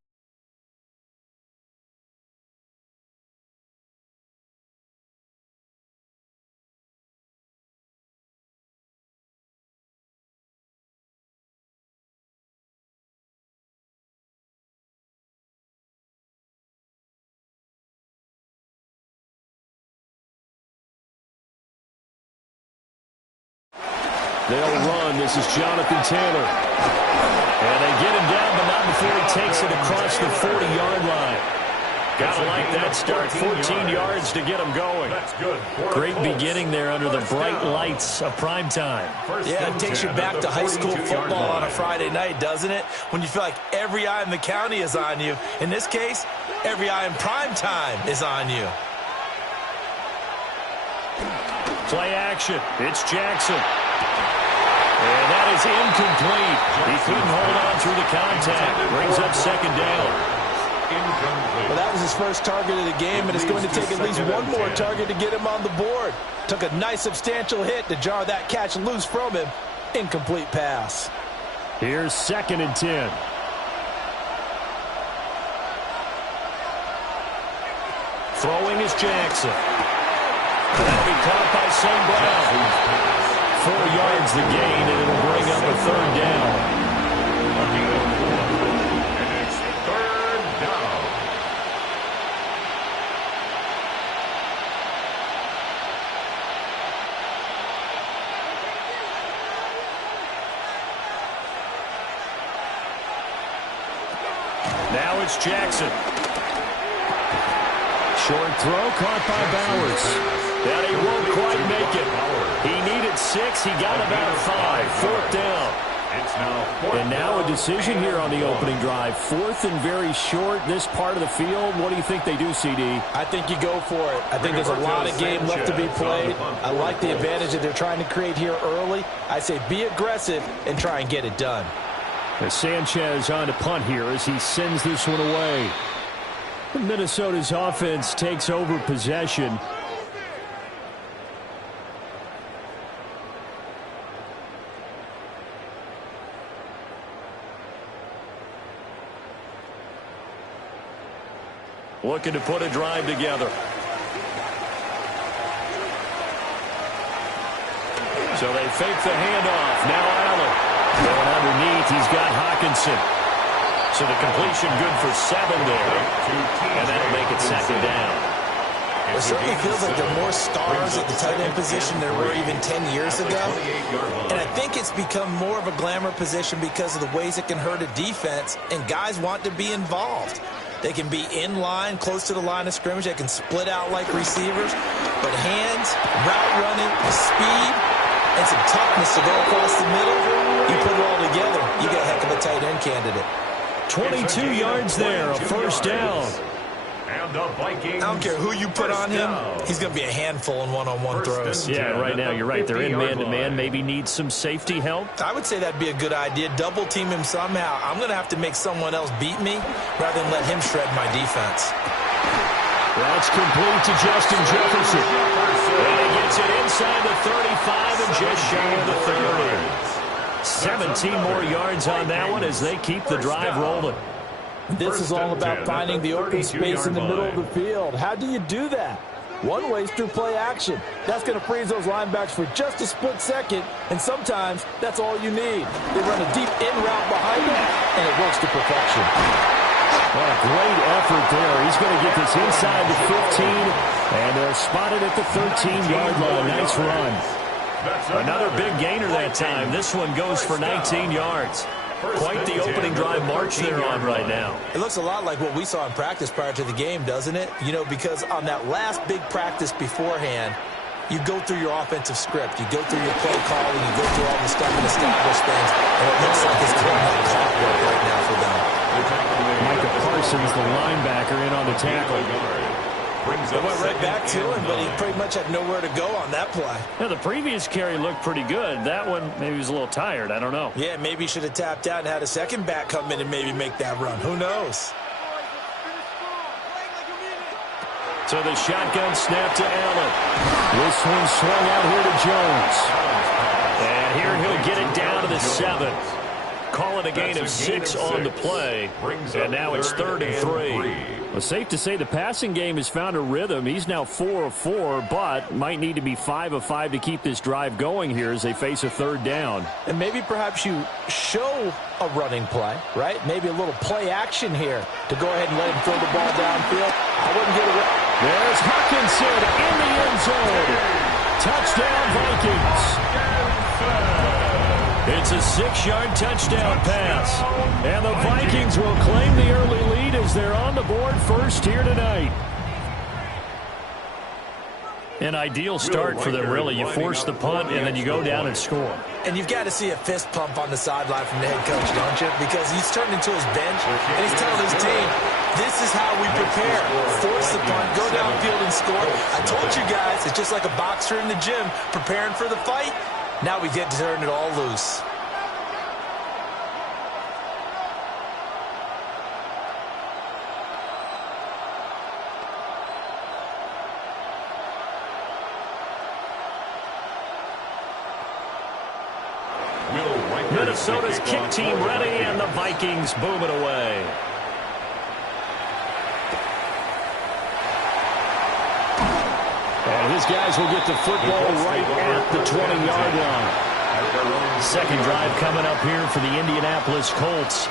they'll run. This is Jonathan Taylor. And they get him down, but not before he takes it across the 40-yard line. Gotta like that start. 14 yards to get him going. That's good. Great beginning there under the bright lights of prime time. Yeah, it takes you back to high school football on a Friday night, doesn't it? When you feel like every eye in the county is on you. In this case, every eye in prime time is on you. Play action. It's Jackson. And that is incomplete. He couldn't hold on through the contact. Brings up second down. Well, that was his first target of the game, and it's going to take at least one more target to get him on the board. Took a nice substantial hit to jar that catch loose from him. Incomplete pass. Here's 2nd and 10. Throwing is Jackson. That'll be caught by St. Brown. 4 yards the gain, and it'll bring up a 3rd down. And it's 3rd down. Now it's Jackson. Short throw caught by Bowers. That he won't quite make it. He needed 6. He got about 5. 4th down. And now a decision here on the opening drive. 4th and very short, this part of the field. What do you think they do, CD? I think you go for it. I think there's a lot of game left to be played. I like the advantage that they're trying to create here early. I say be aggressive and try and get it done. As Sanchez on to punt here as he sends this one away. Minnesota's offense takes over possession. looking to put a drive together. So they fake the handoff. Now Allen. Going underneath, he's got Hockenson. So the completion good for 7 there. And that'll make it second down. It certainly feels like there are more stars at the tight end position than there were even 10 years ago. And I think it's become more of a glamour position because of the ways it can hurt a defense, and guys want to be involved. They can be in line, close to the line of scrimmage. They can split out like receivers. But hands, route running, speed, and some toughness to go across the middle, you put it all together, you got a heck of a tight end candidate. 22 yards there, a first down. I don't care who you put on him, he's going to be a handful in one-on-one throws. Yeah, right now you're right. They're in man-to-man. Maybe need some safety help. I would say that'd be a good idea. Double team him somehow. I'm going to have to make someone else beat me rather than let him shred my defense. That's complete to Justin Jefferson. And he gets it inside the 35 and just shy of the 30. 17 more yards on that one as they keep the drive rolling. This is all about finding the open space in the middle of the field. How do you do that? One way is through play action. That's going to freeze those linebackers for just a split second, and sometimes that's all you need. They run a deep in route behind them, and it works to perfection. Well, a great effort there. He's going to get this inside the 15, and they'll spot it at the 13-yard line. Nice run. Another big gainer that time. This one goes for 19 yards. Quite the opening drive march they're on right now. It looks a lot like what we saw in practice prior to the game, doesn't it? You know, because on that last big practice beforehand, you go through your offensive script. You go through your play calling. You go through all the stuff and establish things. And it looks like it's going like clockwork right now for them. Micah Parsons, the linebacker, in on the tackle. They went right back to him, but he pretty much had nowhere to go on that play. Yeah, the previous carry looked pretty good. That one, maybe he was a little tired. I don't know. Yeah, maybe he should have tapped out and had a second back come in and maybe make that run. Who knows? So the shotgun snap to Allen. This one swung out here to Jones. And here he'll get it down to the 7. Call it a gain of 6 on the play. And now it's 3rd and 3. Well, safe to say the passing game has found a rhythm. He's now 4 of 4, but might need to be 5 of 5 to keep this drive going here as they face a 3rd down. And maybe perhaps you show a running play, right? Maybe a little play action here to go ahead and let him throw the ball downfield. I wouldn't get away. There's Hockenson in the end zone. Touchdown, Vikings. It's a 6-yard touchdown pass. And the Vikings will claim the early lead as they're on the board first here tonight. An ideal start for them, really. You force the punt, and then you go down and score. And you've got to see a fist pump on the sideline from the head coach, don't you? Because he's turned into his bench, and he's telling his team, this is how we prepare. Force the punt, go downfield and score. I told you guys, it's just like a boxer in the gym preparing for the fight. Now we get to turn it all loose. Minnesota's kick team ready, and the Vikings boom it away. And his guys will get the football right at the 20-yard line. Second drive coming up here for the Indianapolis Colts.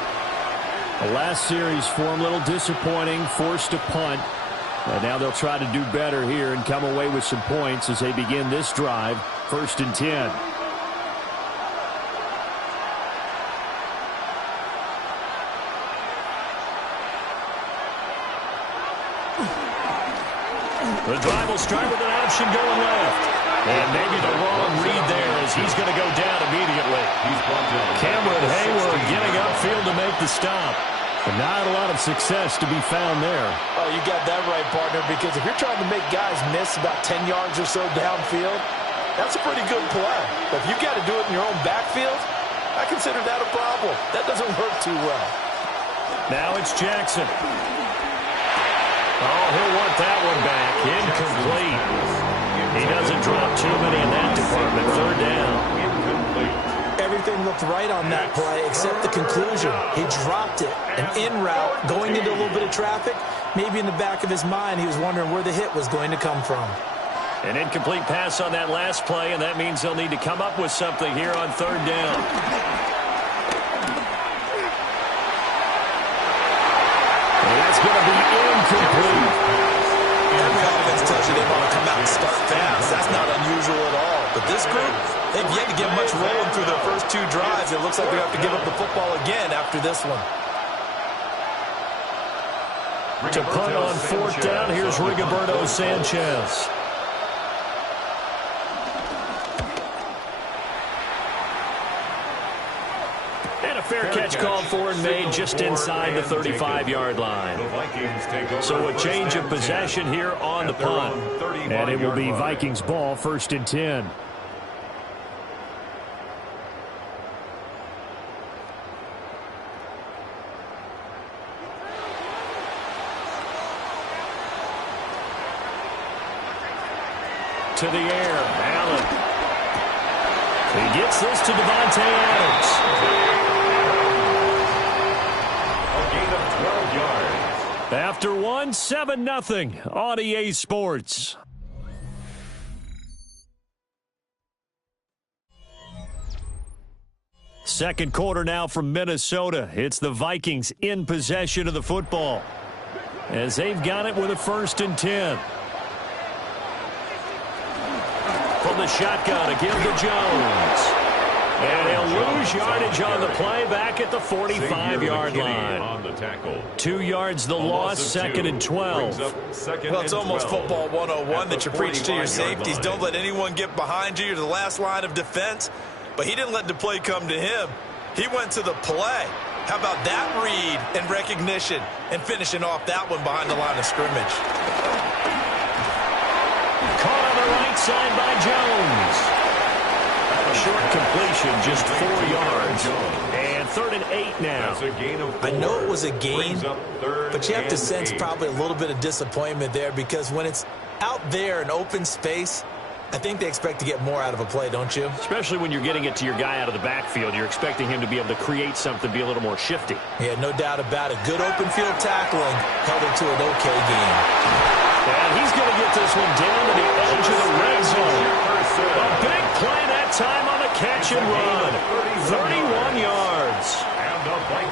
The last series for them, a little disappointing, forced a punt. And now they'll try to do better here and come away with some points as they begin this drive, 1st and 10. The drive will start with an option going left. And maybe the wrong read there as he's going to go down immediately. Cameron Hayward getting upfield to make the stop. But not a lot of success to be found there. Oh, you got that right, partner, because if you're trying to make guys miss about 10 yards or so downfield, that's a pretty good play. But if you've got to do it in your own backfield, I consider that a problem. That doesn't work too well. Now it's Jackson. Oh, he'll want that one back. Incomplete. He doesn't drop too many in that department. 3rd down. Everything looked right on that play except the conclusion. He dropped it. An in route, going into a little bit of traffic, maybe in the back of his mind he was wondering where the hit was going to come from. An incomplete pass on that last play, and that means they'll need to come up with something here on third down. And that's going to be incomplete. Every offense tells you they want to come out and start fast. That's not unusual at all. But this group, they've yet to get much rolling through their first 2 drives. It looks like they have to give up the football again after this one. To punt on fourth down, here's Rigoberto Sanchez. And a fair catch called for and made just inside the 35-yard line. So a change of possession here on the punt. And it will be Vikings ball, 1st and 10. To the air, Allen. He gets this to Davante Adams. A gain of 12 yards. After 1, 7-0 on EA Sports. Second quarter now from Minnesota. It's the Vikings in possession of the football, as they've got it with a 1st and 10. From the shotgun, a give to Jones. And he'll lose yardage on the play back at the 45-yard line. On the tackle. 2 yards the loss, 2nd and 12. Well, it's almost football 101 that you preach to your safeties. Don't let anyone get behind you. You're the last line of defense. But he didn't let the play come to him. He went to the play. How about that read and recognition and finishing off that one behind the line of scrimmage? Caught on the right side by Jones. A short completion, just 4 yards. And 3rd and 8 now. I know it was a gain, but you have to sense probably a little bit of disappointment there, because when it's out there in open space, I think they expect to get more out of a play, don't you? Especially when you're getting it to your guy out of the backfield. You're expecting him to be able to create something, be a little more shifty. Yeah, no doubt about it. Good open field tackling held it to an okay game. And he's going to get this one down to the edge of the red zone. A big play that time on the catch and run. 31 yards.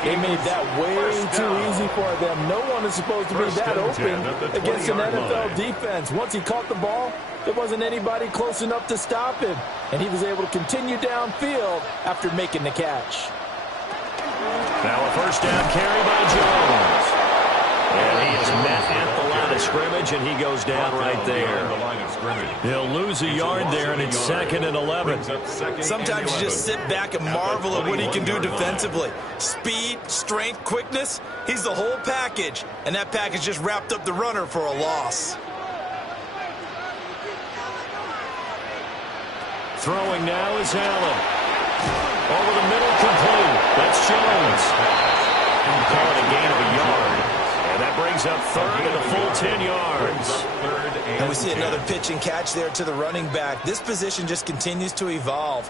They made that way too easy for them. No one is supposed to be that open against an NFL defense. Once he caught the ball, there wasn't anybody close enough to stop him, and he was able to continue downfield after making the catch. Now a 1st down carry by Jones. And he is met at the line of scrimmage, and he goes down right there. He'll lose a yard there, and it's 2nd and 11. Sometimes you just sit back and marvel at what he can do defensively. Speed, strength, quickness, he's the whole package. And that package just wrapped up the runner for a loss. Throwing now is Allen. Over the middle, complete. That's Jones. Call it a gain of a yard. And that brings up 3rd and a full 10 yards. And we see another pitch and catch there to the running back. This position just continues to evolve.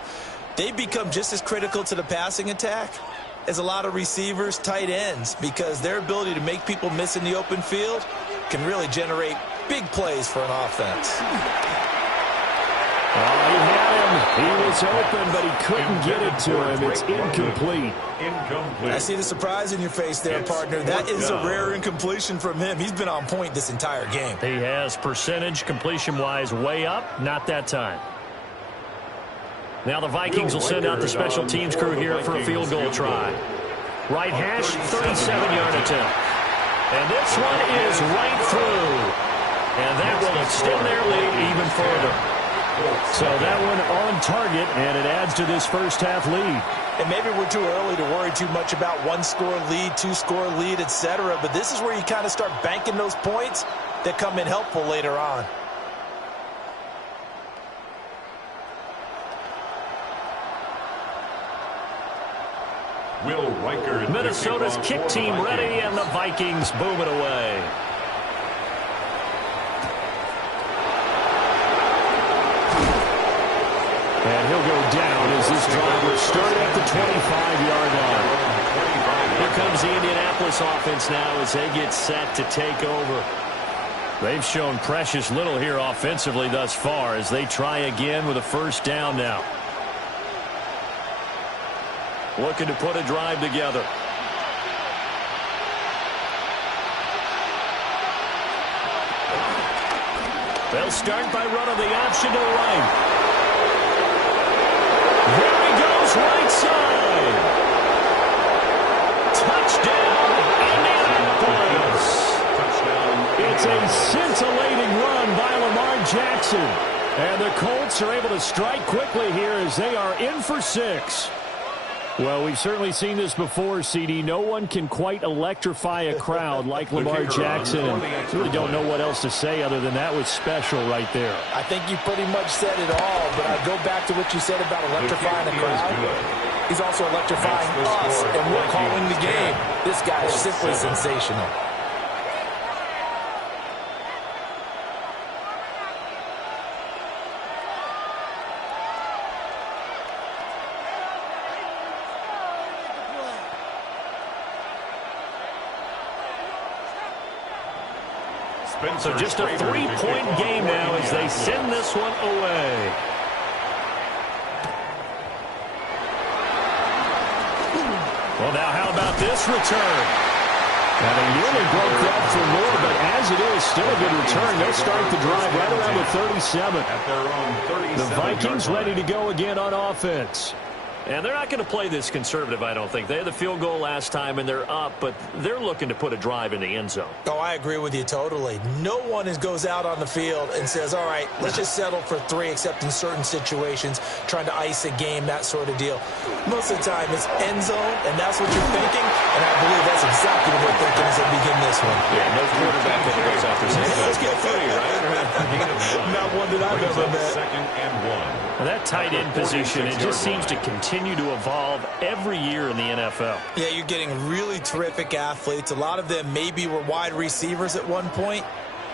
They become just as critical to the passing attack as a lot of receivers, tight ends, because their ability to make people miss in the open field can really generate big plays for an offense. Oh, he had him. He was open, but he couldn't get it to him. It's incomplete. I see the surprise in your face there, partner. That is a rare incompletion from him. He's been on point this entire game. He has percentage completion-wise way up. Not that time. Now the Vikings will send out the special teams crew here for a field goal try. Right hash, 37-yard attempt. And this one is right through. And that will extend their lead even further. So that one on target, and it adds to this first half lead. And maybe we're too early to worry too much about 1-score lead, 2-score lead, etc. But this is where you kind of start banking those points that come in helpful later on. Will Riker. Minnesota's kick team ready, and the Vikings boom it away. And he'll go down as this drive will start at the 25-yard line. Here comes the Indianapolis Indianapolis offense now as they get set to take over. They've shown precious little here offensively thus far as they try again with a first down now. Looking to put a drive together. They'll start by running the option to the right. There he goes, right side. Touchdown, Indianapolis. It's a scintillating run by Lamar Jackson. And the Colts are able to strike quickly here as they are in for 6. Well, we've certainly seen this before, CD. No one can quite electrify a crowd like Lamar Jackson. And really don't know what else to say other than that was special right there. I think you pretty much said it all, but I go back to what you said about electrifying a crowd. He's also electrifying us, and we're calling the game. This guy is simply sensational. So just a 3-point game now as they send this one away. Well, now how about this return? Now they nearly broke that for more, but as it is, still a good return. They'll start the drive right around the 37. The Vikings ready to go again on offense. And they're not going to play this conservative, I don't think. They had the field goal last time, and they're up, but they're looking to put a drive in the end zone. Oh, I agree with you totally. No one goes out on the field and says, all right, let's just settle for 3, except in certain situations, trying to ice a game, that sort of deal. Most of the time, it's end zone, and that's what you're thinking, and I believe that's exactly what they're thinking as they begin this one. Yeah, no quarterback that goes out there saying, let's get free, right? Not one that I've ever met. Second and 1. Well, that tight end position, it just seems to continue to evolve every year in the NFL. Yeah, you're getting really terrific athletes. A lot of them maybe were wide receivers at one point.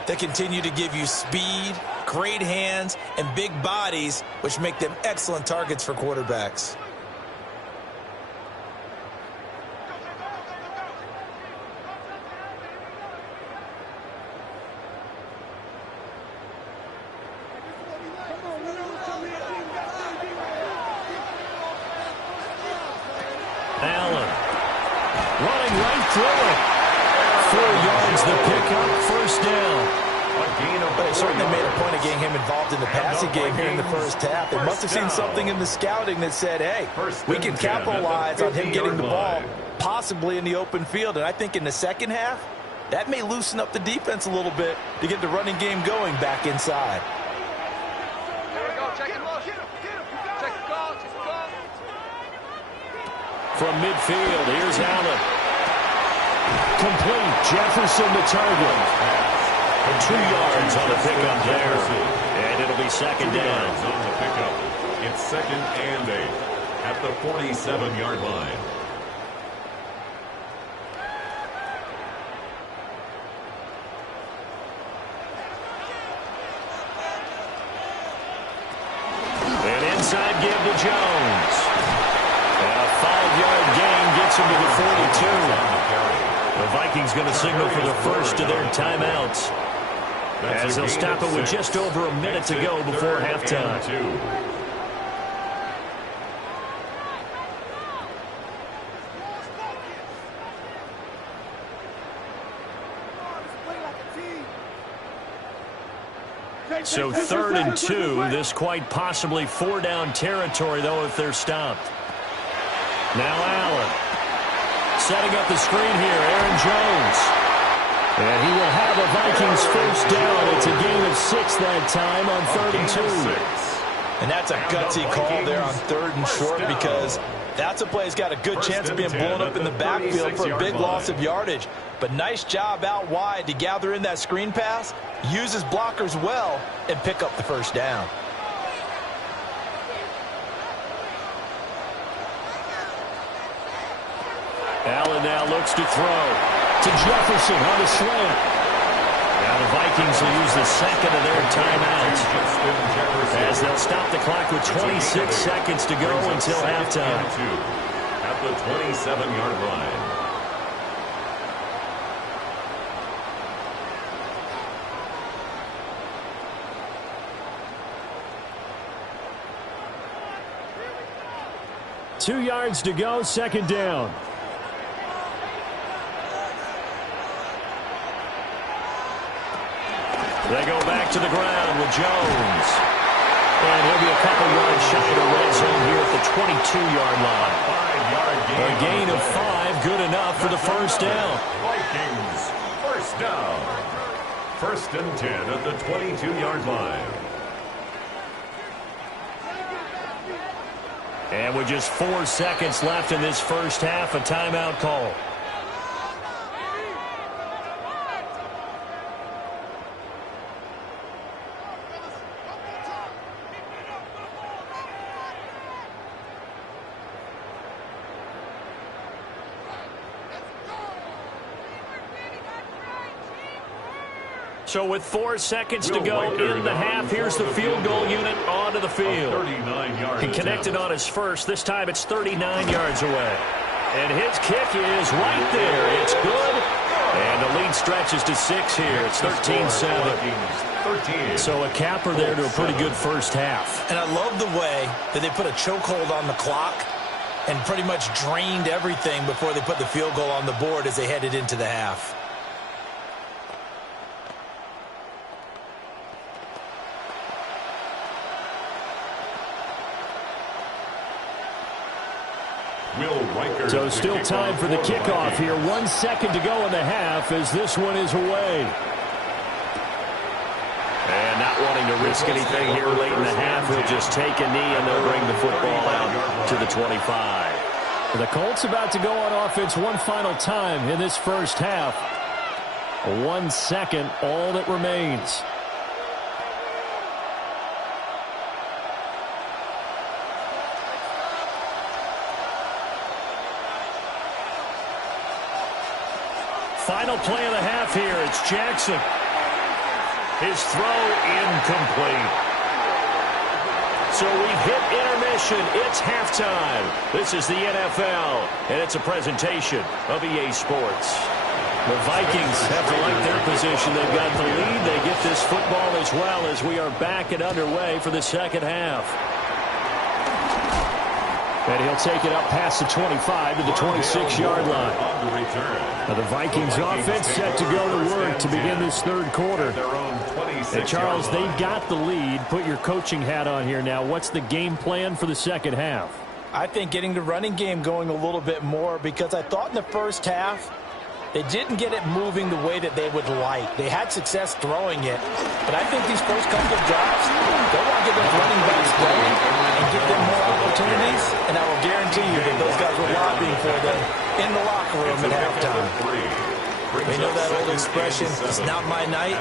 They continue to give you speed, great hands, and big bodies, which make them excellent targets for quarterbacks. Allen running right through it. 4 yards the pickup, first down. But they certainly made a point of getting him involved in the passing game here in the first half. They must have seen something in the scouting that said, hey, we can capitalize on him getting the ball, possibly in the open field. And I think in the second half, that may loosen up the defense a little bit to get the running game going back inside. From midfield, here's Allen. Complete. Jefferson the target. 2 yards on the pickup there. And it'll be second down. On the pickup. It's second and 8 at the 47-yard line. An inside give to Jones. And a 5-yard gain gets him to the 42. The Vikings going to signal for the first of their timeouts, as they'll stop it with just over a minute to go before halftime. So 3rd and 2, this quite possibly 4-down territory, though, if they're stopped. Now Allen setting up the screen here, Aaron Jones. And he will have a Vikings first down. It's a gain of 6 that time on 3rd and 2. And that's a gutsy call there on 3rd and short, because that's a play that's got a good chance of being blown up in the backfield for a big loss of yardage. But nice job out wide to gather in that screen pass, use his blockers well, and pick up the first down. Allen now looks to throw to Jefferson on the slant. Now the Vikings will use the second of their timeouts, as they'll stop the clock with 26 seconds to go until halftime. At the 27-yard line. 2 yards to go, second down. They go back to the ground with Jones. And he'll be a couple yards shy of the red zone here at the 22-yard line. A gain of 5, good enough for the first down. Vikings, first down. 1st and 10 at the 22-yard line. And with just 4 seconds left in this first half, a timeout call. So with 4 seconds to go in the half, here's the field goal unit onto the field. He connected on his first. This time it's 39 yards away. And his kick is right there. It's good. And the lead stretches to 6 here. It's 13-7. So a capper there to a pretty good first half. And I love the way that they put a chokehold on the clock and pretty much drained everything before they put the field goal on the board as they headed into the half. So still time for the kickoff here. 1 second to go in the half as this one is away. And not wanting to risk anything here late in the half, he'll just take a knee and they'll bring the football out to the 25. The Colts about to go on offense one final time in this first half. 1 second, all that remains. Final play of the half here. It's Jackson. His throw incomplete. So we've hit intermission. It's halftime. This is the NFL, and it's a presentation of EA Sports. The Vikings have to like their position. They've got the lead. They get this football as well as we are back and underway for the second half. And he'll take it up past the 25 to the 26-yard line. Now the Vikings offense set to go to work to begin this third quarter. And Charles, they've got the lead. Put your coaching hat on here now. What's the game plan for the second half? I think getting the running game going a little bit more, because I thought in the first half they didn't get it moving the way that they would like. They had success throwing it, but I think these first couple of drives, they want to get those running backs going and give them more opportunities, and I will guarantee you that those guys were lobbying for them in the locker room at halftime. We know that old expression, it's not my night.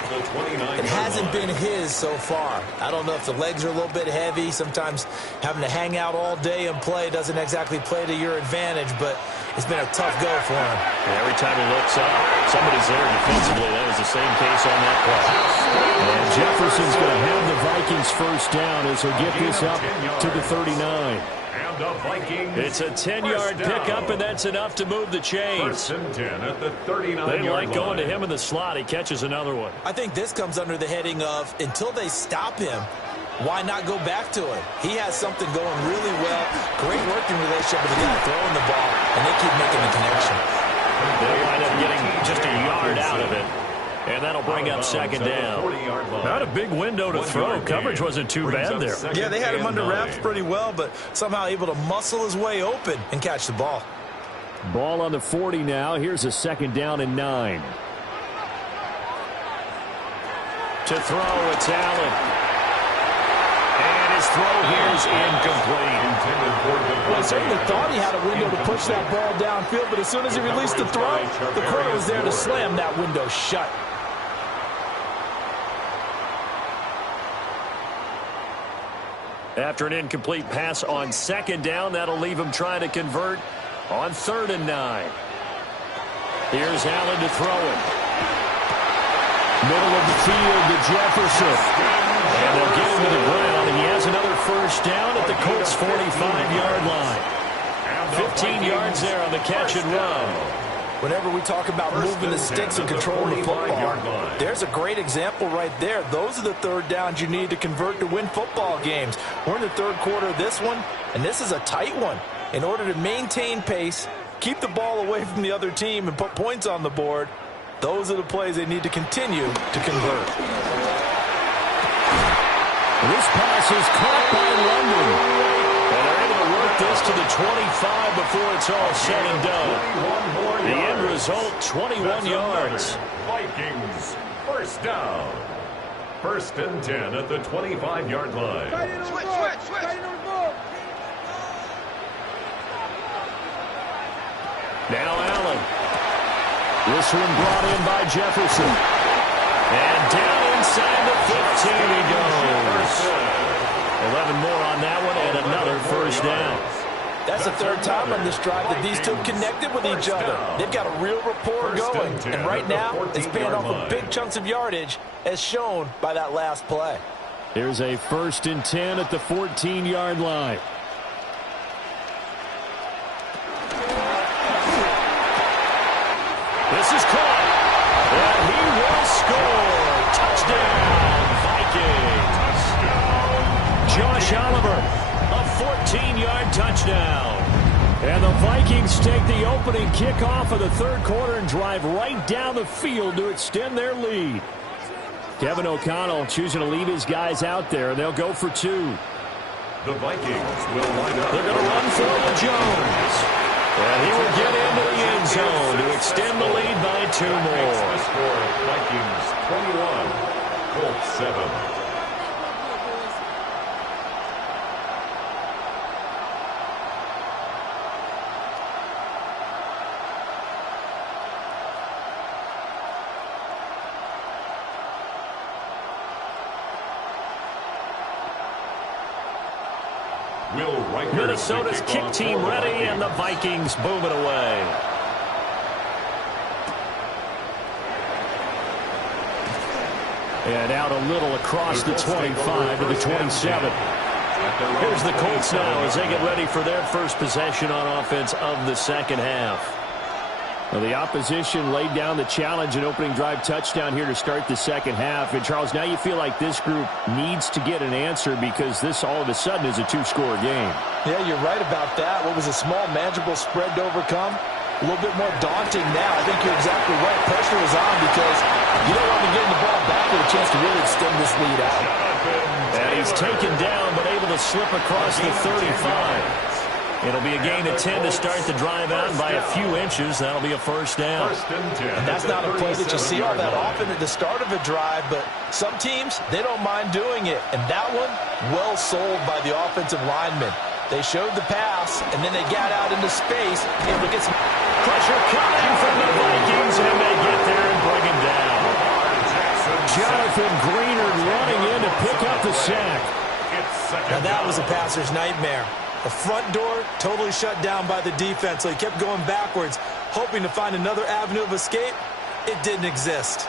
It hasn't been his so far. I don't know if the legs are a little bit heavy. Sometimes having to hang out all day and play doesn't exactly play to your advantage, but it's been a tough go for him. And every time he looks up, somebody's there defensively. That was the same case on that play. And Jefferson's going to have the Vikings first down as he'll get this up to the 39. It's a 10-yard pickup, and that's enough to move the chains. They like going to him in the slot. He catches another one. I think this comes under the heading of, until they stop him, why not go back to him? He has something going really well. Great working relationship with the guy throwing the ball, and they keep making the connection. They wind up getting just a yard out of it. And that'll bring up second down. Not a big window to throw. Coverage wasn't too bad there. Yeah, they had him under wraps pretty well, but somehow able to muscle his way open and catch the ball. Ball on the 40 now. Here's a second down and 9. To throw, it's Allen. And his throw here is incomplete. Well, I certainly thought he had a window to push that ball downfield, but as soon as he released the throw, the corner was there to slam that window shut. After an incomplete pass on second down, that'll leave him trying to convert on 3rd and 9. Here's Allen to throw it. Middle of the field to Jefferson. And they'll get him to the ground, and he has another first down at the Colts' 45-yard line. 15 yards there on the catch and run. Whenever we talk about moving the sticks and controlling the football, there's a great example right there. Those are the third downs you need to convert to win football games. We're in the third quarter of this one, and this is a tight one. In order to maintain pace, keep the ball away from the other team, and put points on the board, those are the plays they need to continue to convert. This pass is caught by London. And they're able to work this to the 25 before it's all said and done. The end result, 21 yards. Vikings, first down. First and 10 at the 25-yard line. Switch. Now Allen. This one brought in by Jefferson. And down inside the 15 he goes. 11 more on that one and another first down. That's the third time on this drive that these two connected with each other. They've got a real rapport going. And right now, it's paying off with big chunks of yardage, as shown by that last play. Here's a first and 10 at the 14-yard line. This is caught. And he will score. Touchdown, Vikings. Josh Oliver, a 14-yard touchdown. And the Vikings take the opening kickoff of the third quarter and drive right down the field to extend their lead. Kevin O'Connell choosing to leave his guys out there, and they'll go for two. The Vikings will line up. They're going to run for the Jones. And he will get into the end zone to extend the lead by two more. The score, Vikings 21, Colts 7. Minnesota's kick team ready, and the Vikings boom it away. And out a little across the 25 to the 27. Here's the Colts now as they get ready for their first possession on offense of the second half. Well, the opposition laid down the challenge and opening drive touchdown here to start the second half. And, Charles, now you feel like this group needs to get an answer because this all of a sudden is a two-score game. Yeah, you're right about that. What was a small, manageable spread to overcome, a little bit more daunting now. I think you're exactly right. Pressure is on because you don't want to get the ball back with a chance to really extend this lead out. And he's taken down but able to slip across the 35. It'll be a gain of 10 to start the drive out by a few inches. That'll be a first down. And that's not a play that you see all that often at the start of a drive, but some teams, they don't mind doing it. And that one, well sold by the offensive lineman. They showed the pass, and then they got out into space, able to get some pressure coming from the Vikings, and they get there and bring him down. Jonathan Greenard running in to pick up the sack. Now that was a passer's nightmare. The front door totally shut down by the defense, so he kept going backwards, hoping to find another avenue of escape. It didn't exist.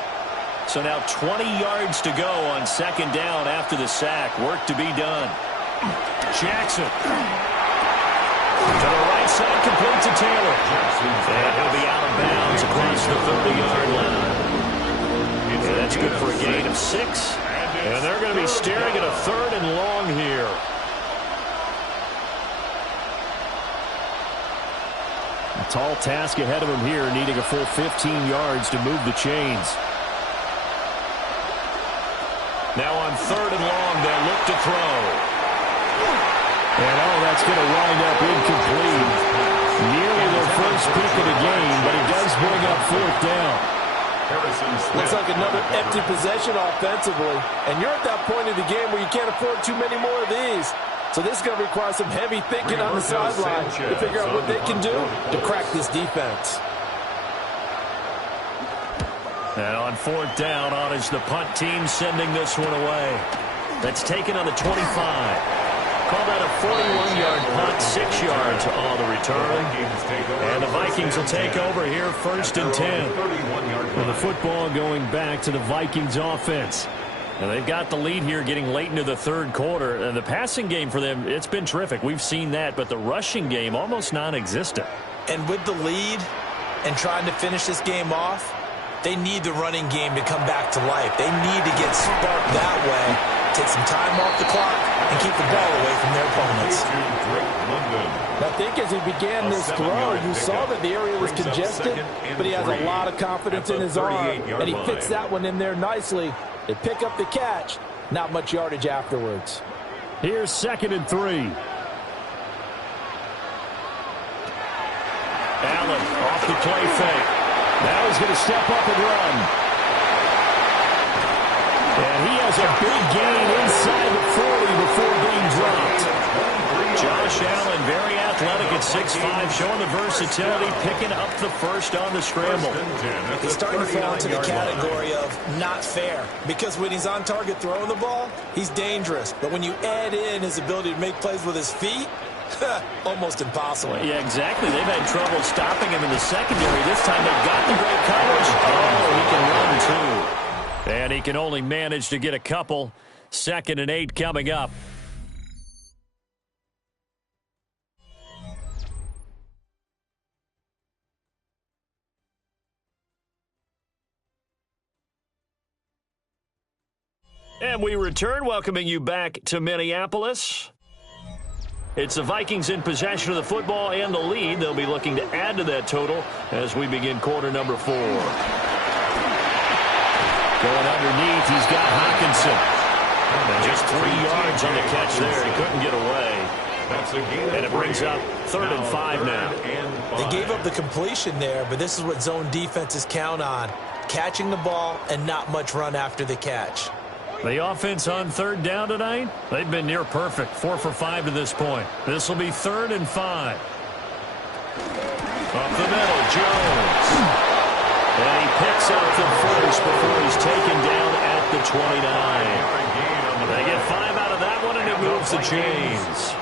So now 20 yards to go on second down after the sack. Work to be done. Jackson. To the right side, complete to Taylor. And he'll be out of bounds across the 30-yard line. And that's good for a gain of 6. And they're going to be staring at a third and long here. A tall task ahead of him here, needing a full 15 yards to move the chains. Now on third and long, they'll look to throw. And that's going to wind up incomplete. Nearly their first pick of the game, but it does bring up fourth down. Looks like another empty possession offensively. And you're at that point of the game where you can't afford too many more of these. So this is going to require some heavy thinking on the sideline to figure out what they can do to crack this defense. And on fourth down, on is the punt team sending this one away. That's taken on the 25. Call that a 41-yard punt, 6 yards on the return. And the Vikings will take over here first and 10. Well, the football going back to the Vikings offense. Now they've got the lead here getting late into the third quarter. And the passing game for them, it's been terrific. We've seen that, but the rushing game almost non-existent. And with the lead and trying to finish this game off, they need the running game to come back to life. They need to get sparked that way, take some time off the clock, and keep the ball away from their opponents. Now think as he began this throw, you saw that the area was congested, but he has a lot of confidence in his arm, and he fits that one in there nicely. They pick up the catch, not much yardage afterwards. Here's 2nd and 3. Allen off the play fake. Now he's going to step up and run. And he has a big gain inside the 40 before being dropped. Josh Allen, very athletic at 6'5", showing the versatility, picking up the first on the scramble. He's starting to fall into the category of not fair, because when he's on target throwing the ball, he's dangerous. But when you add in his ability to make plays with his feet, almost impossible. Yeah, exactly. They've had trouble stopping him in the secondary. This time they've got the great coverage. Oh, he can run too. And he can only manage to get a couple. 2nd and 8 coming up. And we return, welcoming you back to Minneapolis. It's the Vikings in possession of the football and the lead. They'll be looking to add to that total as we begin quarter number 4. Going underneath, he's got Hockenson. And just 3 yards on the catch there. He couldn't get away. And it brings up 3rd and 5 now. They gave up the completion there, but this is what zone defenses count on. Catching the ball and not much run after the catch. The offense on 3rd down tonight, they've been near perfect. 4 for 5 to this point. This will be 3rd and 5. Up the middle, Jones. And he picks up the first before he's taken down at the 29. They get 5 out of that one, and it moves the chains.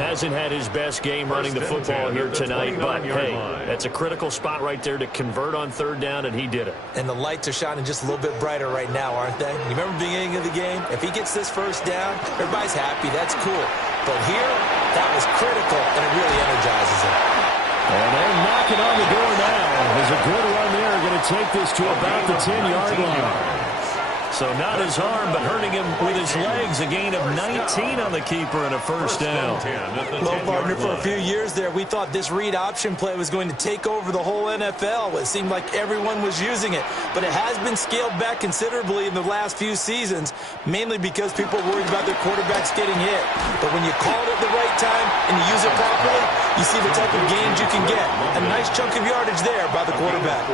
Hasn't had his best game running the football here tonight, but, hey, that's a critical spot right there to convert on 3rd down, and he did it. And the lights are shining just a little bit brighter right now, aren't they? You remember the beginning of the game? If he gets this 1st down, everybody's happy. That's cool. But here, that was critical, and it really energizes him. And they're knocking on the door now. There's a good run there. Going to take this to about the 10-yard line. So not his arm, but hurting him with his legs. A gain of 19 on the keeper and a 1st down. Well, partner, for a few years there, we thought this read option play was going to take over the whole NFL. It seemed like everyone was using it. But it has been scaled back considerably in the last few seasons, mainly because people are worried about their quarterbacks getting hit. But when you call it at the right time and you use it properly, you see the type of gains you can get. A nice chunk of yardage there by the quarterback.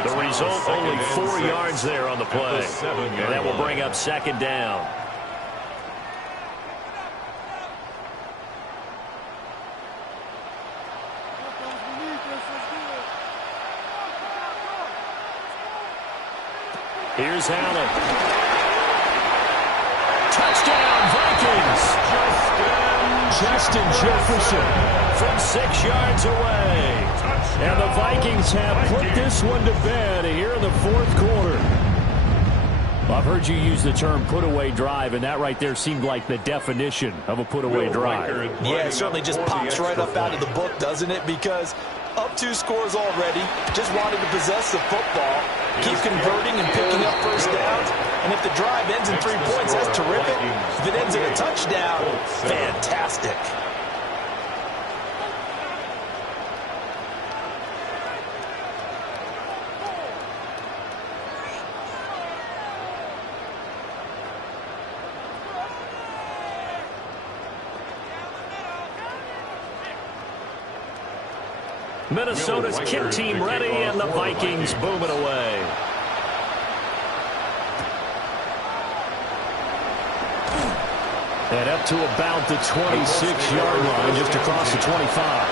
The result, only 4 yards there on the play. And that will bring up 2nd down. Here's Allen. Touchdown, Vikings! Justin Jefferson from 6 yards away. And the Vikings have put this one to bed here in the 4th quarter. Well, I've heard you use the term put-away drive, and that right there seemed like the definition of a put-away drive. Yeah, it certainly just pops right up out of the book, doesn't it? Because up 2 scores already, just wanted to possess the football, keep converting and picking up 1st downs. And if the drive ends in 3 points, that's terrific. If it ends in a touchdown, fantastic. Minnesota's kick team ready, and the Vikings boom it away. And up to about the 26-yard line, just across the 25.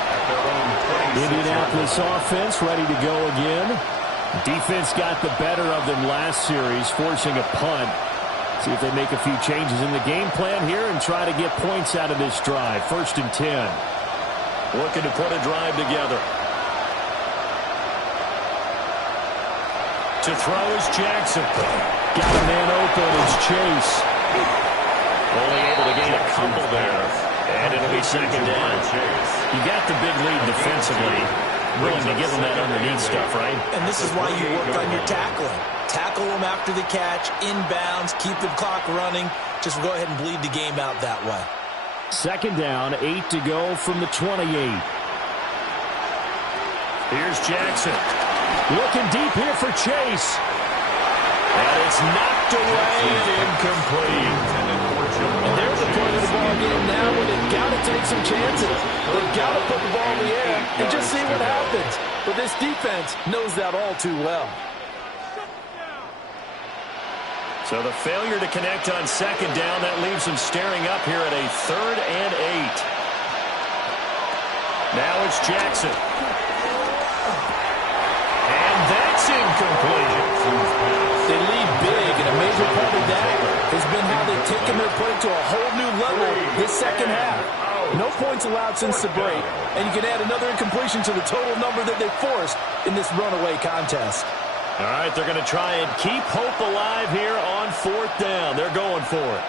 Indianapolis offense ready to go again. Defense got the better of them last series, forcing a punt. See if they make a few changes in the game plan here and try to get points out of this drive. 1st and 10. Looking to put a drive together. To throw is Jackson. Got a man open. It's Chase. Only able to gain a couple there. And it'll be 2nd down. You got the big lead defensively. Willing to give them that underneath stuff, right? And this is why you work on your tackling. Tackle them after the catch, inbounds, keep the clock running. Just go ahead and bleed the game out that way. Second down, 8 to go from the 28. Here's Jackson. Looking deep here for Chase. And it's knocked away and incomplete. And there's the point of the ball game now where they've got to take some chances. They've got to put the ball in the air and just see what happens. But this defense knows that all too well. So the failure to connect on second down, that leaves them staring up here at a 3rd and 8. Now it's Jackson. And that's incomplete. They lead big, and a major part of that has been how they've taken their play to a whole new level this second half. No points allowed since the break, and you can add another incompletion to the total number that they forced in this runaway contest. All right, they're going to try and keep hope alive here on 4th down. They're going for it.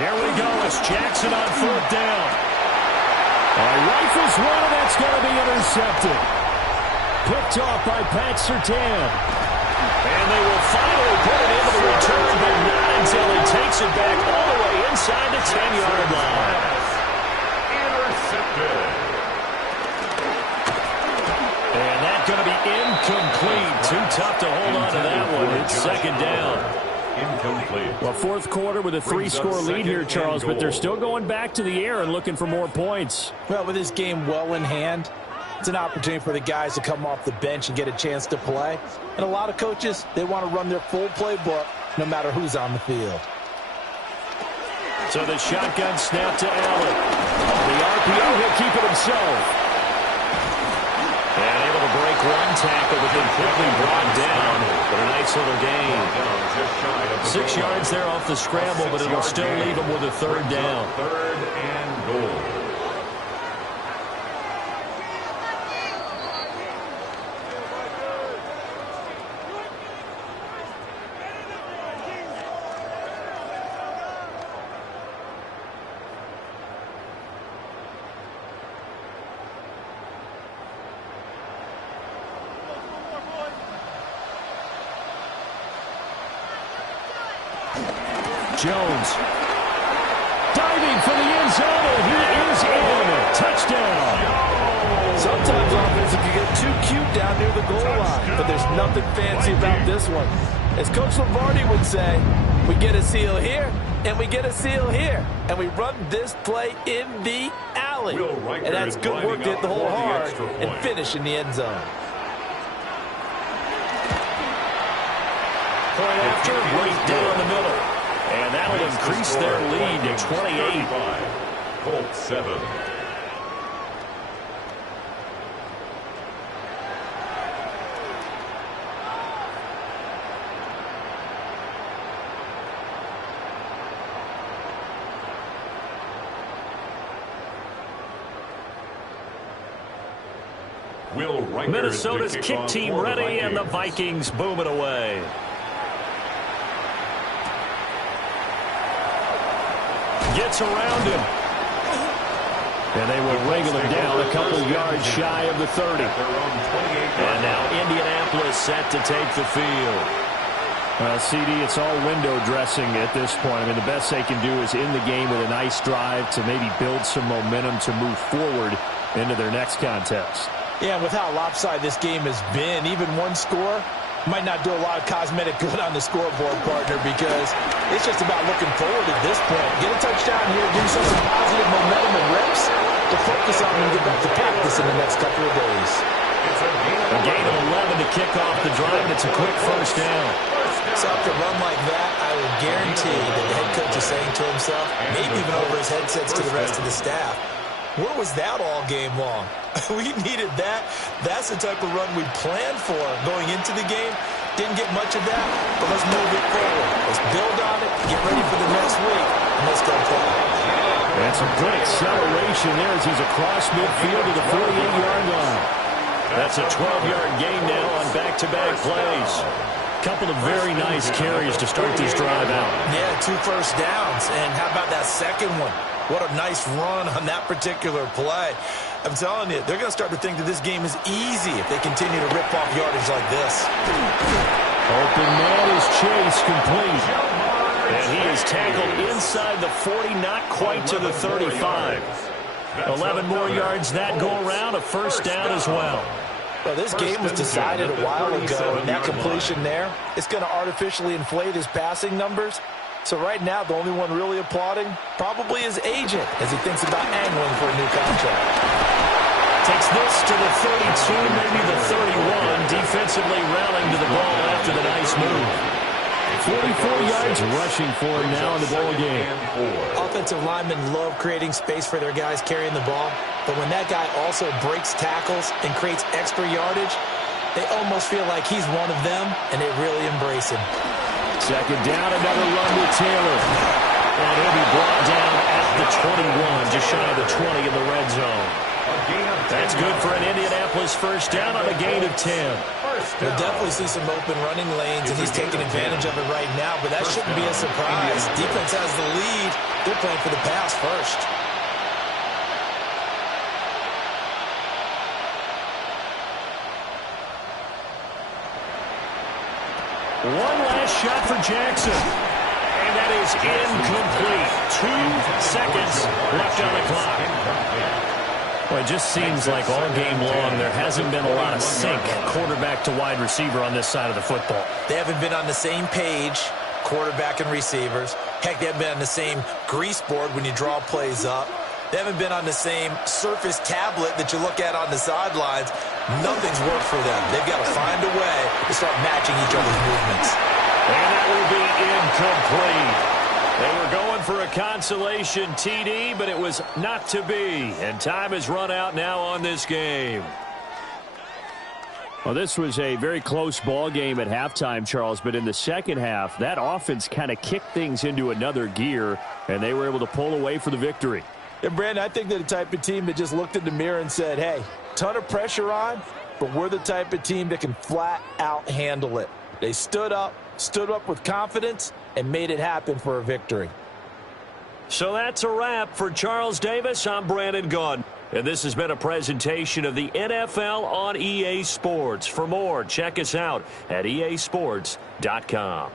Here we go. It's Jackson on 4th down. Rifles one, and that's going to be intercepted. Picked off by Pat Surtain. And they will finally put it into the return, but not until he takes it back all the way inside the 10-yard line. Intercepted. And that's going to be incomplete. Too tough to hold on to that one. It's second down. Incomplete. Well, fourth quarter with a 3-score lead here, Charles, but they're still going back to the air and looking for more points. Well, with this game well in hand, it's an opportunity for the guys to come off the bench and get a chance to play. And a lot of coaches, they want to run their full playbook no matter who's on the field. So the shotgun snap to Allen. The RPO, he'll keep it himself. And able to break one tackle, but then quickly brought down. But a nice little gain. 6 yards there off the scramble, but it'll still leave him with a 3rd down. 3rd and goal. Jones diving for the end zone, and he is in. Touchdown. Sometimes offense, if you get too cute down near the goal line, but there's nothing fancy about this one. As Coach Lombardi would say, we get a seal here, and we get a seal here, and we run this play in the alley. And that's good work to hit the hole hard and finish in the end zone. Point after, right down the middle. And that'll increase their lead to 28. Colts 7. Minnesota's kick team ready, and the Vikings boom it away. Gets around him. And they will wrangle him down a couple yards shy of the 30. And now Indianapolis set to take the field. CD, it's all window dressing at this point. I mean, the best they can do is in the game with a nice drive to maybe build some momentum to move forward into their next contest. Yeah, with how lopsided this game has been, even one score might not do a lot of cosmetic good on the scoreboard, partner, because it's just about looking forward at this point. Get a touchdown here, give yourself some positive momentum and reps to focus on and get back to practice in the next couple of days. A gain of 11 to kick off the drive. It's a quick first down. So after a run like that, I would guarantee that the head coach is saying to himself, maybe even over his headsets to the rest of the staff, where was that all game long? We needed that. That's the type of run we planned for going into the game. Didn't get much of that, but let's move it forward. Let's build on it, get ready for the next week, and let's go play. And some good acceleration there as he's across midfield to the 48-yard line. That's a 12-yard gain now on back-to-back plays. Couple of very nice carries to start this drive out. Yeah, 2 first downs. And how about that second one? What a nice run on that particular play. I'm telling you, they're going to start to think that this game is easy if they continue to rip off yardage like this. Open man is Chase, complete. And he is tackled inside the 40, not quite to the 35. 11 more yards that go around, a first down as well. Well, this game was decided a while ago, and that completion there, it's going to artificially inflate his passing numbers. So right now, the only one really applauding probably his agent as he thinks about angling for a new contract. Takes this to the 32, maybe the 31, defensively rallying to the ball after the nice move. 44 yards rushing for him now in the ball game. Offensive linemen love creating space for their guys carrying the ball, but when that guy also breaks tackles and creates extra yardage, they almost feel like he's one of them, and they really embrace him. Second down, another run with Taylor. And he'll be brought down at the 21, just shy of the 20 in the red zone. That's good for an Indianapolis first down on a gain of 10. We'll definitely see some open running lanes, and he's taking advantage of it right now, but that shouldn't be a surprise. Defense has the lead. They're playing for the pass first. One last shot for Jackson. And that is incomplete. 2 seconds left on the clock. Well, it just seems like all game long there hasn't been a lot of sync quarterback to wide receiver on this side of the football. They haven't been on the same page, quarterback and receivers. Heck, they haven't been on the same grease board when you draw plays up. They haven't been on the same Surface tablet that you look at on the sidelines. Nothing's worked for them. They've got to find a way to start matching each other's movements. And that will be incomplete. They were going for a consolation TD, but it was not to be. And time has run out now on this game. Well, this was a very close ball game at halftime, Charles, but in the second half, that offense kind of kicked things into another gear, and they were able to pull away for the victory. And, Brandon, I think they're the type of team that just looked in the mirror and said, hey, ton of pressure on, but we're the type of team that can flat out handle it. They stood up with confidence, and made it happen for a victory. So that's a wrap for Charles Davis. I'm Brandon Gaudin. And this has been a presentation of the NFL on EA Sports. For more, check us out at easports.com.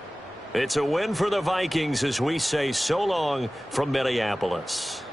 It's a win for the Vikings as we say so long from Minneapolis.